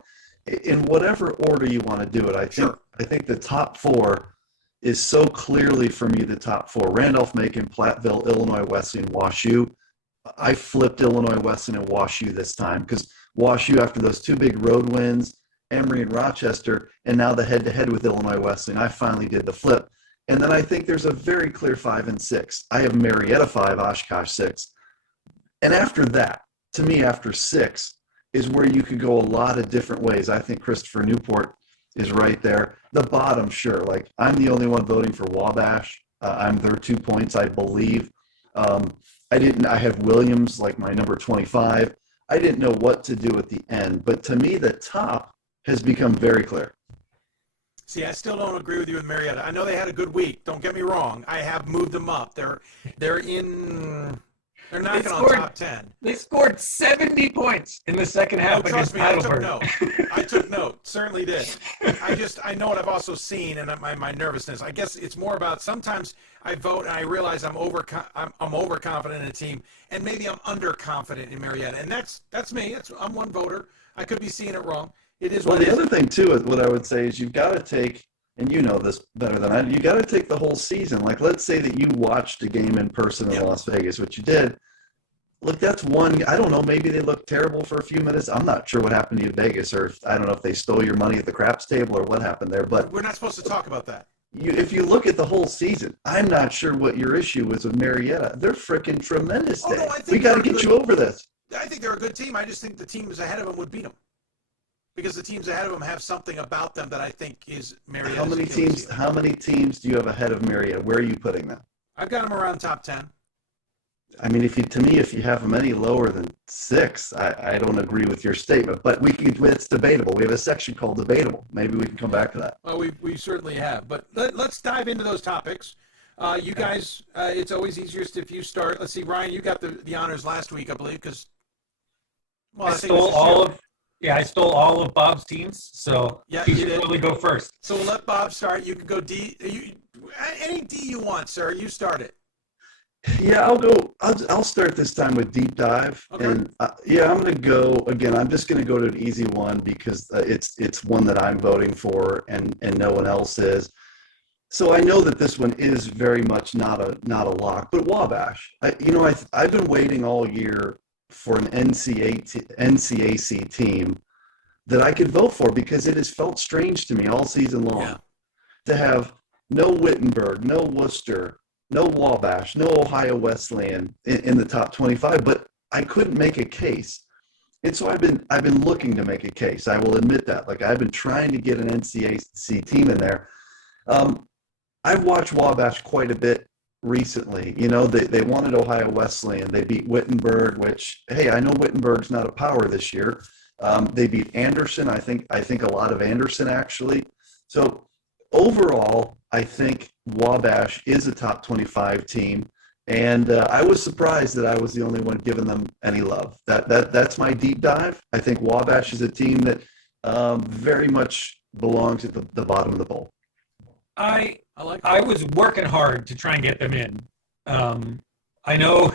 In whatever order you want to do it, I think the top four is so clearly for me the top four. Randolph, Macon, Platteville, Illinois Wesleyan, WashU. I flipped Illinois Wesleyan and WashU this time because WashU, after those two big road wins, Emory and Rochester, and now the head-to-head with Illinois Wesleyan, I finally did the flip. And then I think there's a very clear 5 and 6. I have Marietta 5, Oshkosh 6. And after that, to me, after 6, is where you could go a lot of different ways. I think Christopher Newport is right there. The bottom, sure. Like, I'm the only one voting for Wabash. I'm their 2 points, I believe. I have Williams, like my number 25. I didn't know what to do at the end. But to me, the top has become very clear. See, I still don't agree with you with Marietta. I know they had a good week. Don't get me wrong. I have moved them up. They're knocking on top 10. They scored 70 points in the second half against Heidelberg. I took note. Certainly did. I know what I've also seen, and my nervousness. I guess it's more about sometimes I vote and I realize I'm overconfident in a team, and maybe I'm underconfident in Marietta, and that's me. I'm one voter. I could be seeing it wrong. It is well, the other thing, too, what I would say is you've got to take and you know this better than I do, you got to take the whole season. Like, let's say that you watched a game in person in Las Vegas, which you did. Look, that's one. I don't know. Maybe they looked terrible for a few minutes. I'm not sure what happened to you in Vegas, or I don't know if they stole your money at the craps table or what happened there. But we're not supposed to talk about that. If you look at the whole season, I'm not sure what your issue is with Marietta. They're freaking tremendous. Oh, no, I think we got to get you over this. I think they're a good team. I just think the teams ahead of them would beat them, because the teams ahead of them have something about them that I think is Marietta. How many teams do you have ahead of Marietta? Where are you putting them? I've got them around top 10. I mean, if you have them any lower than 6, I don't agree with your statement. But it's debatable. We have a section called debatable. Maybe we can come back to that. Well, we certainly have. But let's dive into those topics. You guys, it's always easiest if you start. Let's see, Ryan, you got the honors last week, I believe, because I stole all of Bob's teams. So yeah, you should probably go first. So we'll let Bob start. You can go D. Any D you want, sir. You start it. Yeah, I'll start this time with deep dive. Okay. And I'm going to go again. I'm just going to go to an easy one because it's one that I'm voting for and no one else is. So I know that this one is very much not a lock, but Wabash. I've been waiting all year for an NCAC team that I could vote for because it has felt strange to me all season long to have no Wittenberg, no Worcester, no Wabash, no Ohio Wesleyan in the top 25, but I couldn't make a case. And so I've been looking to make a case. I will admit that. Like, I've been trying to get an NCAC team in there. I've watched Wabash quite a bit recently. They wanted Ohio Wesleyan. They beat Wittenberg, which, hey, I know Wittenberg's not a power this year. They beat Anderson. I think a lot of Anderson, actually. So overall, I think Wabash is a top 25 team, and I was surprised that I was the only one giving them any love. That's my deep dive. I think Wabash is a team that very much belongs at the bottom of the bowl. I was working hard to try and get them in. I know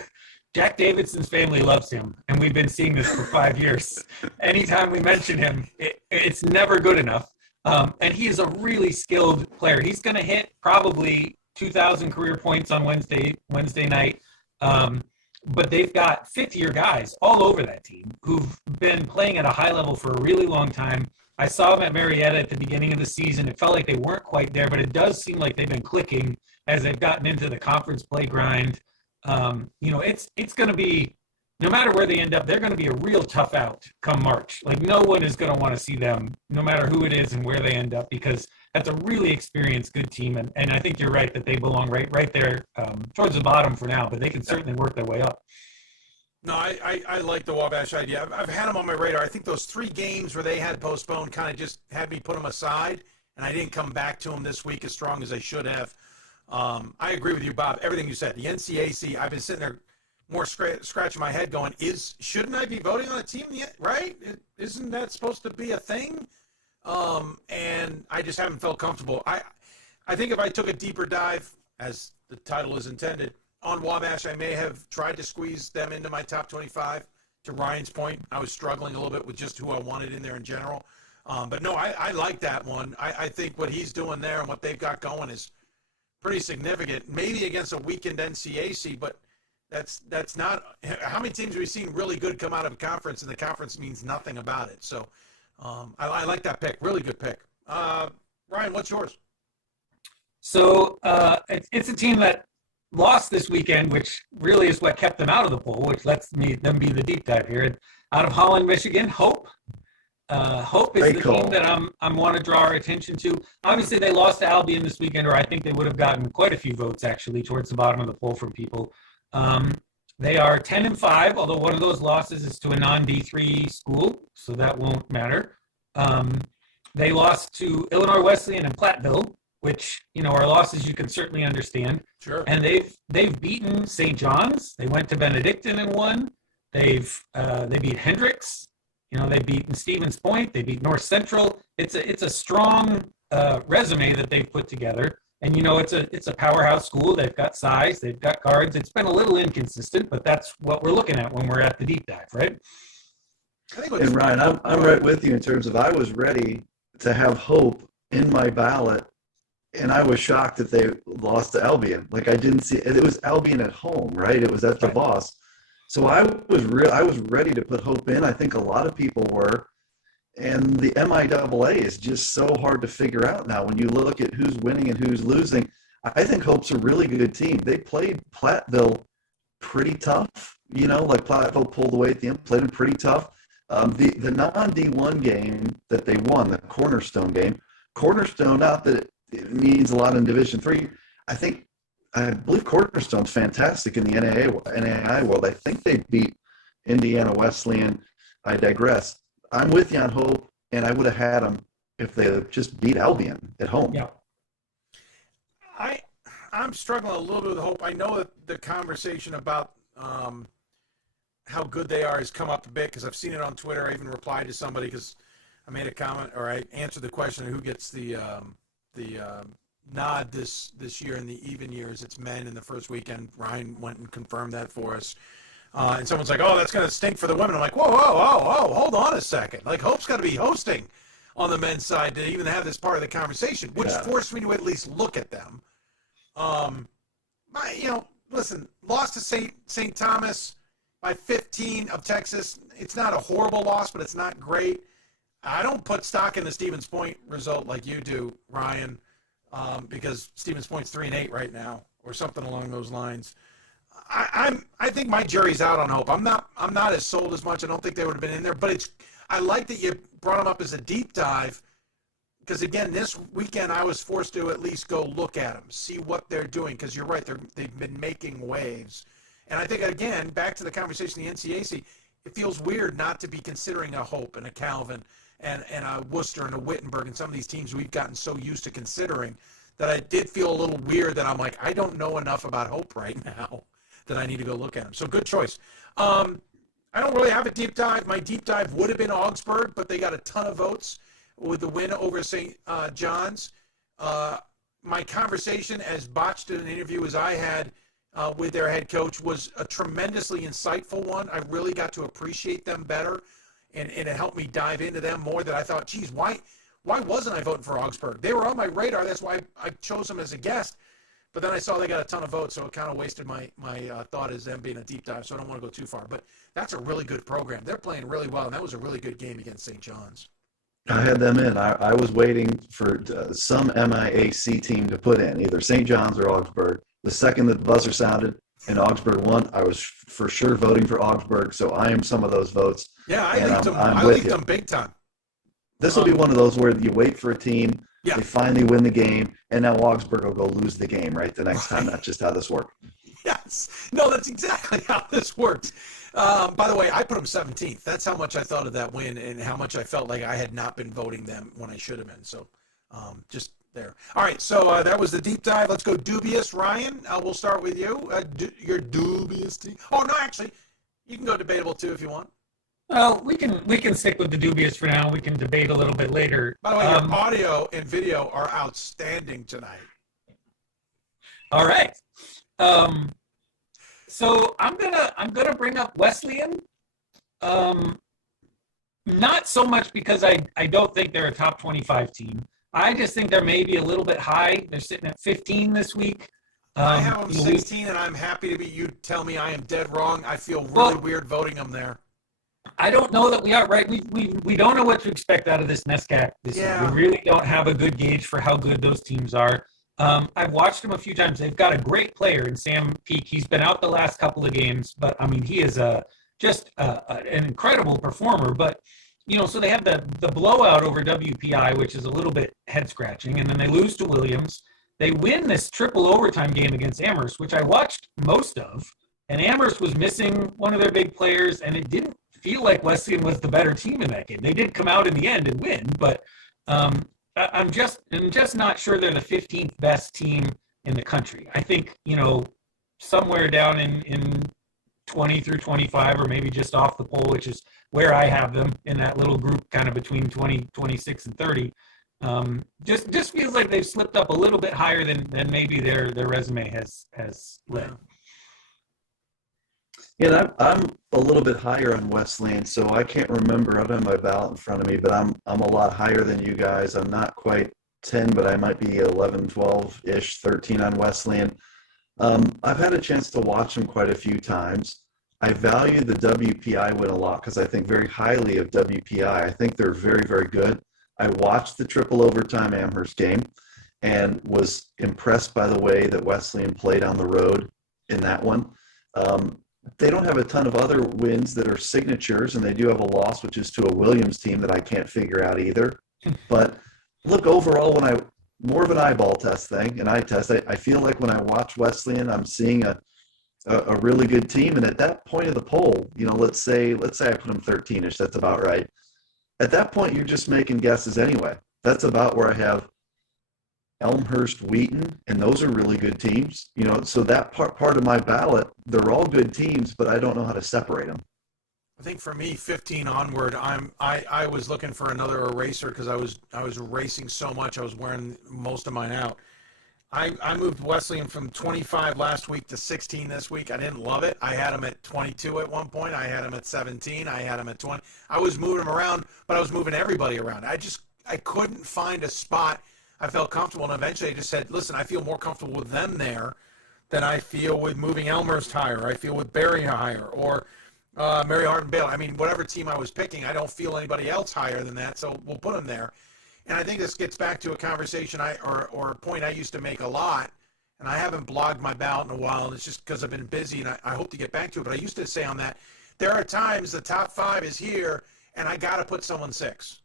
Jack Davidson's family loves him, and we've been seeing this for 5 years. Anytime we mention him, it's never good enough. And he is a really skilled player. He's going to hit probably 2,000 career points on Wednesday night. But they've got fifth-year guys all over that team who've been playing at a high level for a really long time. I saw them at Marietta at the beginning of the season. It felt like they weren't quite there, but it does seem like they've been clicking as they've gotten into the conference play grind. It's going to be, no matter where they end up, they're going to be a real tough out come March. Like, no one is going to want to see them, no matter who it is and where they end up, because that's a really experienced, good team. And I think you're right that they belong right there towards the bottom for now, but they can certainly work their way up. No, I like the Wabash idea. I've had them on my radar. I think those 3 games where they had postponed kind of just had me put them aside, and I didn't come back to them this week as strong as I should have. I agree with you, Bob. Everything you said. The NCAC, I've been sitting there more scratching my head going, shouldn't I be voting on a team yet, right? Isn't that supposed to be a thing? And I just haven't felt comfortable. I think if I took a deeper dive, as the title is intended, on Wabash, I may have tried to squeeze them into my top 25. To Ryan's point, I was struggling a little bit with just who I wanted in there in general. But no, I like that one. I think what he's doing there and what they've got going is pretty significant. Maybe against a weakened NCAC, but that's not – how many teams have we seen really good come out of a conference and the conference means nothing about it? So I like that pick. Really good pick. Ryan, what's yours? So it's a team that lost this weekend, which really is what kept them out of the poll, which lets them be the deep dive here. And out of Holland, Michigan, Hope. Hope is the team that I want to draw our attention to. Obviously, they lost to Albion this weekend, or I think they would have gotten quite a few votes, actually, towards the bottom of the poll from people. They are 10-5, although one of those losses is to a non-D3 school, so that won't matter. They lost to Illinois Wesleyan and Platteville, which, are losses you can certainly understand. Sure. And they've beaten St. John's. They went to Benedictine and won. They beat Hendricks. They've beaten Stevens Point. They beat North Central. It's a strong resume that they've put together. And it's a powerhouse school. They've got size. They've got guards. It's been a little inconsistent, but that's what we're looking at when we're at the deep dive, right? And Ryan, I'm right with you in terms of I was ready to have Hope in my ballot And I was shocked that they lost to Albion. Like I didn't see it. It was Albion at home, right? It was at the Boss. So I was ready to put hope in. I think a lot of people were. And the MIAA is just so hard to figure out now. When you look at who's winning and who's losing, I think Hope's a really good team. They played Platteville pretty tough. You know, like Platteville pulled away at the end, played them pretty tough. The non-D1 game that they won, the Cornerstone game, not that it means a lot in Division III. I believe Cornerstone's fantastic in the NAI world. I think they beat Indiana Wesleyan. I digress. I'm with you on Hope, and I would have had them if they had just beat Albion at home. Yeah. I'm struggling a little bit with Hope. I know that the conversation about how good they are has come up a bit because I've seen it on Twitter. I even replied to somebody because I made a comment or I answered the question of who gets the nod this year in the even years. It's men in the first weekend. Ryan went and confirmed that for us. And someone's like, oh, that's going to stink for the women. I'm like, whoa, hold on a second. Like, Hope's got to be hosting on the men's side to even have this part of the conversation, which forced me to at least look at them. Listen, lost to St. Thomas by 15 of Texas. It's not a horrible loss, but it's not great. I don't put stock in the Stevens Point result like you do, Ryan, because Stevens Point's 3-8 right now, or something along those lines. I think my jury's out on Hope. I'm not as sold as much. I don't think they would have been in there, but I like that you brought them up as a deep dive because again, this weekend I was forced to at least go look at them, see what they're doing. Because you're right, they've been making waves, and I think again back to the conversation in the NCAC, it feels weird not to be considering a Hope and a Calvin and a Worcester and a Wittenberg and some of these teams we've gotten so used to considering that I did feel a little weird that I'm like I don't know enough about Hope right now that I need to go look at them. So good choice. I don't really have a deep dive. My deep dive would have been Augsburg, but they got a ton of votes with the win over St. John's. My conversation, as botched in an interview as I had with their head coach, was a tremendously insightful one. I really got to appreciate them better, and it helped me dive into them more that I thought, geez, why wasn't I voting for Augsburg? They were on my radar. That's why I chose them as a guest. But then I saw they got a ton of votes, so it kind of wasted my thought as them being a deep dive, so I don't want to go too far. But that's a really good program. They're playing really well, and that was a really good game against St. John's. I had them in. I was waiting for some MIAC team to put in, either St. John's or Augsburg. The second that the buzzer sounded and Augsburg won, I was for sure voting for Augsburg, so I am some of those votes. Yeah, I leaked them big time. This will be one of those where you wait for a team, they finally win the game, and now Augsburg will go lose the game, right, the next time. That's just how this works. Yes. No, that's exactly how this works. By the way, I put them 17th. That's how much I thought of that win and how much I felt like I had not been voting them when I should have been. So just there. All right, so that was the deep dive. Let's go dubious. Ryan, we'll start with you. Your dubious team. Oh, no, actually, you can go debatable too if you want. Well, we can stick with the dubious for now. We can debate a little bit later. By the way, your audio and video are outstanding tonight. All right. So I'm gonna bring up Wesleyan. Not so much because I don't think they're a top 25 team. I just think they're maybe a little bit high. They're sitting at 15 this week. I have them 16, and I'm happy to be. You tell me I am dead wrong. I feel really weird voting them there. I don't know that we are right. We don't know what to expect out of this NESCAC this year. We really don't have a good gauge for how good those teams are. I've watched them a few times. They've got a great player in Sam Peak. He's been out the last couple of games, but I mean, he is just an incredible performer. But so they have the blowout over WPI, which is a little bit head scratching, and then they lose to Williams. They win this triple overtime game against Amherst, which I watched most of, and Amherst was missing one of their big players, and it didn't feel like Wesleyan was the better team in that game. They did come out in the end and win, but I'm just not sure they're the 15th best team in the country. I think, somewhere down in 20 through 25 or maybe just off the pole, which is where I have them in that little group kind of between 20, 26 and 30. Just feels like they've slipped up a little bit higher than maybe their resume has led. Yeah, I'm a little bit higher on Wesleyan, so I can't remember. I don't have my ballot in front of me, but I'm a lot higher than you guys. I'm not quite 10, but I might be 11, 12-ish, 13 on Wesleyan. I've had a chance to watch them quite a few times. I value the WPI win a lot because I think very highly of WPI. I think they're very, very good. I watched the triple overtime Amherst game and was impressed by the way that Wesleyan played on the road in that one. They don't have a ton of other wins that are signatures, and they do have a loss, which is to a Williams team that I can't figure out either. But look, overall, more of an eyeball test thing, an eye test. I feel like when I watch Wesleyan, I'm seeing a really good team. And at that point of the poll, let's say I put them 13-ish. That's about right. At that point, you're just making guesses anyway. That's about where I have Elmhurst, Wheaton, and those are really good teams. So that part of my ballot, they're all good teams, but I don't know how to separate them. I think for me, 15 onward, I was looking for another eraser because I was erasing so much. I was wearing most of mine out. I moved Wesleyan from 25 last week to 16 this week. I didn't love it. I had them at 22 at one point. I had them at 17. I had them at 20. I was moving them around, but I was moving everybody around. I couldn't find a spot I felt comfortable, and eventually I just said, listen, I feel more comfortable with them there than I feel with moving Elmhurst higher. I feel with Berry higher, or Mary Hardin Baylor. I mean, whatever team I was picking, I don't feel anybody else higher than that, so we'll put them there. And I think this gets back to a conversation or a point I used to make a lot, and I haven't blogged my ballot in a while, and it's just because I've been busy, and I hope to get back to it. But I used to say on that, there are times the top 5 is here, and I got to put someone 6.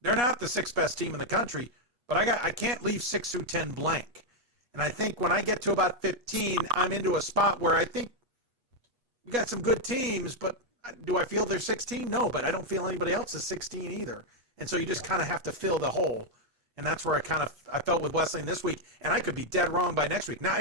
They're not the 6th best team in the country, but I can't leave 6 through 10 blank. And I think when I get to about 15, I'm into a spot where I think we got some good teams, but do I feel they're 16? No, but I don't feel anybody else is 16 either. And so you just kind of have to fill the hole. And that's where I felt with Wesleyan this week, and I could be dead wrong by next week. Now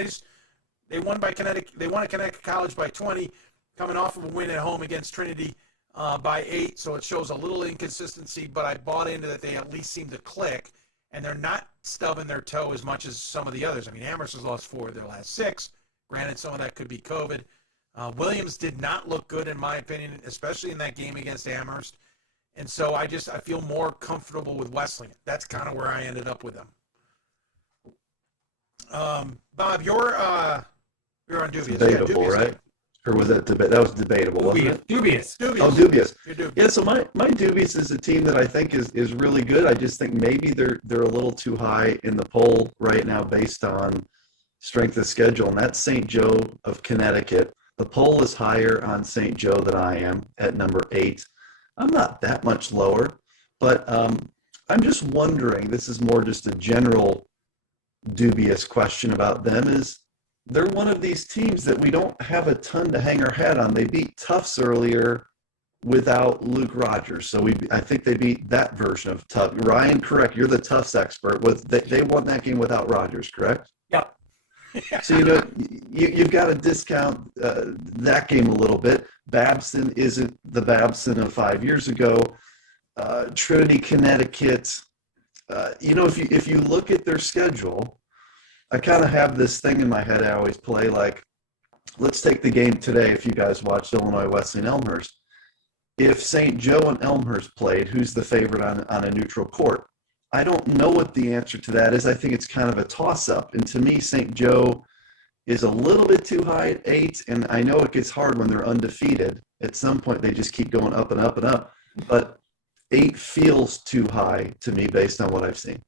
they won at Connecticut College by 20, coming off of a win at home against Trinity by 8, so it shows a little inconsistency, but I bought into that they at least seem to click, and they're not stubbing their toe as much as some of the others. I mean, Amherst has lost 4 of their last 6. Granted, some of that could be COVID. Williams did not look good, in my opinion, especially in that game against Amherst. And so I feel more comfortable with Wesleyan. That's kind of where I ended up with them. Bob, you're on dubious. Debatable, dubious, right? Or was that debate? That was debatable, wasn't it? Dubious. Oh, dubious. You're dubious. Yeah, so my dubious is a team that I think is really good. I just think maybe they're a little too high in the poll right now based on strength of schedule, and that's St. Joe of Connecticut. The poll is higher on St. Joe than I am at number 8. I'm not that much lower, but I'm just wondering, this is more just a general dubious question about them, is they're one of these teams that we don't have a ton to hang our hat on. They beat Tufts earlier without Luke Rogers, so I think they beat that version of Tufts. Ryan, correct, you're the Tufts expert. They won that game without Rogers, correct? Yep. So, you've got to discount that game a little bit. Babson isn't the Babson of 5 years ago. Trinity, Connecticut, if you look at their schedule, I kind of have this thing in my head I always play, like, let's take the game today. If you guys watched Illinois Wesleyan Elmhurst, if St. Joe and Elmhurst played, who's the favorite on a neutral court? I don't know what the answer to that is. I think it's kind of a toss-up. And to me, St. Joe is a little bit too high at 8, and I know it gets hard when they're undefeated. At some point, they just keep going up and up and up. But 8 feels too high to me based on what I've seen.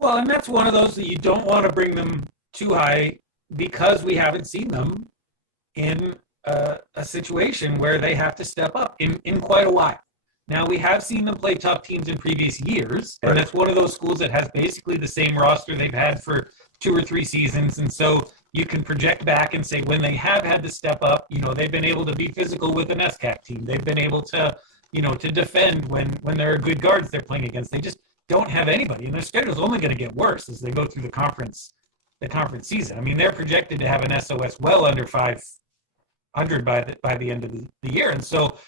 Well, and that's one of those that you don't want to bring them too high because we haven't seen them in a situation where they have to step up in quite a while. Now, we have seen them play tough teams in previous years, and that's one of those schools that has basically the same roster they've had for 2 or 3 seasons. And so you can project back and say when they have had to step up, they've been able to be physical with an SCAC team. They've been able to, to defend when there are good guards they're playing against. They just don't have anybody, and their schedule is only going to get worse as they go through the conference season. I mean, they're projected to have an SOS well under 500 by the end of the year. And so,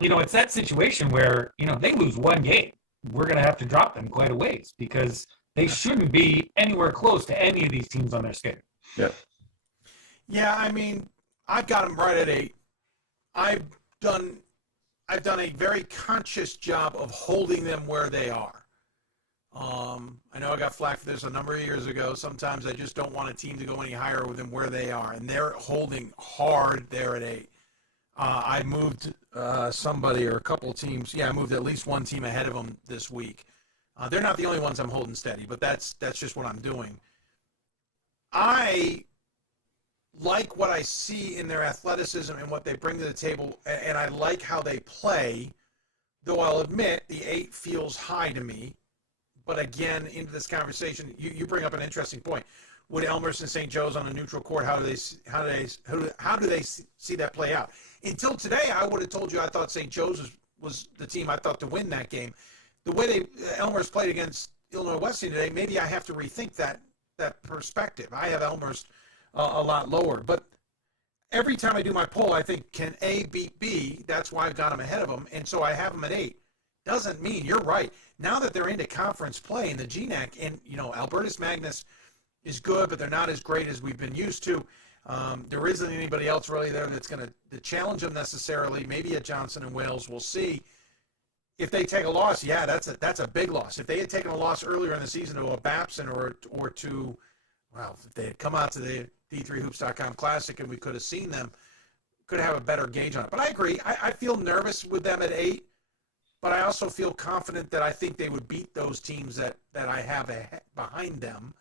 it's that situation where, they lose one game, we're going to have to drop them quite a ways because they shouldn't be anywhere close to any of these teams on their schedule. Yeah. Yeah, I mean, I've got them right at 8. I've done a very conscious job of holding them where they are. I know I got flack for this a number of years ago. Sometimes I just don't want a team to go any higher than where they are, and they're holding hard there at 8. I moved somebody or a couple of teams. Yeah, I moved at least one team ahead of them this week. They're not the only ones I'm holding steady, but that's just what I'm doing. I like what I see in their athleticism and what they bring to the table, and I like how they play, though I'll admit the 8 feels high to me. But again, into this conversation, you bring up an interesting point. Would Elmhurst and St. Joe's on a neutral court, how do they see that play out? Until today, I would have told you I thought St. Joe's was the team I thought to win that game. The way Elmhurst played against Illinois Wesleyan today, maybe I have to rethink that perspective. I have Elmhurst a lot lower, but every time I do my poll, I think, can A beat B? That's why I've got them ahead of them, and so I have them at 8. Doesn't mean, you're right. Now that they're into conference play in the GNAC, and, Albertus Magnus is good, but they're not as great as we've been used to. There isn't anybody else really there that's going to challenge them necessarily. Maybe at Johnson and Wales, we'll see. If they take a loss, yeah, that's a big loss. If they had taken a loss earlier in the season to a Babson or to, if they had come out to the D3Hoops.com Classic and we could have seen them, could have a better gauge on it. But I agree. I feel nervous with them at 8. But I also feel confident that I think they would beat those teams that I have behind them.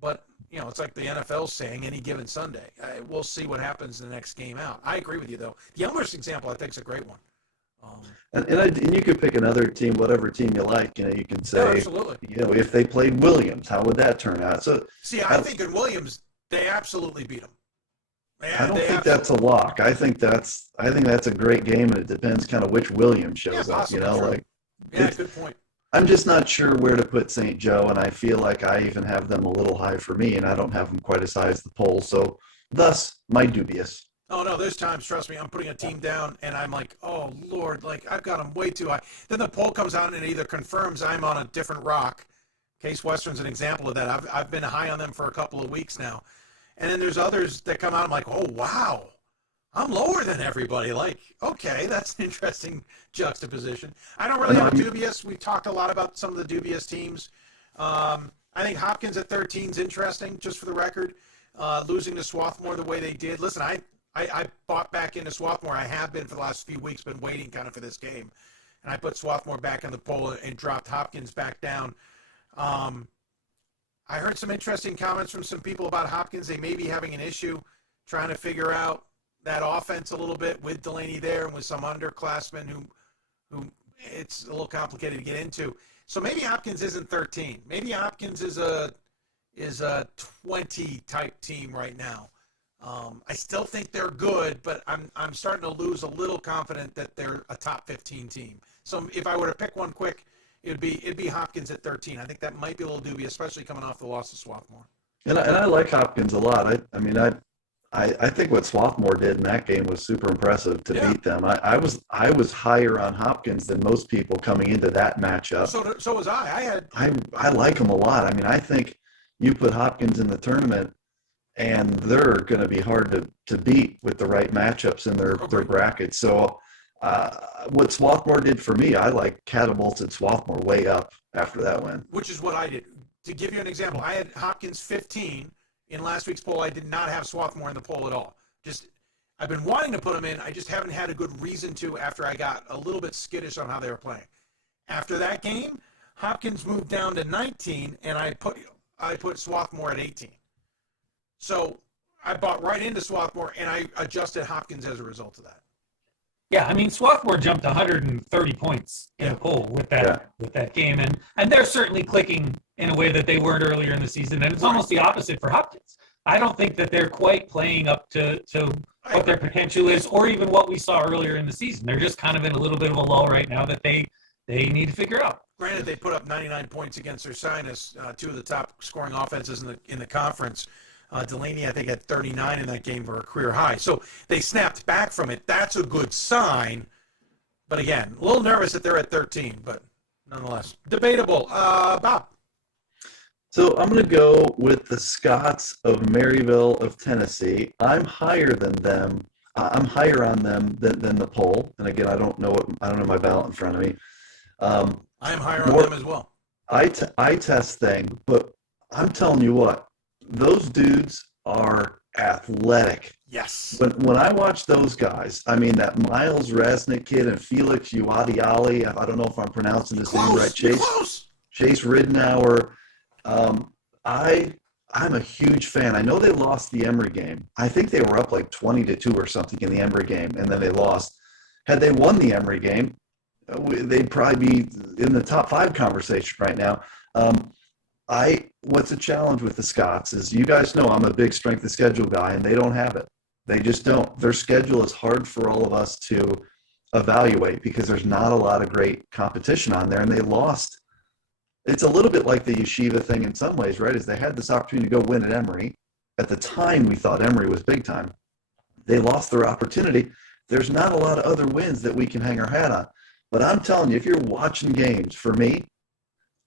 But, it's like the NFL saying any given Sunday. We'll see what happens in the next game out. I agree with you, though. The Elmhurst example, I think, is a great one. And you could pick another team, whatever team you like. You can say, absolutely. If they played Williams, how would that turn out? So, see, I think in Williams, they absolutely beat them. I don't think that's a lock. I think that's a great game, and it depends kind of which Williams shows up. Good point. I'm just not sure where to put St. Joe, and I feel like I even have them a little high for me, and I don't have them quite as high as the poll. So, thus, my dubious. Oh, no, there's times, trust me, I'm putting a team down, and I'm like, oh, Lord, I've got them way too high. Then the poll comes out, and it either confirms I'm on a different rock. Case Western's an example of that. I've been high on them for a couple of weeks now. And then there's others that come out, I'm like, oh, wow, I'm lower than everybody. Okay, that's an interesting juxtaposition. I don't really have a dubious. We've talked a lot about some of the dubious teams. I think Hopkins at 13 is interesting, just for the record. Losing to Swarthmore the way they did. Listen, I bought back into Swarthmore. I have been for the last few weeks, been waiting kind of for this game. And I put Swarthmore back in the poll and dropped Hopkins back down. I heard some interesting comments from some people about Hopkins. They may be having an issue trying to figure out that offense a little bit with Delaney there and with some underclassmen who it's a little complicated to get into. So maybe Hopkins isn't 13. Maybe Hopkins is a 20 type team right now. I still think they're good, but I'm starting to lose a little confident that they're a top 15 team. So if I were to pick one quick, it'd be Hopkins at 13. I think that might be a little dubious, especially coming off the loss to Swarthmore. And I like Hopkins a lot. I think what Swarthmore did in that game was super impressive to beat them. I was higher on Hopkins than most people coming into that matchup. So was I. I like them a lot. I think you put Hopkins in the tournament, and they're going to be hard to beat with the right matchups in their brackets. So what Swarthmore did for me, I catapulted Swarthmore way up after that win. Which is what I did. To give you an example, I had Hopkins 15 in last week's poll. I did not have Swarthmore in the poll at all. I've been wanting to put them in. I just haven't had a good reason to after I got a little bit skittish on how they were playing. After that game, Hopkins moved down to 19, and I put Swarthmore at 18. So I bought right into Swarthmore, and I adjusted Hopkins as a result of that. Yeah, Swarthmore jumped 130 points in a poll with that game, and they're certainly clicking in a way that they weren't earlier in the season, and it's almost the opposite for Hopkins. I don't think that they're quite playing up to what their potential is, or even what we saw earlier in the season. They're just kind of in a little bit of a lull right now that they need to figure out. Granted, they put up 99 points against Ursinus, two of the top scoring offenses in the conference. Delaney, I think, had 39 in that game for a career high. So they snapped back from it. That's a good sign. But again, a little nervous that they're at 13, but nonetheless, debatable. Bob. So I'm going to go with the Scots of Maryville of Tennessee. I'm higher than them. I'm higher on them than the poll. And again, I don't know my ballot in front of me. I am higher on them as well. eye test thing, but I'm telling you what, those dudes are athletic. Yes. When I watch those guys, I mean that Miles Resnick kid and Felix Uadiali, I don't know if I'm pronouncing his name right. Chase Ridnour. I'm a huge fan. I know they lost the Emory game. I think they were up like 20-2 or something in the Emory game, and then they lost. Had they won the Emory game, they'd probably be in the top 5 conversation right now. What's a challenge with the Scots is, you guys know I'm a big strength of schedule guy, and they don't have it. They just don't. Their schedule is hard for all of us to evaluate because there's not a lot of great competition on there, and they lost. It's a little bit like the Yeshiva thing in some ways, right? Is they had this opportunity to go win at Emory. At the time, we thought Emory was big time. They lost their opportunity. There's not a lot of other wins that we can hang our hat on. But I'm telling you, if you're watching games, for me,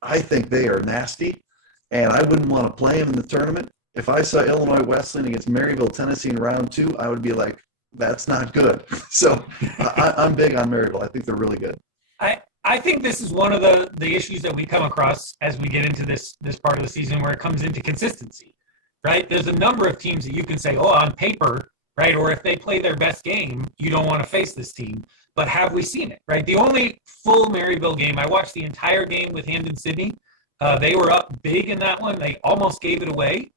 I think they are nasty, and I wouldn't want to play them in the tournament. If I saw Illinois Wesleyan against Maryville, Tennessee in round 2, I would be like, that's not good. So I'm big on Maryville. I think they're really good. I think this is one of the issues that we come across as we get into this part of the season, where it comes into consistency, right? There's a number of teams that you can say, oh, on paper, right? Or if they play their best game, you don't want to face this team. But have we seen it, right? The only full Maryville game, I watched the entire game with Hampden-Sydney. They were up big in that one. They almost gave it away.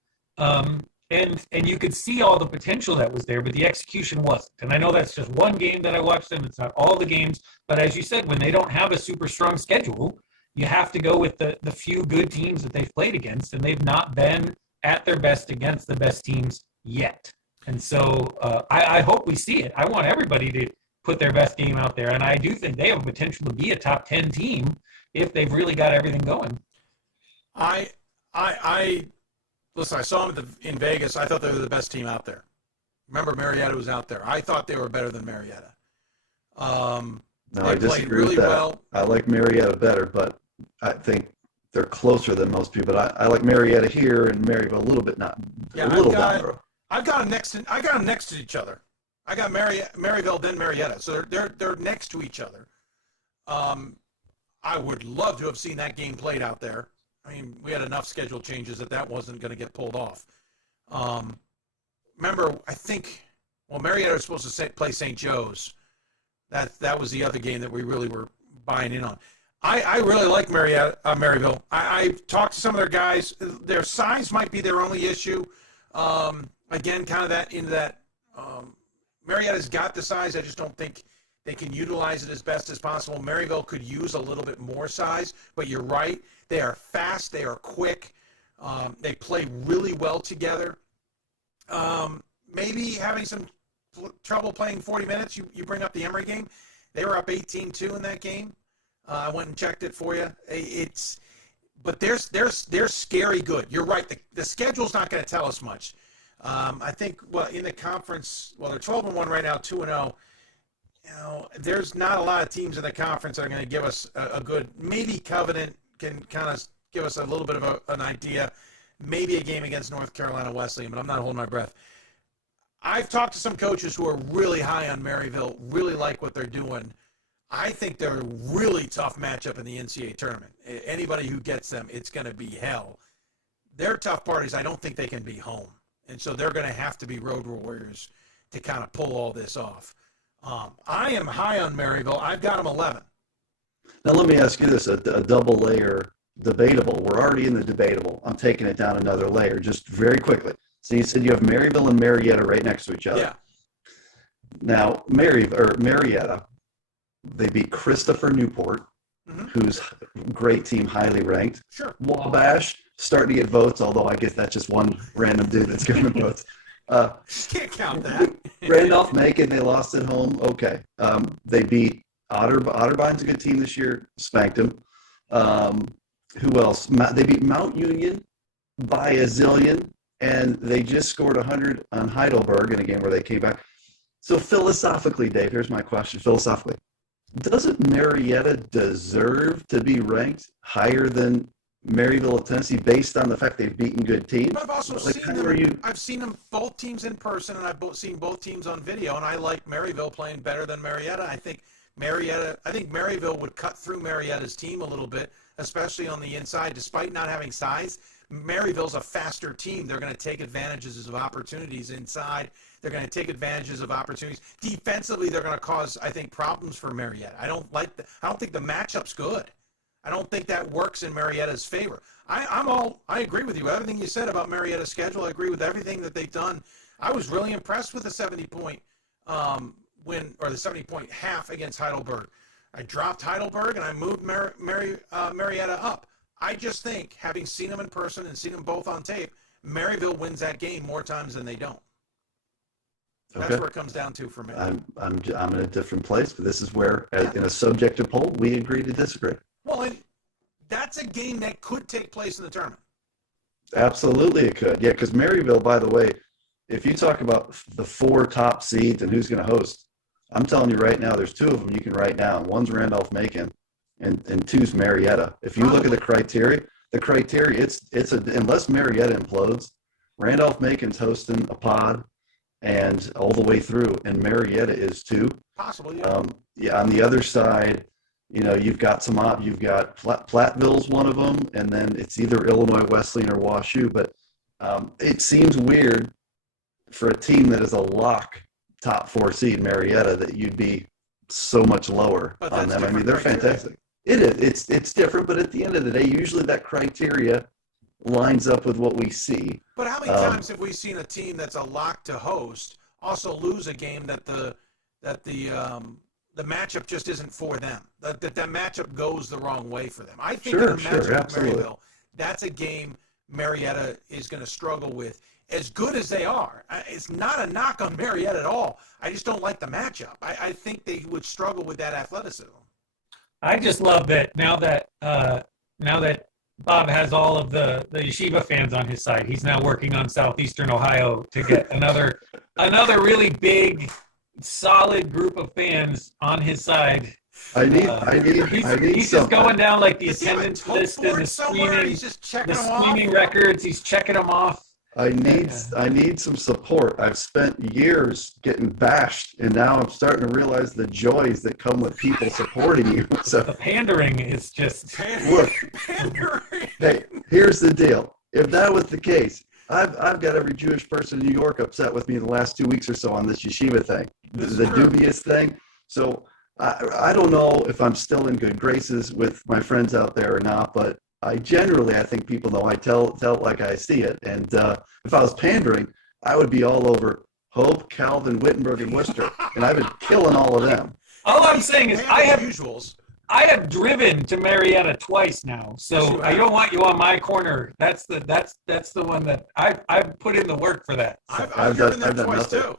And you could see all the potential that was there, but the execution wasn't. And I know that's just one game that I watched them. It's not all the games. But as you said, when they don't have a super strong schedule, you have to go with the few good teams that they've played against, and they've not been at their best against the best teams yet. And so I hope we see it. I want everybody to put their best game out there, and I do think they have potential to be a top 10 team if they've really got everything going. Listen, I saw them in Vegas. I thought they were the best team out there. Remember, Marietta was out there. I thought they were better than Marietta. No, I disagree with that. Well. I like Marietta better, but I think they're closer than most people. But I like Marietta here and Maryville a little bit, not a little down the road. I've got them next to each other. I got Maryville, then Marietta, so they're next to each other. I would love to have seen that game played out there. I mean, we had enough schedule changes that wasn't going to get pulled off. Remember, I think, Marietta was supposed to play St. Joe's. That was the other game that we really were buying in on. I really like Maryville. I talked to some of their guys. Their size might be their only issue. Again, kind of Marietta's got the size. I just don't think they can utilize it as best as possible. Maryville could use a little bit more size, but you're right. They are fast. They are quick. They play really well together. Maybe having some trouble playing 40 minutes. You bring up the Emory game. They were up 18-2 in that game. I went and checked it for you. But they're scary good. You're right. The schedule's not going to tell us much. I think in the conference, they're 12-1 right now, 2-0. There's not a lot of teams in the conference that are going to give us a good. Maybe Covenant can kind of give us a little bit of an idea. Maybe a game against North Carolina Wesleyan, but I'm not holding my breath. I've talked to some coaches who are really high on Maryville, really like what they're doing. I think they're a really tough matchup in the NCAA tournament. Anybody who gets them, it's going to be hell. Their tough part is I don't think they can be home. And so they're going to have to be road warriors to kind of pull all this off. I am high on Maryville. I've got them 11. Now let me ask you this, a double layer debatable. We're already in the debatable. I'm taking it down another layer just very quickly. So you said you have Maryville and Marietta right next to each other. Yeah. Now, Marietta, they beat Christopher Newport, who's a great team, highly ranked. Sure. Wabash, starting to get votes, although I guess that's just one random dude that's giving votes. Can't count that. Randolph, Macon, they lost at home. Okay. They beat Otterbeин's a good team this year, spanked them. Who else? They beat Mount Union by a zillion, and they just scored 100 on Heidelberg in a game where they came back. So philosophically, Dave, here's my question. Philosophically, doesn't Marietta deserve to be ranked higher than Maryville of Tennessee based on the fact they've beaten good teams? But I've also seen them. I've seen them both teams in person, and I've seen both teams on video, and I like Maryville playing better than Marietta. I think I think Maryville would cut through Marietta's team a little bit, especially on the inside, despite not having size. Maryville's a faster team. They're going to take advantages of opportunities inside. They're going to take advantages of opportunities. Defensively, they're going to cause, I think, problems for Marietta. I don't think the matchup's good. I don't think that works in Marietta's favor. I agree with you. Everything you said about Marietta's schedule, I agree with everything that they've done. I was really impressed with the 70-point win, or the 70-point half against Heidelberg. I dropped Heidelberg and I moved Marietta up. I just think, having seen them in person and seen them both on tape, Maryville wins that game more times than they don't. That's where it comes down to for me. I'm in a different place, but this is where, in a subjective poll, we agree to disagree. Well, and that's a game that could take place in the tournament. Absolutely, it could. Yeah, because Maryville, by the way, if you talk about the 4 top seeds and who's going to host, I'm telling you right now, there's 2 of them you can write down. One's Randolph-Macon, and 2's Marietta. If you look at the criteria, it's unless Marietta implodes, Randolph-Macon's hosting a pod and all the way through, and Marietta is too. Possibly, yeah. On the other side, you've got Platteville's one of them, and then it's either Illinois Wesleyan or WashU. But it seems weird for a team that is a lock top 4 seed, Marietta, that you'd be so much lower on them. I mean, they're fantastic. It is. It's different, but at the end of the day, usually that criteria lines up with what we see. But how many times have we seen a team that's a lock to host also lose a game that the matchup just isn't for them? That matchup goes the wrong way for them. I think in a matchup with Maryville, that's a game Marietta is going to struggle with. As good as they are, it's not a knock on Marietta at all. I just don't like the matchup. I think they would struggle with that athleticism. I just love that now that Bob has all of the Yeshiva fans on his side. He's now working on Southeastern Ohio to get another really big, solid group of fans on his side. He's just going down like the attendance list and the screening records. He's checking them off. I need some support. I've spent years getting bashed, and now I'm starting to realize the joys that come with people supporting you. So the pandering is just look. Hey, here's the deal. If that was the case, I've got every Jewish person in New York upset with me the last 2 weeks or so on this yeshiva thing, the dubious thing. So I don't know if I'm still in good graces with my friends out there or not, but I think people know I tell it like I see it. And if I was pandering, I would be all over Hope, Calvin, Wittenberg, and Worcester, and I've been killing all of them. All I'm saying is I have driven to Marietta twice now, so I don't want you on my corner. That's the one that I've put in the work for that. So. I've driven there twice too.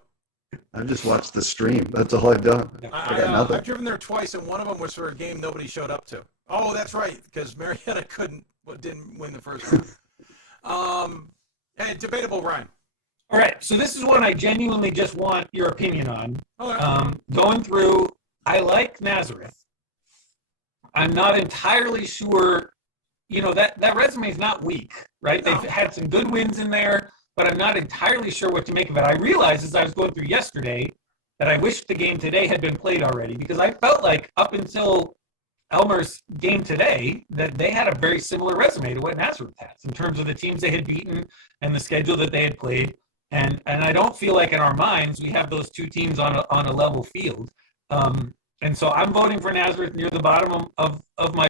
I've just watched the stream. That's all I've done. I got nothing. I've driven there twice, and one of them was for a game nobody showed up to. Oh, that's right, because Marietta didn't win the first round. And debatable, Ryan. All right, so this is one I genuinely just want your opinion on. Okay. Going through, I like Nazareth. I'm not entirely sure, that resume is not weak, right? No. They've had some good wins in there, but I'm not entirely sure what to make of it. I realized as I was going through yesterday that I wish the game today had been played already, because I felt like up until Elmer's game today that they had a very similar resume to what Nazareth has in terms of the teams they had beaten and the schedule that they had played. And I don't feel like in our minds we have those two teams on a level field. And so I'm voting for Nazareth near the bottom of my